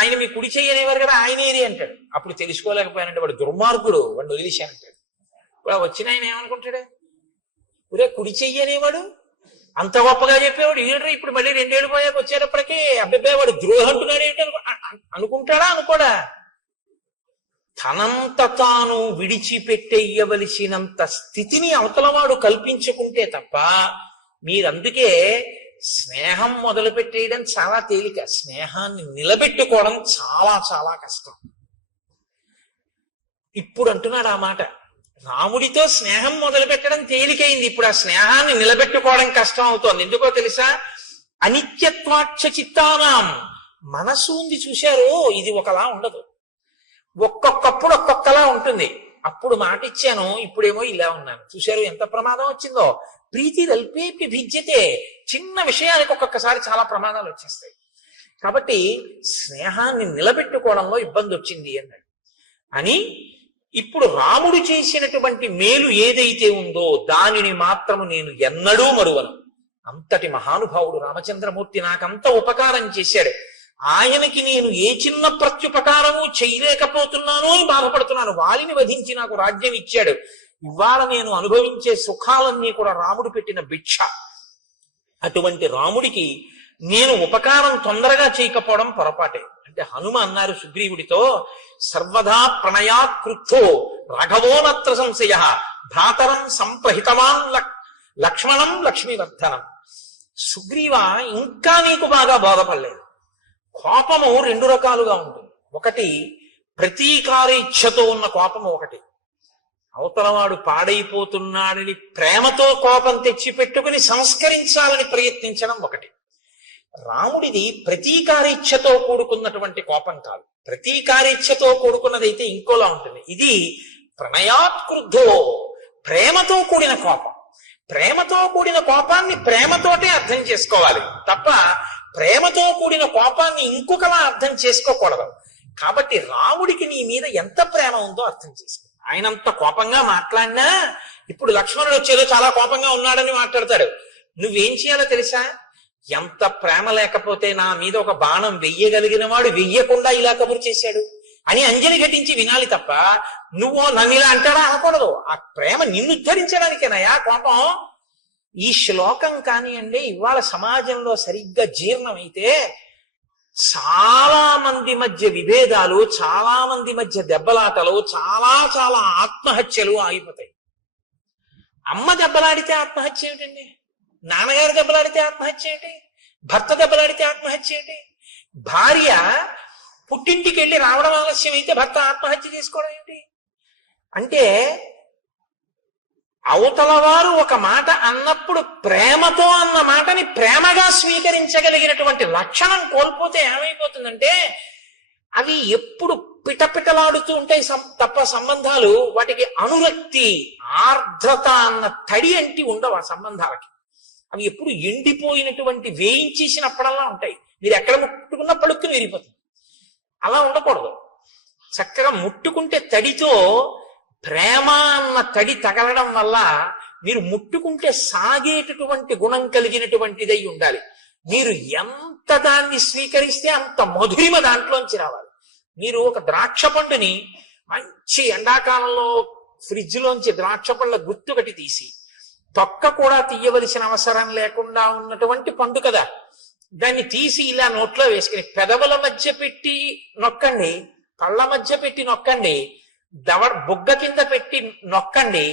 ఆయన మీ కుడి చెయ్యి అనేవారు కదా, ఆయన ఏది అంటాడు. అప్పుడు తెలుసుకోలేకపోయానంటే వాడు దుర్మార్గుడు, వాడిని వదిలేశానంటాడు. ఇప్పుడు వచ్చిన ఆయన ఏమనుకుంటాడు, ఒరే కుడి చెయ్యి అనేవాడు అంత గొప్పగా చెప్పేవాడు ఈడు ఇప్పుడు మళ్ళీ 2 ఏళ్ళు పోయాక వచ్చేటప్పటికీ అబ్బాయి వాడు ద్రోహం అంటున్నాడు ఏంటి అనుకుంటాడా అనుకోడా? తనంత తాను విడిచిపెట్టేయవలసినంత స్థితిని అవతలవాడు కల్పించుకుంటే తప్ప, మీరందుకే స్నేహం మొదలు పెట్టేయడం చాలా తేలిక, స్నేహాన్ని నిలబెట్టుకోవడం చాలా చాలా కష్టం. ఇప్పుడు అంటున్నాడు ఆ మాట. రాముడితో స్నేహం మొదలు పెట్టడం తేలికైంది, ఇప్పుడు ఆ స్నేహాన్ని నిలబెట్టుకోవడం కష్టం అవుతోంది. ఎందుకో తెలుసా? అనిత్యత్వాక్ష చిత్తానాం. మనసు ఉంది చూశారు, ఇది ఒకలా ఉండదు, ఒక్కొక్కప్పుడు ఒక్కొక్కలా ఉంటుంది. అప్పుడు మాట ఇచ్చాను, ఇప్పుడేమో ఇలా ఉన్నాను. చూశారు ఎంత ప్రమాదం వచ్చిందో? ప్రీతి అల్పేపి భిద్యతే. చిన్న విషయానికి ఒక్కొక్కసారి చాలా ప్రమాదాలు వచ్చేస్తాయి. కాబట్టి స్నేహాన్ని నిలబెట్టుకోవడంలో ఇబ్బంది వచ్చింది అన్నాడు. అని ఇప్పుడు రాముడు చేసినటువంటి మేలు ఏదైతే ఉందో దానిని మాత్రము నేను ఎన్నడూ మరువను. అంతటి మహానుభావుడు రామచంద్రమూర్తి నాకంత ఉపకారం చేశాడు. ఆయనకి నేను ఏ చిన్న ప్రత్యుపకారము చేయలేకపోతున్నానో అని బాధపడుతున్నాను. వాలిని వధించి నాకు రాజ్యం ఇచ్చాడు. ఇవాళ నేను అనుభవించే సుఖాలన్నీ కూడా రాముడు పెట్టిన భిక్ష. అటువంటి రాముడికి నేను ఉపకారం తొందరగా చేయకపోవడం పొరపాటే. అంటే హనుమ అన్నారు సుగ్రీవుడితో, సర్వదా ప్రణయాత్ క్రుద్ధో రాఘవోనత్ర సంశయ భ్రాతరం సంప్రహితవాన్ లక్ష్మణం లక్ష్మీవర్ధనం. సుగ్రీవ, ఇంకా నీకు బాగా బోధపడలేదు. కోపము రెండు రకాలుగా ఉంటుంది. ఒకటి ప్రతీకారేచ్ఛతో ఉన్న కోపము, ఒకటి అవతలవాడు పాడైపోతున్నాడని ప్రేమతో కోపం తెచ్చి పెట్టుకుని సంస్కరించాలని ప్రయత్నించడం ఒకటి. రాముడిది ప్రతీకారేచ్ఛతో కూడుకున్నటువంటి కోపం కాదు. ప్రతీకారేచ్ఛతో కూడుకున్నదైతే ఇంకోలా ఉంటుంది. ఇది ప్రణయాత్కృద్ధో, ప్రేమతో కూడిన కోపం. ప్రేమతో కూడిన కోపాన్ని ప్రేమతోటే అర్థం చేసుకోవాలి తప్ప ప్రేమతో కూడిన కోపాన్ని ఇంకొకలా అర్థం చేసుకోకూడదు. కాబట్టి రాముడికి నీ మీద ఎంత ప్రేమ ఉందో అర్థం చేసుకో. ఆయనంత కోపంగా మాట్లాడినా ఇప్పుడు లక్ష్మణుడు వచ్చేదో చాలా కోపంగా ఉన్నాడని మాట్లాడతాడు. నువ్వేం చేయాలో తెలుసా? ఎంత ప్రేమ లేకపోతే నా మీద ఒక బాణం వెయ్యగలిగిన వాడు వెయ్యకుండా ఇలా కబురు చేశాడు అని అంజలి ఘటించి వినాలి తప్ప నువ్వు నన్ను ఇలా అంటాడా అనకూడదు. ఆ ప్రేమ నిన్ను ఉద్ధరించడానికేనయా కోపం. ఈ శ్లోకం కానివ్వండి ఇవాళ సమాజంలో సరిగ్గా జీర్ణమైతే చాలా మంది మధ్య విభేదాలు, చాలా మంది మధ్య దెబ్బలాటలు, చాలా చాలా ఆత్మహత్యలు ఆగిపోతాయి. అమ్మ దెబ్బలాడితే ఆత్మహత్య ఏమిటండి? నాన్నగారు దెబ్బలాడితే ఆత్మహత్య ఏంటి? భర్త దెబ్బలాడితే ఆత్మహత్య ఏంటి? భార్య పుట్టింటికి వెళ్ళి రావడం ఆలస్యం అయితే భర్త ఆత్మహత్య చేసుకోవడం ఏంటి? అంటే అవతల వారు ఒక మాట అన్నప్పుడు ప్రేమతో అన్న మాటని ప్రేమగా స్వీకరించగలిగినటువంటి లక్షణం కోల్పోతే ఏమైపోతుందంటే అవి ఎప్పుడు పిటపిటలాడుతూ ఉంటాయి తప్ప సంబంధాలు వాటికి అనురక్తి, ఆర్ద్రత అన్న తడి అంటి ఉండవు ఆ సంబంధాలకి. అవి ఎప్పుడు ఎండిపోయినటువంటి వేయించేసినప్పుడల్లా ఉంటాయి. మీరు ఎక్కడ ముట్టుకున్నా పలుక్కుని విరిగిపోతుంది. అలా ఉండకూడదు. చక్కగా ముట్టుకుంటే తడితో ప్రేమ అన్న తడి తగలడం వల్ల మీరు ముట్టుకుంటే సాగేటటువంటి గుణం కలిగినటువంటిదై ఉండాలి. మీరు ఎంత దాన్ని స్వీకరిస్తే అంత మధురిమ దాంట్లోంచి రావాలి. మీరు ఒక ద్రాక్ష పండుని మంచి ఎండాకాలంలో ఫ్రిడ్జ్ లోంచి ద్రాక్ష పండ్ల గుత్తుకటి తీసి తొక్క కూడా తీయవలసిన అవసరం లేకుండా ఉన్నటువంటి పండు కదా, దాన్ని తీసి ఇలా నోట్లో వేసుకుని పెదవుల మధ్య పెట్టి నొక్కండి, కళ్ళ మధ్య పెట్టి నొక్కండి, బుగ్గ కింద పెట్టి నొక్కండి,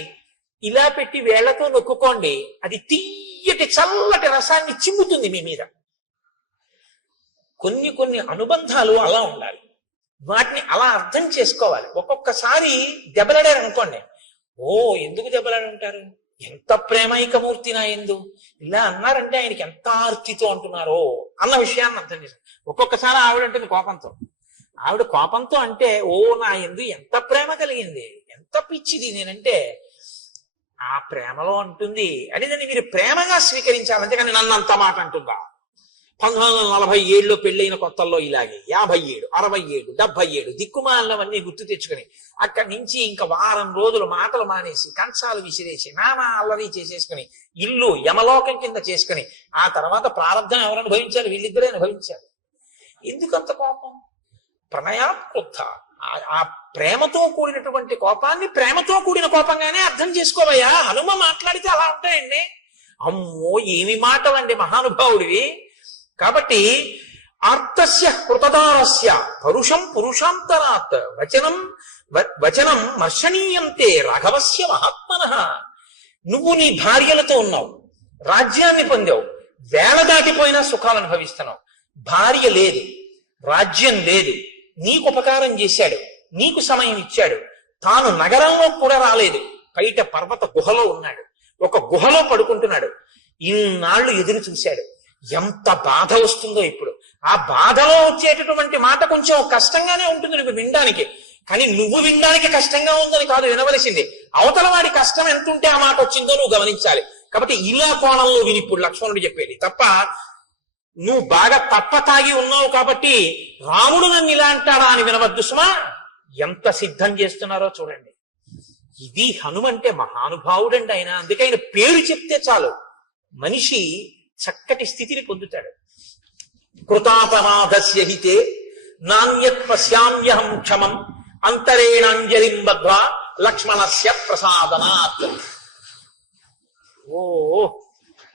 ఇలా పెట్టి వేళ్లతో నొక్కుకోండి. అది తీయటి చల్లటి రసాన్ని చిమ్ముతుంది మీ మీద. కొన్ని కొన్ని అనుబంధాలు అలా ఉండాలి. వాటిని అలా అర్థం చేసుకోవాలి. ఒక్కొక్కసారి దెబ్బలాడారు అనుకోండి, ఓ ఎందుకు దెబ్బలాడుంటారు, ఎంత ప్రేమైకమూర్తి నా ఎందు ఇలా అన్నారంటే ఆయనకి ఎంత ఆర్తితో అంటున్నారో అన్న విషయాన్ని అర్థం చేశారు. ఒక్కొక్కసారి ఆవిడంటుంది కోపంతో, ఆవిడ కోపంతో అంటే ఓ నా ఎందు ఎంత ప్రేమ కలిగింది, ఎంత పిచ్చిది నేనంటే ఆ ప్రేమలో అంటుంది అని దాన్ని మీరు ప్రేమగా స్వీకరించాలి. అంతేకాని నన్ను అంత మాట అంటుందా? 1947లో పెళ్ళైన కొత్తల్లో ఇలాగే 57, 67, 77 దిక్కుమాలవన్నీ గుర్తు తెచ్చుకుని అక్కడి నుంచి ఇంకా వారం రోజులు మాటలు మానేసి కంచాలు విసిరేసి నానా అల్లరి చేసేసుకుని ఇల్లు యమలోకం కింద చేసుకుని ఆ తర్వాత ప్రారంభం ఎవరు అనుభవించాలి? వీళ్ళిద్దరే అనుభవించాలి. ఎందుకంత కోపం? ప్రణయాత్కృత. ఆ ప్రేమతో కూడినటువంటి కోపాన్ని ప్రేమతో కూడిన కోపంగానే అర్థం చేసుకోవయ్యా. హనుమ మాట్లాడితే అలా ఉంటాయండి. అమ్మో ఏమి మాటలండి మహానుభావుడివి. కాబట్టి ఆర్తస్య కృతదారస్య పరుషం పురుషాంతరాత్ వచనం వచనం మర్షణీయంతే రాఘవస్య మహాత్మనః. నువ్వు నీ భార్యలతో ఉన్నావు, రాజ్యాన్ని పొందావు, వేళ దాటిపోయినా సుఖాలు అనుభవిస్తున్నావు. భార్య లేదు, రాజ్యం లేదు, నీకు ఉపకారం చేశాడు, నీకు సమయం ఇచ్చాడు, తాను నగరంలో కూడా రాలేదు, బయట పర్వత గుహలో ఉన్నాడు, ఒక గుహలో పడుకుంటున్నాడు. ఇన్నాళ్ళు ఎదురు చూశాడు. ఎంత బాధ వస్తుందో ఇప్పుడు. ఆ బాధలో వచ్చేటటువంటి మాట కొంచెం కష్టంగానే ఉంటుంది నువ్వు వినడానికి, కానీ నువ్వు వినడానికి కష్టంగా ఉందని కాదు వినవలసింది. అవతల వాడి కష్టం ఎంత ఉంటే ఆ మాట వచ్చిందో నువ్వు గమనించాలి. కాబట్టి ఇలా కోణంలో విని ఇప్పుడు లక్ష్మణుడు చెప్పేది తప్ప, నువ్వు బాగా తప్ప తాగి ఉన్నావు కాబట్టి రాముడు నన్ను ఇలా అంటాడా అని వినవద్దు సుమా. ఎంత సిద్ధం చేస్తున్నారో చూడండి. ఇది హనుమంటే మహానుభావుడండి ఆయన. అందుకే ఆయన పేరు చెప్తే చాలు మనిషి చక్కటి స్థితిని పొందుతాడు. కృతాపరాధస్య హితే నాణ్యత్ పశ్యామ్యహం క్షమం అంతరేణాంజలిం బద్ధ్వా లక్ష్మణస్య ప్రసాదనాత్. ఓ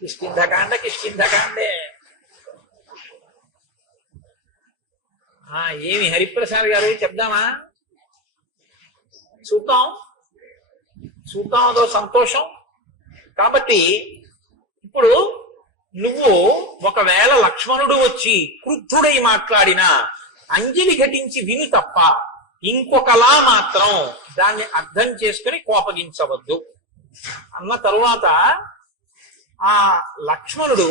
కిష్కింధకాండే. ఏమి హరిప్రసాద్ గారు చెప్దామా? చూద్దాం అదో సంతోషం. కాబట్టి ఇప్పుడు నువ్వు ఒకవేళ లక్ష్మణుడు వచ్చి క్రుద్ధుడై మాట్లాడినా అంజలి ఘటించి విని తప్ప ఇంకొకలా మాత్రం దాన్ని అర్థం చేసుకుని కోపగించవద్దు అన్న తరువాత ఆ లక్ష్మణుడు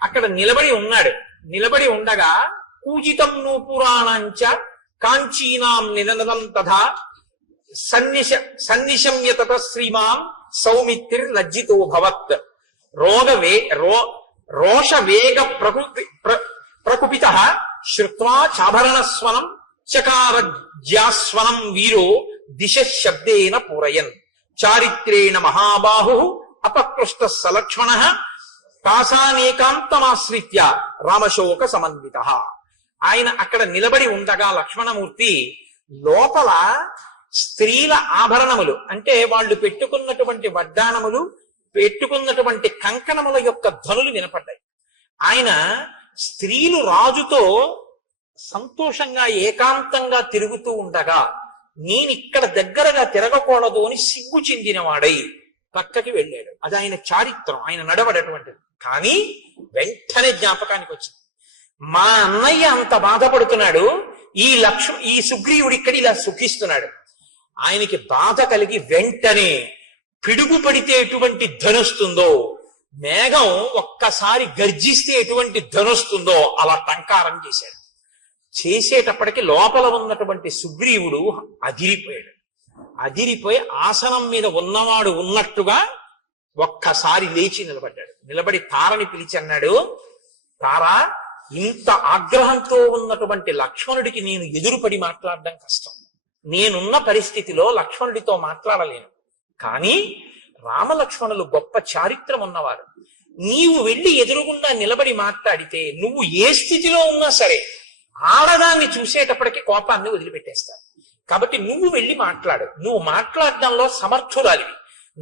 అక్కడ నిలబడి ఉన్నాడు. నిలబడి ఉండగా పూజితం నూపురాణంచ కాంచీనాం నినదం తథా సన్నిశమ్య తత శ్రీమాం సౌమిత్రిర్ లజ్జితో భవత్. రోష వేగ ప్రకుపిత శ్రుత్వా చాభరణస్వనం చకారజ్యాస్వనం వీరో దిశ శబ్దేన పూరయన్ చారిత్రేణ మహాబాహు అపకృష్ట సలక్ష్మణ కాసానేకాంతమాశ్రిత్య రామశోక సమన్విత. ఆయన అక్కడ నిలబడి ఉండగా లక్ష్మణమూర్తి లోపల స్త్రీల ఆభరణములు అంటే వాళ్ళు పెట్టుకున్నటువంటి వడ్డానములు, పెట్టుకున్నటువంటి కంకణముల యొక్క ధ్వనులు వినపడ్డాయి. ఆయన స్త్రీలు రాజుతో సంతోషంగా ఏకాంతంగా తిరుగుతూ ఉండగా నేనిక్కడ దగ్గరగా తిరగకూడదు అని సిగ్గు చెందినవాడై పక్కకి వెళ్ళాడు. అది ఆయన చారిత్రం, ఆయన నడవడటువంటిది. కానీ వెంటనే జ్ఞాపకానికి వచ్చింది, మా అన్నయ్య అంత బాధపడుతున్నాడు, ఈ సుగ్రీవుడు ఇక్కడ ఇలా సుఖిస్తున్నాడు. ఆయనకి బాధ కలిగి వెంటనే పిడుగు పడితే ఎటువంటి ధనొస్తుందో, మేఘం ఒక్కసారి గర్జిస్తే ఎటువంటి ధనొస్తుందో అలా టంకారం చేశాడు. చేసేటప్పటికి లోపల ఉన్నటువంటి సుగ్రీవుడు అదిరిపోయాడు. అదిరిపోయి ఆసనం మీద ఉన్నవాడు ఉన్నట్టుగా ఒక్కసారి లేచి నిలబడ్డాడు. నిలబడి తారని పిలిచి అన్నాడు, తారా, ఇంత ఆగ్రహంతో ఉన్నటువంటి లక్ష్మణుడికి నేను ఎదురుపడి మాట్లాడడం కష్టం. నేనున్న పరిస్థితిలో లక్ష్మణుడితో మాట్లాడలేను. కానీ రామలక్ష్మణులు గొప్ప చారిత్రం ఉన్నవారు. నీవు వెళ్ళి ఎదురుగుండా నిలబడి మాట్లాడితే నువ్వు ఏ స్థితిలో ఉన్నా సరే ఆడదాన్ని చూసేటప్పటికి కోపాన్ని వదిలిపెట్టేస్తారు. కాబట్టి నువ్వు వెళ్ళి మాట్లాడు. నువ్వు మాట్లాడడంలో సమర్థురాలివి.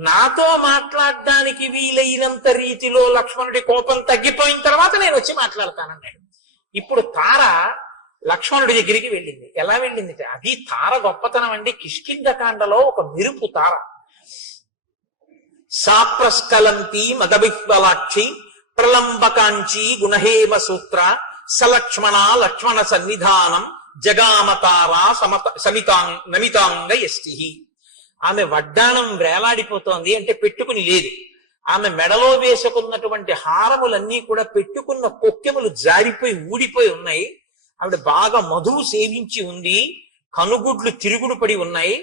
నాతో మాట్లాడడానికి వీలైనంత రీతిలో లక్ష్మణుడి కోపం తగ్గిపోయిన తర్వాత నేను వచ్చి మాట్లాడతానన్నాడు. ఇప్పుడు తార లక్ష్మణుడి దగ్గరికి వెళ్ళింది. ఎలా వెళ్ళింది? అది తార గొప్పతనం అండి. కిష్కింధకాండలో ఒక మెరుపు తార. సాప్రస్కలంతి మదవిహ్వలాక్షి ప్రలంబకాంచి గుణహేమ సూత్ర సలక్ష్మణ లక్ష్మణ సన్నిధానం జగామతారా నమితాంగ యష్టి. ఆమె వడ్డాణం వేలాడిపోతోంది అంటే పెట్టుకుని లేదు. ఆమె మెడలో వేసుకున్నటువంటి హారములన్నీ కూడా పెట్టుకున్న కొక్కెములు జారిపోయి ఊడిపోయి ఉన్నాయి. ఆవిడ బాగా మధువు సేవించి ఉంది. కనుగుడ్లు తిరుగుడు పడి ఉన్నాయి.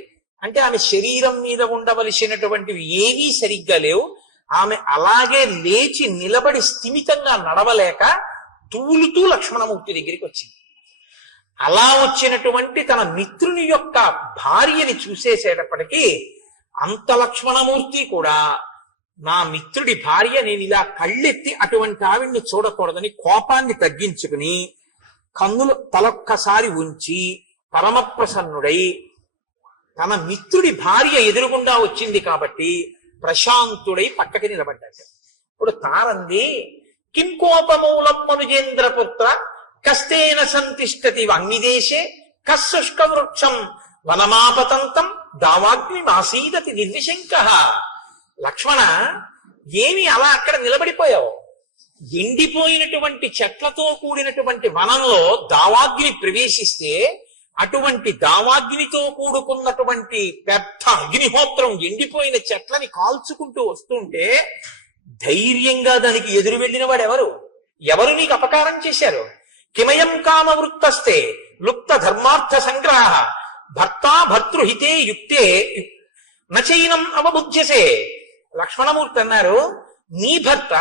అంటే ఆమె శరీరం మీద ఉండవలసినటువంటివి ఏవీ సరిగ్గా లేవు. ఆమె అలాగే లేచి నిలబడి స్థిమితంగా నడవలేక తూలుతూ లక్ష్మణమూర్తి దగ్గరికి వచ్చింది. అలా వచ్చినటువంటి తన మిత్రుని యొక్క భార్యని చూసేసేటప్పటికీ అంత లక్ష్మణమూర్తి కూడా నా మిత్రుడి భార్య, నేను ఇలా కళ్ళెత్తి అటువంటి ఆవిడ్ని చూడకూడదని కోపాన్ని తగ్గించుకుని కన్నులు తలొక్కసారి ఉంచి పరమప్రసన్నుడై తన మిత్రుడి భార్య ఎదురుగుండా వచ్చింది కాబట్టి ప్రశాంతుడై పక్కకి నిలబడ్డాడు. ఇప్పుడు తారంది, కిం కోపమూలం మనుజేంద్రపుత్ర కస్తేన సంతిష్టతి వాంగిదేశే కశుష్క వృక్షం వనమాపతంతం దావాగ్ని మాసీదతి నిర్విశంక. లక్ష్మణ, ఏమి అలా అక్కడ నిలబడిపోయావు? ఎండిపోయినటువంటి చెట్లతో కూడినటువంటి వనంలో దావాగ్ని ప్రవేశిస్తే అటువంటి దావాగ్నితో కూడుకున్నటువంటి పెద్ద అగ్నిహోత్రం ఎండిపోయిన చెట్లని కాల్చుకుంటూ వస్తుంటే ధైర్యంగా దానికి ఎదురు వెళ్ళిన వాడు ఎవరు నీకు అపకారం చేశారు? కిమయం కామవృత్తస్తే లుప్త ధర్మార్థ సంగ్రహ భర్తా భర్తృహితే యుక్తే నచైనం అవబుధ్యసే. లక్ష్మణమూర్తి అన్నారు, నీ భర్త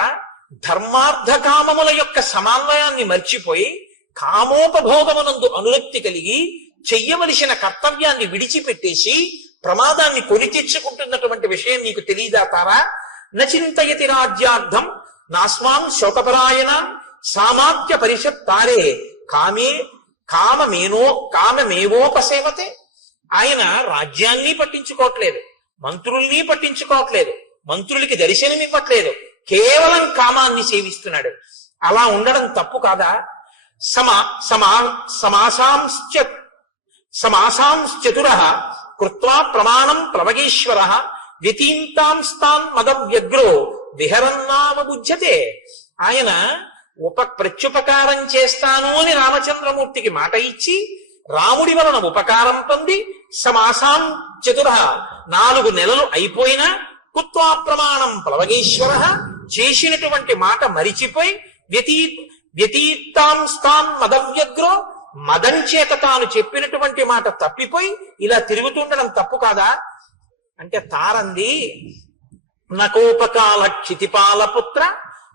ధర్మార్థ కామముల యొక్క సమన్వయాన్ని మర్చిపోయి కామోపభోగమునందు అనురక్తి కలిగి చెయ్యవలసిన కర్తవ్యాన్ని విడిచిపెట్టేసి ప్రమాదాన్ని కొని తెచ్చుకుంటున్నటువంటి విషయం నీకు తెలియదా తారా? నచింతయతి రాజ్యార్థం నాస్మాం శోకపరాయణ సామాత్య పరిషత్ తారే కామమేవోపసేవతే. ఆయన రాజ్యాన్ని పట్టించుకోవట్లేదు, మంత్రుల్ని పట్టించుకోవట్లేదు, మంత్రులకి దర్శనం ఇవ్వట్లేదు, కేవలం కామాన్ని సేవిస్తున్నాడు. అలా ఉండడం తప్పు కాదా? సమాసాంశ్చతుర కృత్వా ప్రమాణం ప్లవగేశ్వర వ్యతీంతాంస్తాన్ మదవ్యగ్రో విహరన్నావబుధ్యతే. ఆయన ప్రత్యుపకారం చేస్తాను అని రామచంద్రమూర్తికి మాట ఇచ్చి రాముడి వలన ఉపకారం పొంది సమాసాం చతుర 4 నెలలు అయిపోయినా కుత్వా ప్రమాణం ప్లవగేశ్వర చేసినటువంటి మాట మరిచిపోయి వ్యతీతాంస్తాన్ మదవ్యగ్రో మదం చేత తాను చెప్పినటువంటి మాట తప్పిపోయి ఇలా తిరుగుతుండడం తప్పు కాదా అంటే తారంది, నకోపకాల క్షితిపాల పుత్ర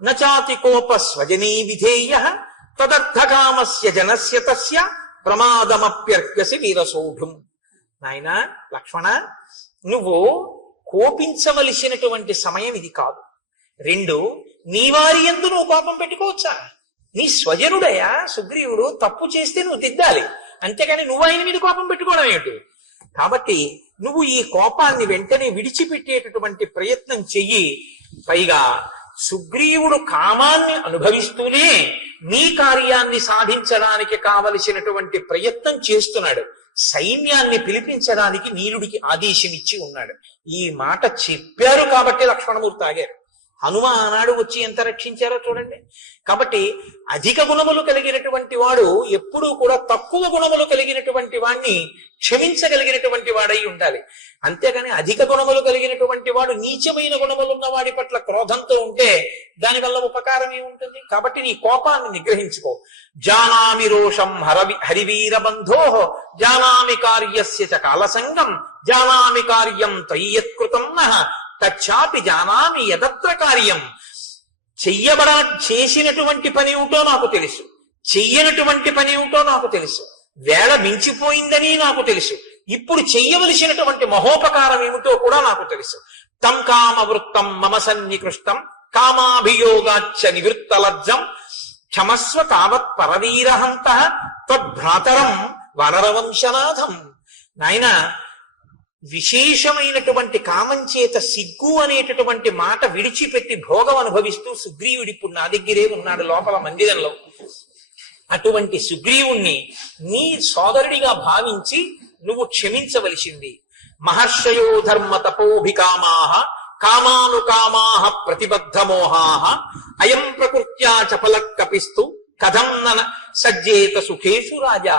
నచాతి కోప స్వజనీ విధేయ తదర్థకామస్య జనస్య తస్య ప్రమాదమప్యర్హసి వీరసౌఢుం. నాయన లక్ష్మణ, నువ్వు కోపించవలసినటువంటి సమయం ఇది కాదు. 2, నీ వారి యందు నువ్వు కోపం పెట్టుకోవచ్చా? నీ స్వజనుడయా సుగ్రీవుడు, తప్పు చేస్తే నువ్వు దిద్దాలి, అంతేగాని నువ్వు ఆయన మీద కోపం పెట్టుకోవడం ఏమిటి? కాబట్టి నువ్వు ఈ కోపాన్ని వెంటనే విడిచిపెట్టేటటువంటి ప్రయత్నం చెయ్యి. పైగా సుగ్రీవుడు కామాన్ని అనుభవిస్తూనే నీ కార్యాన్ని సాధించడానికి కావలసినటువంటి ప్రయత్నం చేస్తున్నాడు. సైన్యాన్ని పిలిపించడానికి నీలుడికి ఆదేశం ఇచ్చి ఉన్నాడు. ఈ మాట చెప్పారు కాబట్టి లక్ష్మణమూర్తి ఆగారు. హనుమ ఆనాడు వచ్చి ఎంత రక్షించారో చూడండి. కాబట్టి అధిక గుణములు కలిగినటువంటి వాడు ఎప్పుడూ కూడా తక్కువ గుణములు కలిగినటువంటి వాడిని క్షమించగలిగినటువంటి వాడై ఉండాలి. అంతేగాని అధిక గుణములు కలిగినటువంటి వాడు నీచమైన గుణములున్న వాడి పట్ల క్రోధంతో ఉంటే దానివల్ల ఉపకారం ఏముంటుంది? కాబట్టి నీ కోపాన్ని నిగ్రహించుకో. జానామి రోషం హరివీర బంధో జానామి కార్యస్య చ కాలసంగం జానామి కార్యం తయ్యత్కృతం నః తచ్చాపి జానామి యదత్ర కార్యం. చేసినటువంటి పని ఏమిటో నాకు తెలుసు, చెయ్యనటువంటి పని ఏమిటో నాకు తెలుసు, వేళ మించిపోయిందని నాకు తెలుసు, ఇప్పుడు చెయ్యవలసినటువంటి మహోపకారం ఏమిటో కూడా నాకు తెలుసు. తం కామవృత్తం మమ సన్నికృష్టం కామాభియోగాచ్చ నివృత్తలజ్జం క్షమస్వ తావత్ పరవీరహంత తద్భ్రాతరం వనరవంశనాథం. నాయన, విశేషమైనటువంటి కామం చేత సిగ్గు అనేటటువంటి మాట విడిచిపెట్టి భోగం అనుభవిస్తూ సుగ్రీవుడి ఇప్పుడు నా దగ్గరే ఉన్నాడు లోపల మందిరంలో. అటువంటి సుగ్రీవుణ్ణి నీ సోదరుడిగా భావించి నువ్వు క్షమించవలసింది. మహర్షయో ధర్మ తపోభికామాః కామానుకామాః ప్రతిబద్ధమోహాః అయం ప్రకృత్యా చపలః కపిస్తు కథం న సజ్జేత సుఖేషు రాజా.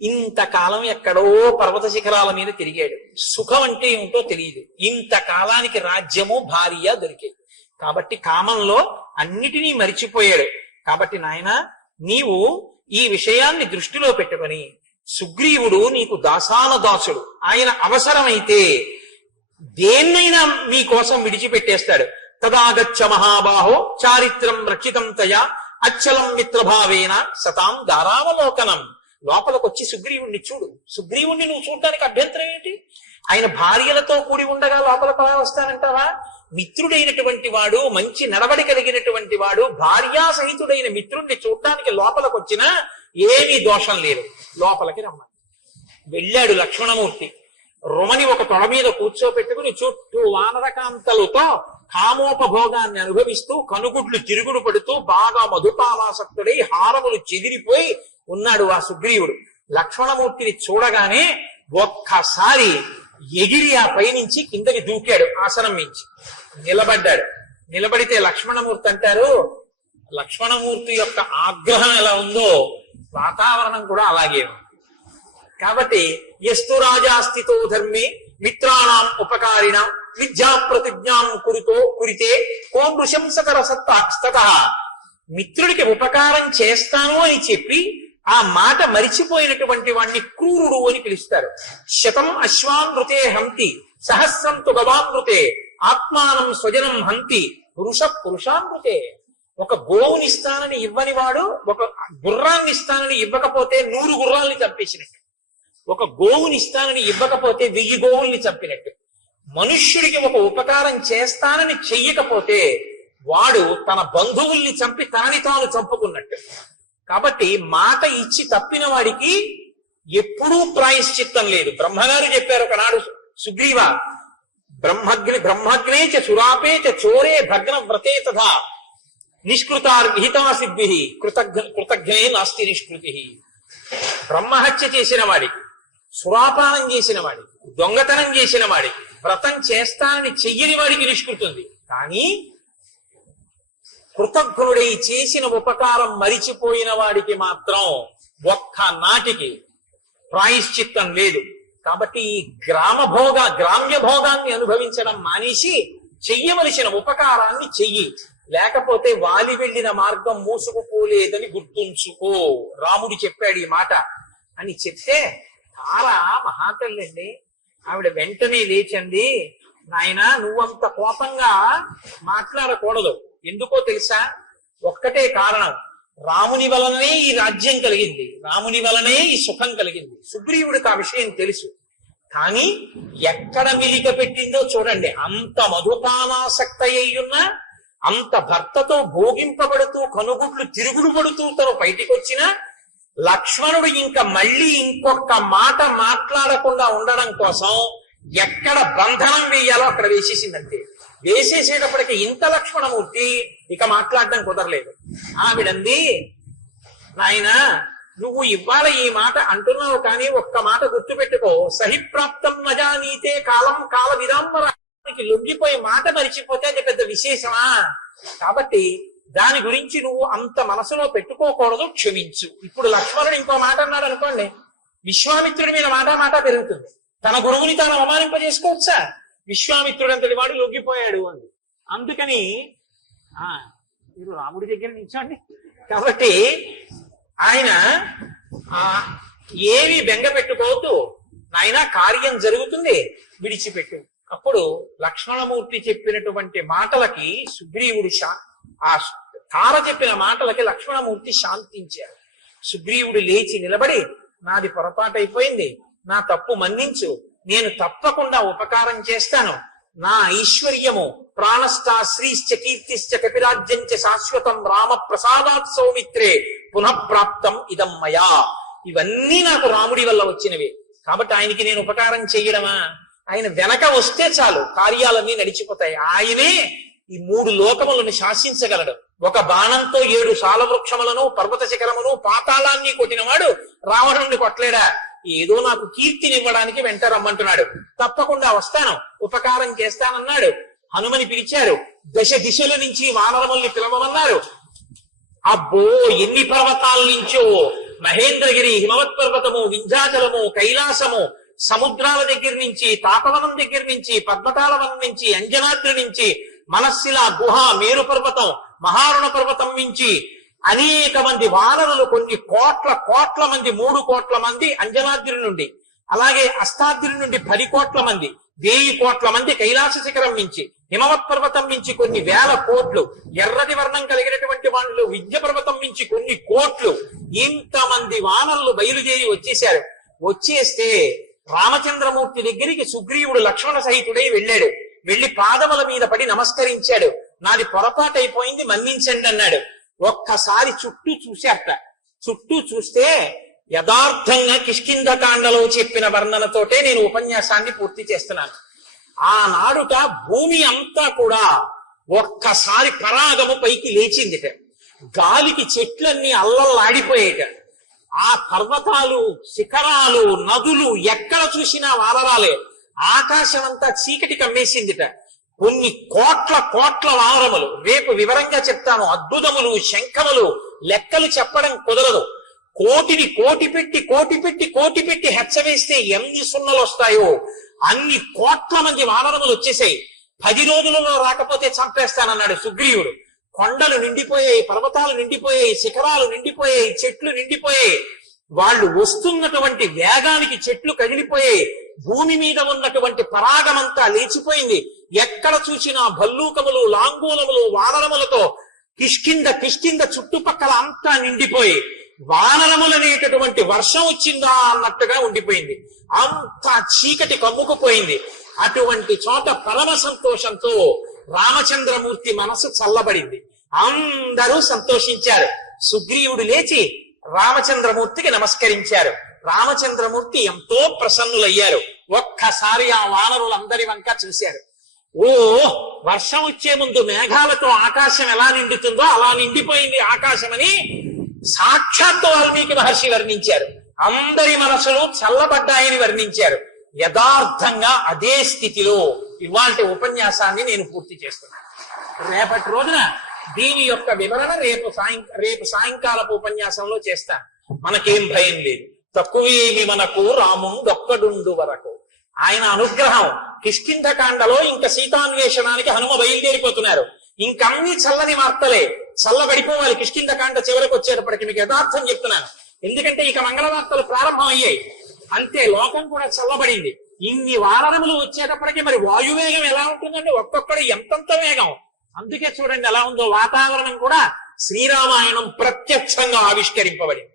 ఇంతకాలం ఎక్కడో పర్వత శిఖరాల మీద తిరిగాడు, సుఖం అంటే ఏమిటో తెలియదు. ఇంతకాలానికి రాజ్యము భార్య దొరికాయి కాబట్టి కామంలో అన్నిటినీ మరిచిపోయాడు. కాబట్టి నాయన, నీవు ఈ విషయాన్ని దృష్టిలో పెట్టుకొని, సుగ్రీవుడు నీకు దాసాన దాసుడు, ఆయన అవసరమైతే దేన్నైనా మీకోసం విడిచిపెట్టేస్తాడు. తదాగచ్చ మహాబాహో చారిత్రం రక్షితం తయా అచ్చలం మిత్రభావేన సతాం దారావలోకనం. లోపలికొచ్చి సుగ్రీవుణ్ణి చూడు. సుగ్రీవుణ్ణి నువ్వు చూడటానికి అభ్యంతరం ఏంటి? ఆయన భార్యలతో కూడి ఉండగా లోపలికి అలా వస్తానంటావా? మిత్రుడైనటువంటి వాడు, మంచి నడవడి కలిగినటువంటి వాడు, భార్యా సహితుడైన మిత్రుణ్ణి చూడటానికి లోపలికి వచ్చినా ఏమీ దోషం లేదు. లోపలికి రమ్మని వెళ్ళాడు లక్ష్మణమూర్తి. రుమని ఒక తొడ మీద కూర్చోపెట్టుకుని చుట్టూ వానరకాంతలతో కామోపభోగాన్ని అనుభవిస్తూ కనుగుడ్లు తిరుగుడు పడుతూ బాగా మధుపాలాసక్తుడై హారములు చెదిరిపోయి ఉన్నాడు ఆ సుగ్రీవుడు. లక్ష్మణమూర్తిని చూడగానే ఒక్కసారి ఎగిరి ఆ పైనుంచి కిందకి దూకాడు, ఆసనం మించి నిలబడ్డాడు. నిలబడితే లక్ష్మణమూర్తి అంటారు, లక్ష్మణమూర్తి యొక్క ఆగ్రహం ఎలా ఉందో వాతావరణం కూడా అలాగే ఉంది. కాబట్టి ఎస్తు రాజాస్థితో ధర్మే మిత్రాణం ఉపకారిణ విద్యా ప్రతిజ్ఞాం కురితే కో నృశంసకర సత్త. మిత్రుడికి ఉపకారం చేస్తాను అని చెప్పి ఆ మాట మరిచిపోయినటువంటి వాణ్ణి క్రూరుడు అని పిలుస్తారు. శతం అశ్వానృతే హంతి సహస్రంతు గవానృతే ఆత్మానం స్వజనం హంతి పురుషానృతే. ఒక గోవుని ఇస్తానని ఇవ్వని వాడు ఒక గుర్రాన్ని ఇస్తానని ఇవ్వకపోతే 100 గుర్రాల్ని చంపేసినట్టు, ఒక గోవుని ఇస్తానని ఇవ్వకపోతే 1000 గోవుల్ని చంపినట్టు. మనుష్యుడికి ఒక ఉపకారం చేస్తానని చెయ్యకపోతే వాడు తన బంధువుల్ని చంపి తనని తాను చంపుకున్నట్టు. కాబట్టి మాట ఇచ్చి తప్పిన వాడికి ఎప్పుడూ ప్రాయశ్చిత్తం లేదు. బ్రహ్మగారు చెప్పారు ఒకనాడు, సుగ్రీవ బ్రహ్మగ్నే చ సురాపే చ చోరే భగ్న వ్రతే తథా నిష్కృతార్ విహితా సిద్ధి కృతజ్ఞే నాస్తి నిష్కృతి. బ్రహ్మహత్య చేసిన వాడికి, సురాపానం చేసిన వాడికి, దొంగతనం చేసిన వాడికి, వ్రతం చేస్తానని చెయ్యని వాడికి నిష్కృతుంది. కానీ కృతజ్ఞుడై చేసిన ఉపకారం మరిచిపోయిన వాడికి మాత్రం ఒక్క నాటికి ప్రాయశ్చిత్తం లేదు. కాబట్టి ఈ గ్రామ్య భోగాన్ని అనుభవించడం మానేసి చెయ్యవలసిన ఉపకారాన్ని చెయ్యి, లేకపోతే వాలి వెళ్ళిన మార్గం మూసుకుపోలేదని గుర్తుంచుకో. రాముడు చెప్పాడు ఈ మాట అని చెప్తే తారా మహాతల్లండి, ఆవిడ వెంటనే లేచండి, నాయన నువ్వంత కోపంగా మాట్లాడకూడదు. ఎందుకో తెలుసా? ఒక్కటే కారణం, రాముని వలననే ఈ రాజ్యం కలిగింది, రాముని వలనే ఈ సుఖం కలిగింది. సుగ్రీవుడికి ఆ విషయం తెలుసు. కానీ ఎక్కడ మిలిక పెట్టిందో చూడండి. అంత మధుపానాసక్త అయ్యున్నా, అంత భర్తతో భోగింపబడుతూ కనుగుడ్లు తిరుగుడు పడుతూ తను బయటికి వచ్చినా లక్ష్మణుడు ఇంకా మళ్ళీ ఇంకొక మాట మాట్లాడకుండా ఉండడం కోసం ఎక్కడ బంధనం వేయాలో అక్కడ వేసేసిందంటే, వేసేసేటప్పటికి ఇంత లక్ష్మణమూర్తి ఇక మాట్లాడడం కుదరలేదు. ఆవిడంది, నాయన నువ్వు ఇవాళ ఈ మాట అంటున్నావు, కానీ ఒక్క మాట గుర్తుపెట్టుకో, సహిప్రాప్తం నజానీతే కాలం కాల విరాంబరానికి లొంగిపోయి మాట మరిచిపోతే అది పెద్ద విశేషమా? కాబట్టి దాని గురించి నువ్వు అంత మనసులో పెట్టుకోకూడదు, క్షమించు. ఇప్పుడు లక్ష్మణుడు ఇంకో మాట అన్నాడు అనుకోండి, విశ్వామిత్రుడి మీద మాట పెరుగుతుంది. తన గురువుని తాను అవమానింపజేసుకోవచ్చా? విశ్వామిత్రుడు అంతటి వాడు లొంగిపోయాడు అంది. అందుకని మీరు రాముడి దగ్గర నిల్చోండి. కాబట్టి ఆయన ఏవి బెంగ పెట్టుకోవద్దు, నాయన కార్యం జరుగుతుంది, విడిచిపెట్టు. అప్పుడు లక్ష్మణమూర్తి చెప్పినటువంటి మాటలకి సుగ్రీవుడు ఆ తార చెప్పిన మాటలకి లక్ష్మణమూర్తి శాంతించారు. సుగ్రీవుడు లేచి నిలబడి, నాది పొరపాటు అయిపోయింది, నా తప్పు మన్నించు, నేను తప్పకుండా ఉపకారం చేస్తాను. నా ఐశ్వర్యము ప్రాణస్థ శ్రీశ్చ కీర్తిశ్చ కపిరాజ్యంచ శాశ్వతం రామ ప్రసాదాత్ సౌమిత్రే పునఃప్రాప్తం ఇదం మయా. ఇవన్నీ నాకు రాముడి వల్ల వచ్చినవి. కాబట్టి ఆయనకి నేను ఉపకారం చేయడమా? ఆయన వెనక వస్తే చాలు, కార్యాలన్నీ నడిచిపోతాయి. ఆయనే ఈ 3 లోకములను శాసించగలడు. ఒక బాణంతో 7 సాలవృక్షములను, పర్వత శిఖరమును, పాతాళాన్ని కొట్టినవాడు రావణుణ్ణి కొట్టలేడా? ఏదో నాకు కీర్తినివ్వడానికి వెంట రమ్మంటున్నాడు, తప్పకుండా వస్తాను, ఉపకారం చేస్తానన్నాడు. హనుమని పిలిచారు, 10 దిశల నుంచి వానరముల్ని పిలవమన్నారు. అబ్బో ఎన్ని పర్వతాల నుంచో, మహేంద్రగిరి, హిమవత్ పర్వతము, వింధ్యాచలము, కైలాసము, సముద్రాల దగ్గర నుంచి, తాపవనం దగ్గర నుంచి, పద్మతాళవనం నుంచి, అంజనాద్రి నుంచి, మనస్సిల గుహ, మేరు పర్వతం, మహారుణ పర్వతం నుంచి అనేక మంది వానరులు, కొన్ని కోట్ల మంది, 3 కోట్ల మంది అంజనాద్రి నుండి, అలాగే అష్టాద్రి నుండి 10 కోట్ల మంది, 1000 కోట్ల మంది కైలాస శిఖరం నుంచి, హిమవత్ పర్వతం నుంచి కొన్ని 1000 కోట్లు, ఎర్రటి వర్ణం కలిగినటువంటి వాళ్ళు విద్య పర్వతం నుంచి కొన్ని కోట్లు, ఇంతమంది వానరులు బయలుదేరి వచ్చేశారు. వచ్చేస్తే రామచంద్రమూర్తి దగ్గరికి సుగ్రీవుడు లక్ష్మణ సహితుడై వెళ్ళాడు. వెళ్లి పాదముల మీద పడి నమస్కరించాడు. నాది పొరపాటు అయిపోయింది, మన్నించండి అన్నాడు. ఒక్కసారి చుట్టూ చూశాట. చుట్టూ చూస్తే యథార్థంగా కిష్కింధకాండలో చెప్పిన వర్ణనతోటే నేను ఉపన్యాసాన్ని పూర్తి చేస్తున్నాను. ఆనాడుట భూమి అంతా కూడా ఒక్కసారి పరాగము పైకి లేచిందిట. గాలికి చెట్లన్నీ అల్లల్లాడిపోయేట. ఆ పర్వతాలు, శిఖరాలు, నదులు ఎక్కడ చూసినా వానరాలే. ఆకాశం అంతా చీకటి కమ్మేసిందిట. కొన్ని కోట్ల కోట్ల వానరములు. రేపు వివరంగా చెప్తాను. అద్భుతములు, శంఖములు, లెక్కలు చెప్పడం కుదరదు. కోటిని కోటి పెట్టి హెచ్చవేస్తే ఎన్ని సున్నలు వస్తాయో అన్ని కోట్ల మంది వానరములు వచ్చేసాయి. 10 రోజులలో రాకపోతే చంపేస్తానన్నాడు సుగ్రీవుడు. కొండలు నిండిపోయాయి, పర్వతాలు నిండిపోయాయి, శిఖరాలు నిండిపోయాయి, చెట్లు నిండిపోయాయి. వాళ్ళు వస్తున్నటువంటి వేగానికి చెట్లు కదిలిపోయాయి. భూమి మీద ఉన్నటువంటి పరాగమంతా లేచిపోయింది. ఎక్కడ చూసినా భల్లూకములు, లాంగూలములు, వానరములతో కిష్కింద చుట్టుపక్కల అంతా నిండిపోయి వానరములనేటటువంటి వర్షం వచ్చిందా అన్నట్టుగా ఉండిపోయింది. అంతా చీకటి కమ్ముకుపోయింది. అటువంటి చోట పరమ సంతోషంతో రామచంద్రమూర్తి మనసు చల్లబడింది. అందరూ సంతోషించారు. సుగ్రీవుడు లేచి రామచంద్రమూర్తికి నమస్కరించారు. రామచంద్రమూర్తి ఎంతో ప్రసన్నులయ్యారు. ఒక్కసారి ఆ వానరులందరి వంక చూశారు. ఓ, వర్షం వచ్చే ముందు మేఘాలతో ఆకాశం ఎలా నిండుతుందో అలా నిండిపోయింది ఆకాశమని సాక్షాత్తు వాల్మీకి మహర్షి వర్ణించారు. అందరి మనసులు చల్లబడ్డాయని వర్ణించారు. యథార్థంగా అదే స్థితిలో ఇవాల్టి ఉపన్యాసాన్ని నేను పూర్తి చేస్తున్నాను. రేపటి రోజున దీని యొక్క వివరణ రేపు సాయంకాలపు ఉపన్యాసంలో చేస్తాను. మనకేం భయం లేదు. తక్కువేమి మనకు రాముండొక్కడుండు వరకు. ఆయన అనుగ్రహం కిష్కింధకాండలో ఇంకా సీతాన్వేషణానికి హనుమ బయలుదేరిపోతున్నారు. ఇంకన్నీ చల్లని వార్తలే. చల్లబడిపోవాలి కిష్కింధకాండ చివరికి వచ్చేటప్పటికి. మీకు యథార్థం చెప్తున్నాను. ఎందుకంటే ఇక మంగళవార్తలు ప్రారంభం అయ్యాయి. అంతే, లోకం కూడా చల్లబడింది. ఇన్ని వానరములు వచ్చేటప్పటికి మరి వాయువేగం ఎలా ఉంటుందండి? ఒక్కొక్కడు ఎంతంత వేగం. అందుకే చూడండి ఎలా ఉందో వాతావరణం కూడా శ్రీరామాయణం ప్రత్యక్షంగా ఆవిష్కరింపబడింది.